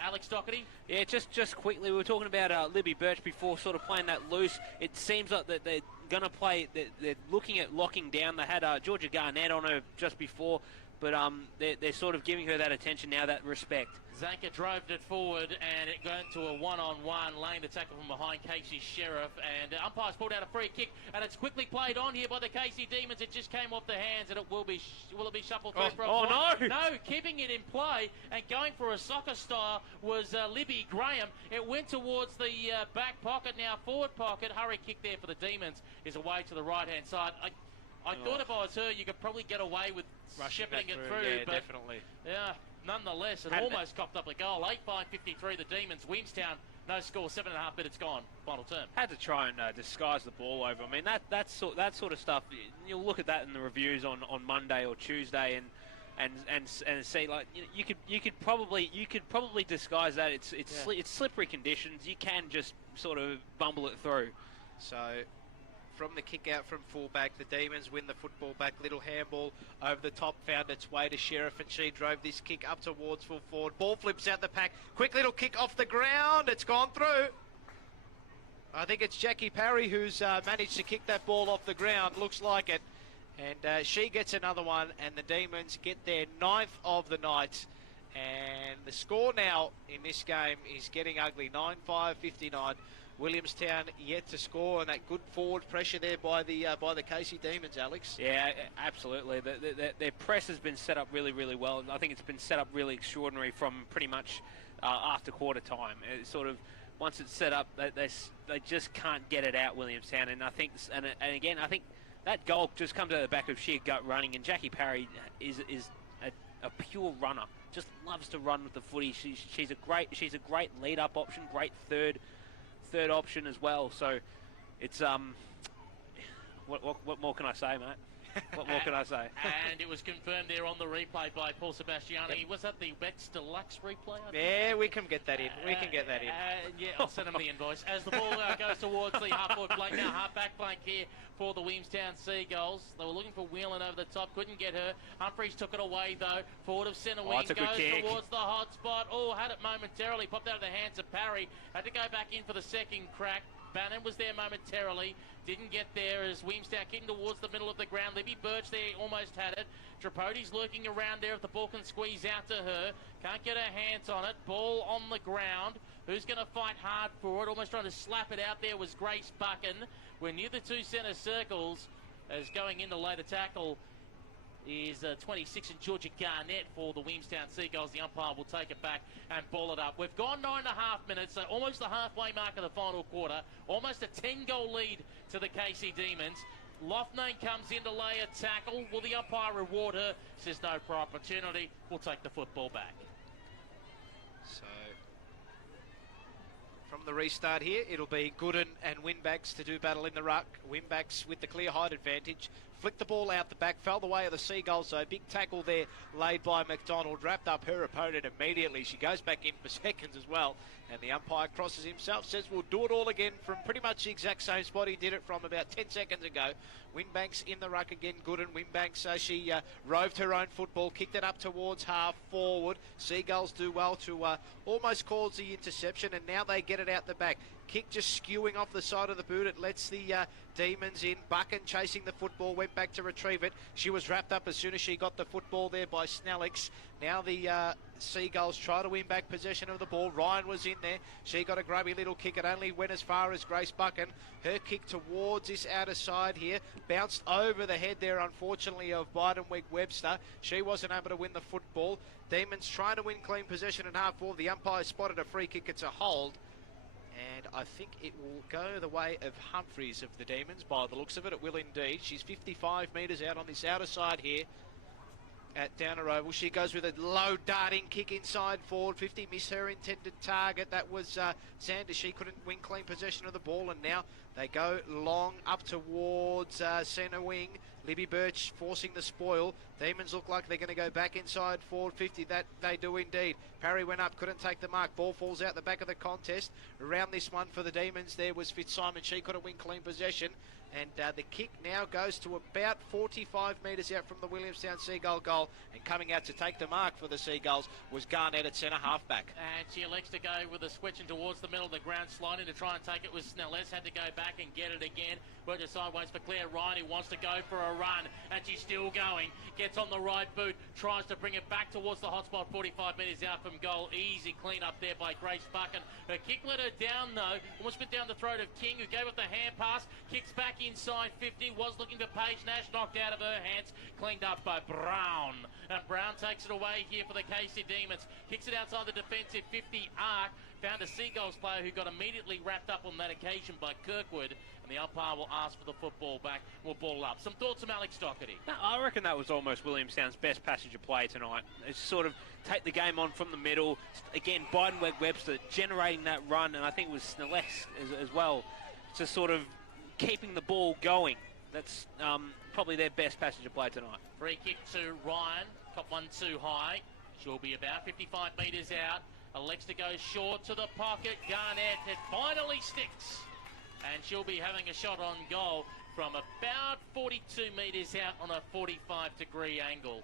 Alex Doherty? Yeah, just quickly, we were talking about Libby Birch before, sort of playing that loose. It seems like that they're going to play, they're looking at locking down. They had Georgia Garnett on her just before, but they're sort of giving her that attention now, that respect. Zanka drove it forward, and it went to a one-on-one, laying the tackle from behind Casey Sheriff, and umpires pulled out a free kick, and it's quickly played on here by the Casey Demons. It just came off the hands, and will it be shuffled through for a point? No! No, keeping it in play and going for a soccer style was Libby Graham. It went towards the back pocket, now forward pocket. Hurry kick there for the Demons is away to the right-hand side. I thought if I was her, you could probably get away with shepherding it through. Yeah, but definitely. Yeah. Nonetheless, it almost copped up a goal. 8-5-53, the Demons. Williamstown, no score, 7.5 minutes gone. Final term. Had to try and disguise the ball over. I mean, that sort of stuff. You'll look at that in the reviews on Monday or Tuesday, and see, like, you could probably disguise that. It's slippery conditions. You can just sort of bumble it through. So, from the kick out from fullback, the Demons win the football back. Little handball over the top, found its way to Sheriff, and she drove this kick up towards full forward. Ball flips out the pack. Quick little kick off the ground. It's gone through. I think it's Jackie Parry who's managed to kick that ball off the ground. Looks like it. And she gets another one, and the Demons get their 9th of the night. And the score now in this game is getting ugly. 9-5-59. Williamstown yet to score, and that good forward pressure there by the Casey Demons, Alex. Yeah, absolutely. Their press has been set up really, really well. I think it's been set up really extraordinary from pretty much after quarter time. It's sort of once it's set up, they just can't get it out, Williamstown. And I think, and again, I think that goal just comes out of the back of sheer gut running. And Jackie Parry is a pure runner. Just loves to run with the footy. She's a great lead up option, great third option as well. So it's what more can I say, mate? What more can I say? And it was confirmed there on the replay by Paul Substantiating. Was that the Bex Deluxe replay? Yeah, we can get that in. We can get that in. Yeah, I'll send them the invoice. As the ball goes towards the half-forward flank, now half-back flank here for the Williamstown Seagulls. They were looking for Whelan over the top, couldn't get her. Humphries took it away, though. Forward of centre wing, goes towards the hot spot. Oh, had it momentarily, popped out of the hands of Parry. Had to go back in for the second crack. Bannon was there momentarily, didn't get there as Williamstown kicking towards the middle of the ground. Libby Birch there almost had it. Tripodi's lurking around there if the ball can squeeze out to her. Can't get her hands on it. Ball on the ground. Who's going to fight hard for it? Almost trying to slap it out there was Grace Buchan. We're near the two centre circles as going in to lay the tackle is 26 and Georgia Garnett for the Williamstown Seagulls. The umpire will take it back and ball it up. We've gone 9.5 minutes, so almost the halfway mark of the final quarter. Almost a 10-goal lead to the KC Demons. Loughnane comes in to lay a tackle. Will the umpire reward her? Says no for opportunity. We'll take the football back. So from the restart here, it'll be Gooden and Winbacks to do battle in the ruck. Winbacks with the clear height advantage. Flicked the ball out the back, fell the way of the Seagulls, so big tackle there laid by McDonald, wrapped up her opponent immediately. She goes back in for seconds as well, and the umpire crosses himself, says we'll do it all again from pretty much the exact same spot he did it from about 10 seconds ago. Winbanks in the ruck again, Gooden. Winbanks, she roved her own football, kicked it up towards half forward. Seagulls do well to almost cause the interception, and now they get it out the back. Kick just skewing off the side of the boot. It lets the Demons in. Buchan chasing the football, went back to retrieve it. She was wrapped up as soon as she got the football there by Snellix. Now the Seagulls try to win back possession of the ball. Ryan was in there. She got a grubby little kick. It only went as far as Grace Buchan. Her kick towards this outer side here. Bounced over the head there, unfortunately, of Biden Webster. She wasn't able to win the football. Demons trying to win clean possession in half forward. The umpire spotted a free kick. It's a hold. And I think it will go the way of Humphries of the Demons. By the looks of it, it will indeed. She's 55 metres out on this outer side here at Downer Oval. She goes with a low darting kick inside forward. 50 missed her intended target. That was Sanders. She couldn't win clean possession of the ball, and now they go long up towards centre wing. Libby Birch forcing the spoil. Demons look like they're going to go back inside forward 50. That they do indeed. Parry went up, couldn't take the mark. Ball falls out the back of the contest. Around this one for the Demons there was Fitzsimon. She couldn't win clean possession. And the kick now goes to about 45 metres out from the Williamstown Seagull goal. And coming out to take the mark for the Seagulls was Garnett at centre halfback. And she elects to go with a switching towards the middle of the ground, sliding to try and take it with Snelless. Had to go back and get it again. Worked it sideways for Claire Ryan, who wants to go for a run. And she's still going. Gets on the right boot. Tries to bring it back towards the hotspot, 45 metres out from goal. Easy clean up there by Grace Buchan. Her kick let her down, though. Almost went down the throat of King, who gave it the hand pass. Kicks back inside 50. Was looking for Paige Nash. Knocked out of her hands. Cleaned up by Brown. And Brown takes it away here for the KC Demons. Kicks it outside the defensive 50 arc. Found a Seagulls player who got immediately wrapped up on that occasion by Kirkwood. And the umpire will ask for the football back. We'll ball up. Some thoughts from Alex Doherty? No, I reckon that was almost Williamstown's best passage of play tonight. It's sort of take the game on from the middle. Again, Biden Webster generating that run, and I think it was Snelless as well, to sort of keeping the ball going. That's probably their best passage of play tonight. Free kick to Ryan. Caught one too high. She'll be about 55 metres out. Elects to go short to the pocket. Garnett, it finally sticks. And she'll be having a shot on goal from about 42 metres out on a 45-degree angle.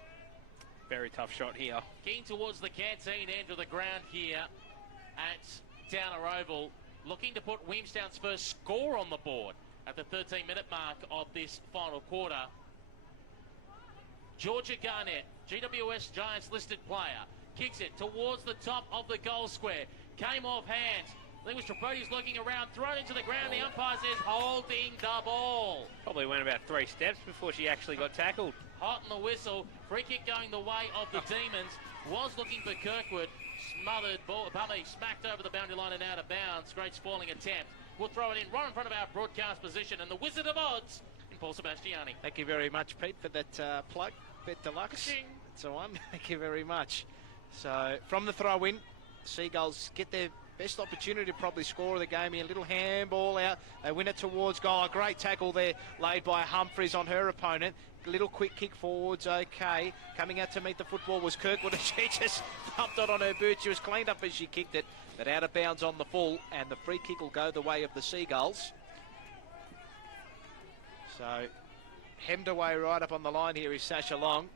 Very tough shot here. Keen towards the canteen end of the ground here at Downer Oval. looking to put Williamstown's first score on the board at the 13-minute mark of this final quarter. Georgia Garnett, GWS Giants listed player, kicks it towards the top of the goal square. Came off hands. I think it was Stoppages looking around, thrown into the ground. The umpire says holding the ball. Probably went about 3 steps before she actually got tackled. Hot in the whistle. Free kick going the way of the Demons. Was looking for Kirkwood. Smothered ball, smacked over the boundary line and out of bounds. Great spoiling attempt. We'll throw it in right in front of our broadcast position, and the Wizard of Odds in Paul Substantiating. Thank you very much, Pete, for that plug. Bet Deluxe. Ka-ching. That's the one. Thank you very much. So, from the throw-in, Seagulls get their best opportunity to probably score of the game here. A little handball out. They win it towards goal. A great tackle there laid by Humphries on her opponent. A little quick kick forwards, okay. Coming out to meet the football was Kirkwood, and she just thumped it on her boot. She was cleaned up as she kicked it, but out of bounds on the full, and the free kick will go the way of the Seagulls. So, hemmed away right up on the line here is Sasha Long.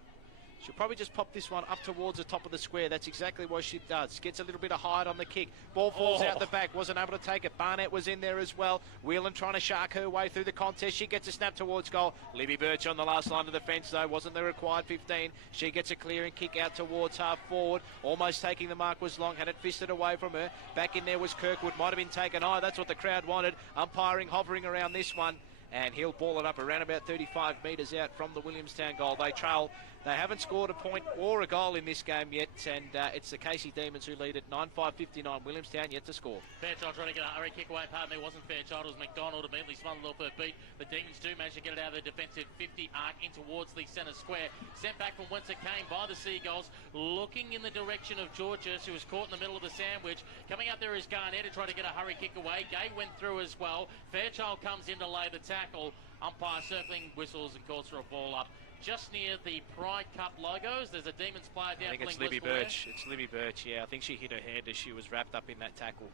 She'll probably just pop this one up towards the top of the square. That's exactly what she does. Gets a little bit of height on the kick. Ball falls out the back. Wasn't able to take it. Barnett was in there as well. Whelan trying to shark her way through the contest. She gets a snap towards goal. Libby Birch on the last line of the fence, though. Wasn't the required 15. She gets a clearing kick out towards half forward. Almost taking the mark was Long. Had it fisted away from her. Back in there was Kirkwood. Might have been taken high. That's what the crowd wanted. Umpiring hovering around this one. And he'll ball it up around about 35 metres out from the Williamstown goal. They trail. They haven't scored a point or a goal in this game yet, and it's the Casey Demons who lead at 9-5-59. Williamstown yet to score. Fairchild trying to get a hurry kick away. Pardon me, it wasn't Fairchild. It was McDonald. Immediately smothered off her beat. The Demons do manage to get it out of the defensive 50 arc in towards the centre square. Sent back from whence it came by the Seagulls. Looking in the direction of Georges, who was caught in the middle of the sandwich. Coming up there is Garnett to try to get a hurry kick away. Gay went through as well. Fairchild comes in to lay the tackle. Umpire circling whistles and calls for a ball up. Just near the Pride Cup logos, there's a Demons player down. I think it's Libby Birch. It's Libby Birch, yeah. I think she hit her head as she was wrapped up in that tackle.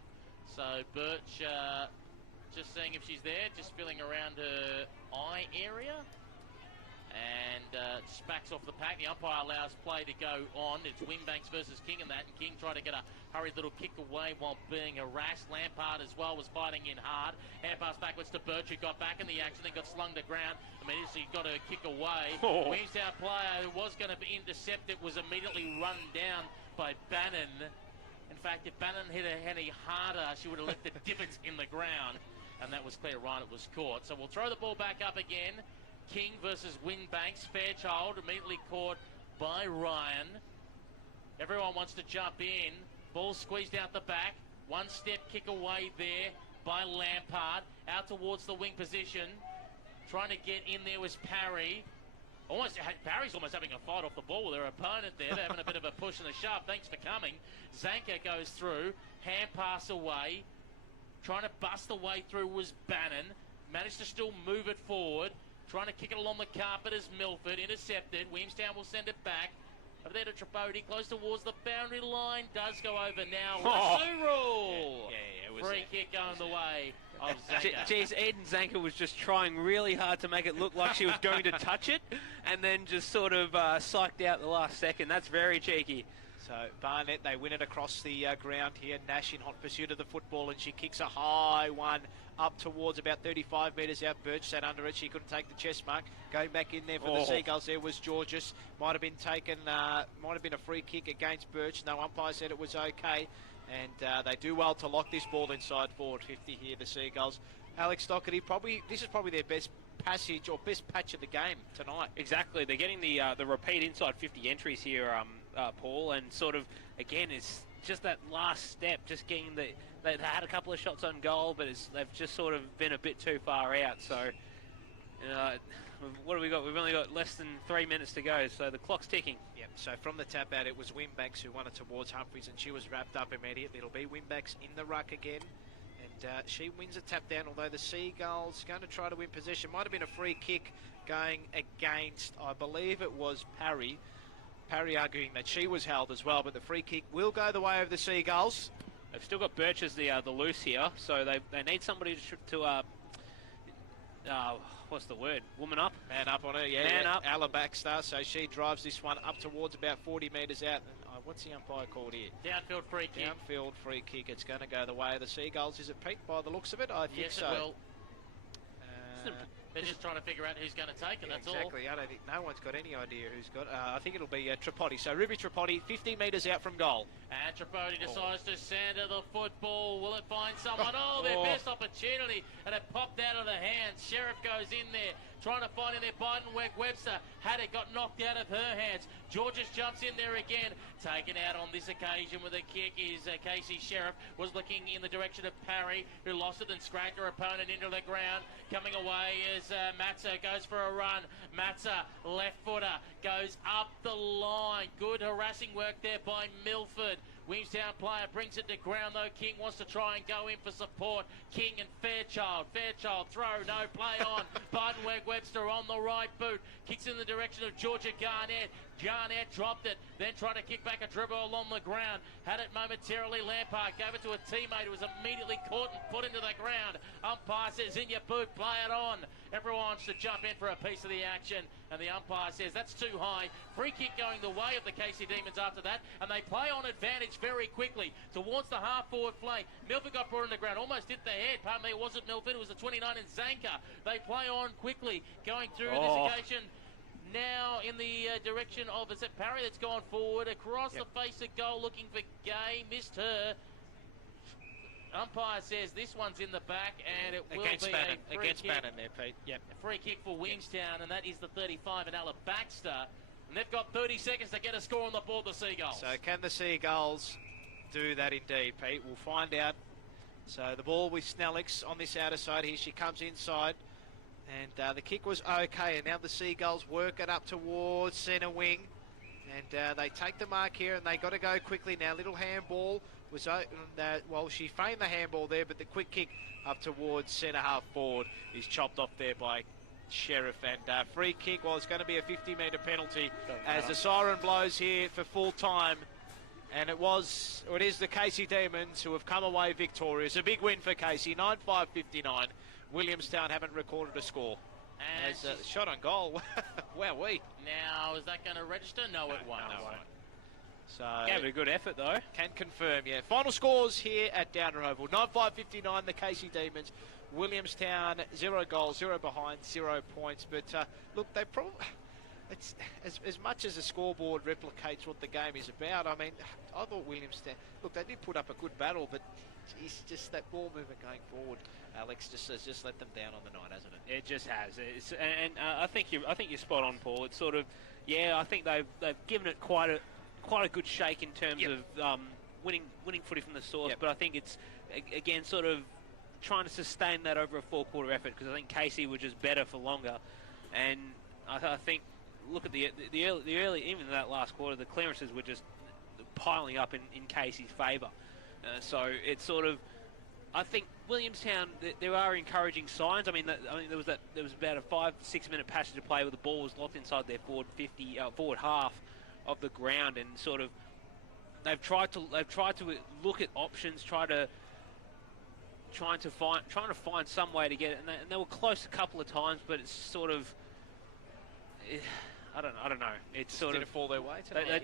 So Birch, just seeing if she's there, just feeling around her eye area. And just backs off the pack. The umpire allows play to go on. It's Wimbanks versus King and that. And King tried to get a hurried little kick away while being harassed. Lampard as well was fighting in hard. Hand pass backwards to Birch, who got back in the action, then got slung to ground. Immediately got her kick away. Williamstown player who was going to be intercepted was immediately run down by Bannon. In fact, if Bannon hit her any harder, she would have left the divots in the ground. And that was clear right, it was caught. So we'll throw the ball back up again. King versus Wingbanks. Fairchild immediately caught by Ryan. Everyone wants to jump in. Ball squeezed out the back. One step kick away there by Lampard. Out towards the wing position. Trying to get in there was Parry. Parry's almost having a fight off the ball with her opponent there. They're having a bit of a push and a shove. Thanks for coming. Zanka goes through. Hand pass away. Trying to bust the way through was Bannon. Managed to still move it forward. Trying to kick it along the carpet is Milford. Intercepted. Williamstown will send it back. Over there to Tripodi. Close towards the boundary line. Does go over now. Lasso rule. Yeah, it was free kick going the way of Zanka. Geez, Eden Zanka was just trying really hard to make it look like she was going to touch it, and then just sort of psyched out the last second. That's very cheeky. So Barnett, they win it across the ground here. Nash in hot pursuit of the football, and she kicks a high one up towards about 35 metres out. Birch sat under it. She couldn't take the chest mark. Going back in there for the Seagulls there was Georges. Might have been taken, might have been a free kick against Birch. No, umpire said it was okay. And they do well to lock this ball inside forward 50 here, the Seagulls. Alex Doherty, this is probably their best passage or best patch of the game tonight. Exactly. They're getting the repeat inside 50 entries here, Paul, and sort of, again, it's just that last step, just getting they had a couple of shots on goal, but they've just sort of been a bit too far out. So, what have we got? We've only got less than 3 minutes to go, so the clock's ticking. Yep, so from the tap out, it was Wimbanks who won it towards Humphries, and she was wrapped up immediately. It'll be Wimbanks in the ruck again, and she wins a tap down, although the Seagulls going to try to win possession. Might have been a free kick going against, I believe it was Parry. Parry arguing that she was held as well, but the free kick will go the way of the Seagulls. They've still got Birch as the loose here, so they need somebody to what's the word? Woman up? Man up on her, yeah. Man up. Ella Baxter, so she drives this one up towards about 40 metres out. And I What's the umpire called here? Downfield free kick. Downfield free kick. It's going to go the way of the Seagulls. Is it, Pete, by the looks of it? I think yes, so. It will. They're just trying to figure out who's going to take it, that's exactly. I don't think no one's got any idea who's got I think it'll be Tripodi. So Ruby Tripodi, 50 metres out from goal. And Tripodi decides to center the football. Will it find someone? Their best opportunity. And it popped out of the hands. Sheriff goes in there, trying to find in there. Webster had it, got knocked out of her hands. Georges jumps in there again. Taken out on this occasion with a kick is Casey Sheriff. Was looking in the direction of Parry, who lost it and scragged her opponent into the ground. Coming away is Matza, goes for a run. Matza, left footer, goes up the line. Good harassing work there by Milford. Williamstown player brings it to ground though. King wants to try and go in for support. King and Fairchild. Fairchild throw, no play on. Webster on the right boot. Kicks in the direction of Georgia Garnett. Garnett dropped it, then tried to kick back a dribble along the ground. Had it momentarily. Lampard gave it to a teammate who was immediately caught and put into the ground. Umpire says, in your boot, play it on. Everyone wants to jump in for a piece of the action, and the umpire says that's too high. Free kick going the way of the Casey Demons after that, and they play on advantage very quickly towards the half-forward flank. Milford got brought in the ground, almost hit the head. Pardon me, it wasn't Milford, it was the 29 in Zanka. They play on quickly, going through this occasion. Now in the direction of, is it Parry that's gone forward across the face of goal looking for Gay, missed her. Umpire says this one's in the back and it will against be Bannon. a free Against kick. Bannon there, Pete. Yep. A free kick for Williamstown, and that is the 35 and Ella Baxter. And they've got 30 seconds to get a score on the board, the Seagulls. So can the Seagulls do that indeed, Pete? We'll find out. So the ball with Snellix on this outer side here. She comes inside. And the kick was okay, and now the Seagulls work it up towards centre wing. And they take the mark here, and they got to go quickly now. Little handball was well, she framed the handball there, but the quick kick up towards centre half forward is chopped off there by Sheriff. And free kick, well, it's going to be a 50-metre penalty as the siren blows here for full time. And it is the Casey Demons who have come away victorious. A big win for Casey, 9-5-59. Williamstown haven't recorded a score. And as a shot on goal. Wowee. Now, is that going to register? No, it won't. So gave it a good effort though. Can confirm, yeah. Final scores here at Downer Oval. 9-5-59, the Casey Demons. Williamstown, 0 goals, 0 behind, 0 points. But look, they probably... It's as much as the scoreboard replicates what the game is about. I mean, I thought Williamstown... Look, they did put up a good battle, but it's just that ball movement going forward, Alex, has just let them down on the night, hasn't it? It just has. I think you're spot on, Paul. It's sort of, I think they've given it quite a good shake in terms of winning footy from the source. But I think it's again sort of trying to sustain that over a 4-quarter effort, because I think Casey were just better for longer, and I think look at the early even in that last quarter, the clearances were just piling up in Casey's favour. So it's sort of, I think Williamstown, there are encouraging signs. I mean, there was about a 5-6 minute passage of play where the ball was locked inside their forward half of the ground, and sort of they've tried to look at options, trying to find some way to get it, and they were close a couple of times, but it's sort of. I don't know. It's sort Did of it fall their way tonight?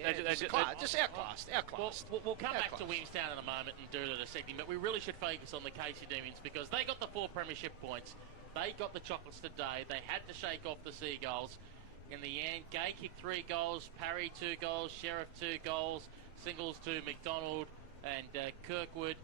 Just outclassed. We'll come back to Williamstown in a moment and do it in a second, but we really should focus on the Casey Demons, because they got the 4 premiership points. They got the chocolates today. They had to shake off the Seagulls. In the end, Gay kicked 3 goals, Parry 2 goals, Sheriff 2 goals, singles to McDonald and Kirkwood.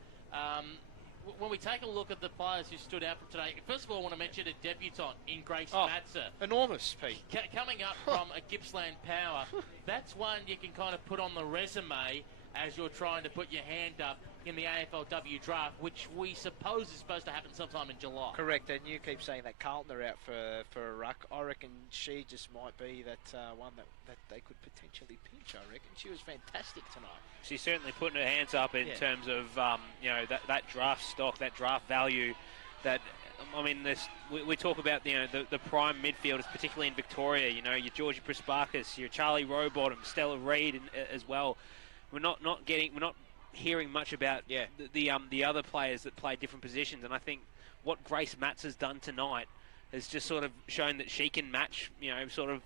When we take a look at the players who stood out for today, first of all, I want to mention a debutant in Grace Matzer. Enormous, Pete. Coming up from a Gippsland Power. That's one you can kind of put on the resume as you're trying to put your hand up in the AFLW draft, which we suppose is supposed to happen sometime in July. Correct, and you keep saying that Carlton are out for a ruck. I reckon she just might be that one that they could potentially pinch, I reckon. She was fantastic tonight. She's certainly putting her hands up in terms of that draft stock, that draft value. That I mean, we talk about the prime midfielders, particularly in Victoria. Your Georgie Prisparkas, your Charlie Rowbottom, Stella Reid, as well. We're not hearing much about the other players that play different positions, and I think what Grace Matz has done tonight has just sort of shown that she can match sort of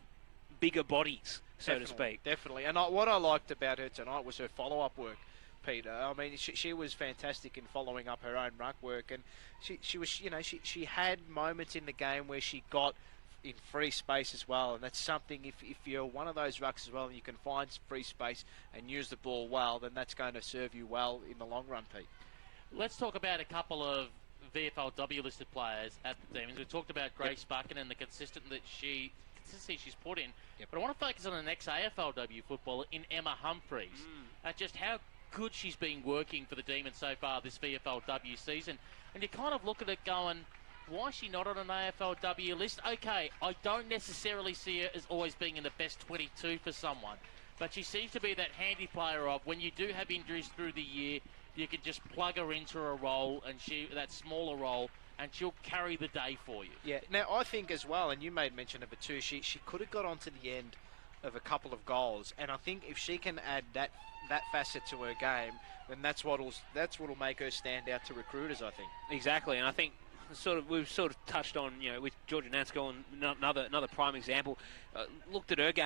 bigger bodies so to speak. Definitely. And what I liked about her tonight was her follow-up work, Peter. I mean, she was fantastic in following up her own ruck work, and she was, you know, she had moments in the game where she got in free space as well, and that's something, if you're one of those rucks as well and you can find free space and use the ball well, then that's going to serve you well in the long run, Pete. Let's talk about a couple of VFLW listed players at the Demons. We talked about Grace Buchan and the consistency she's put in, but I want to focus on the next AFLW footballer in Emma Humphreys, just how good she's been working for the Demons so far this VFLW season, and you kind of look at it going, why is she not on an AFLW list? Okay, I don't necessarily see her as always being in the best 22 for someone, but she seems to be that handy player of when you do have injuries through the year, you can just plug her into a role, and that smaller role, and she'll carry the day for you. Yeah, now I think as well, and you made mention of it too, she could have got onto the end of a couple of goals, and I think if she can add that facet to her game, then that's what'll make her stand out to recruiters, I think. Exactly, and I think we've touched on, you know, with Georgia Natsko, and another prime example. Looked at her game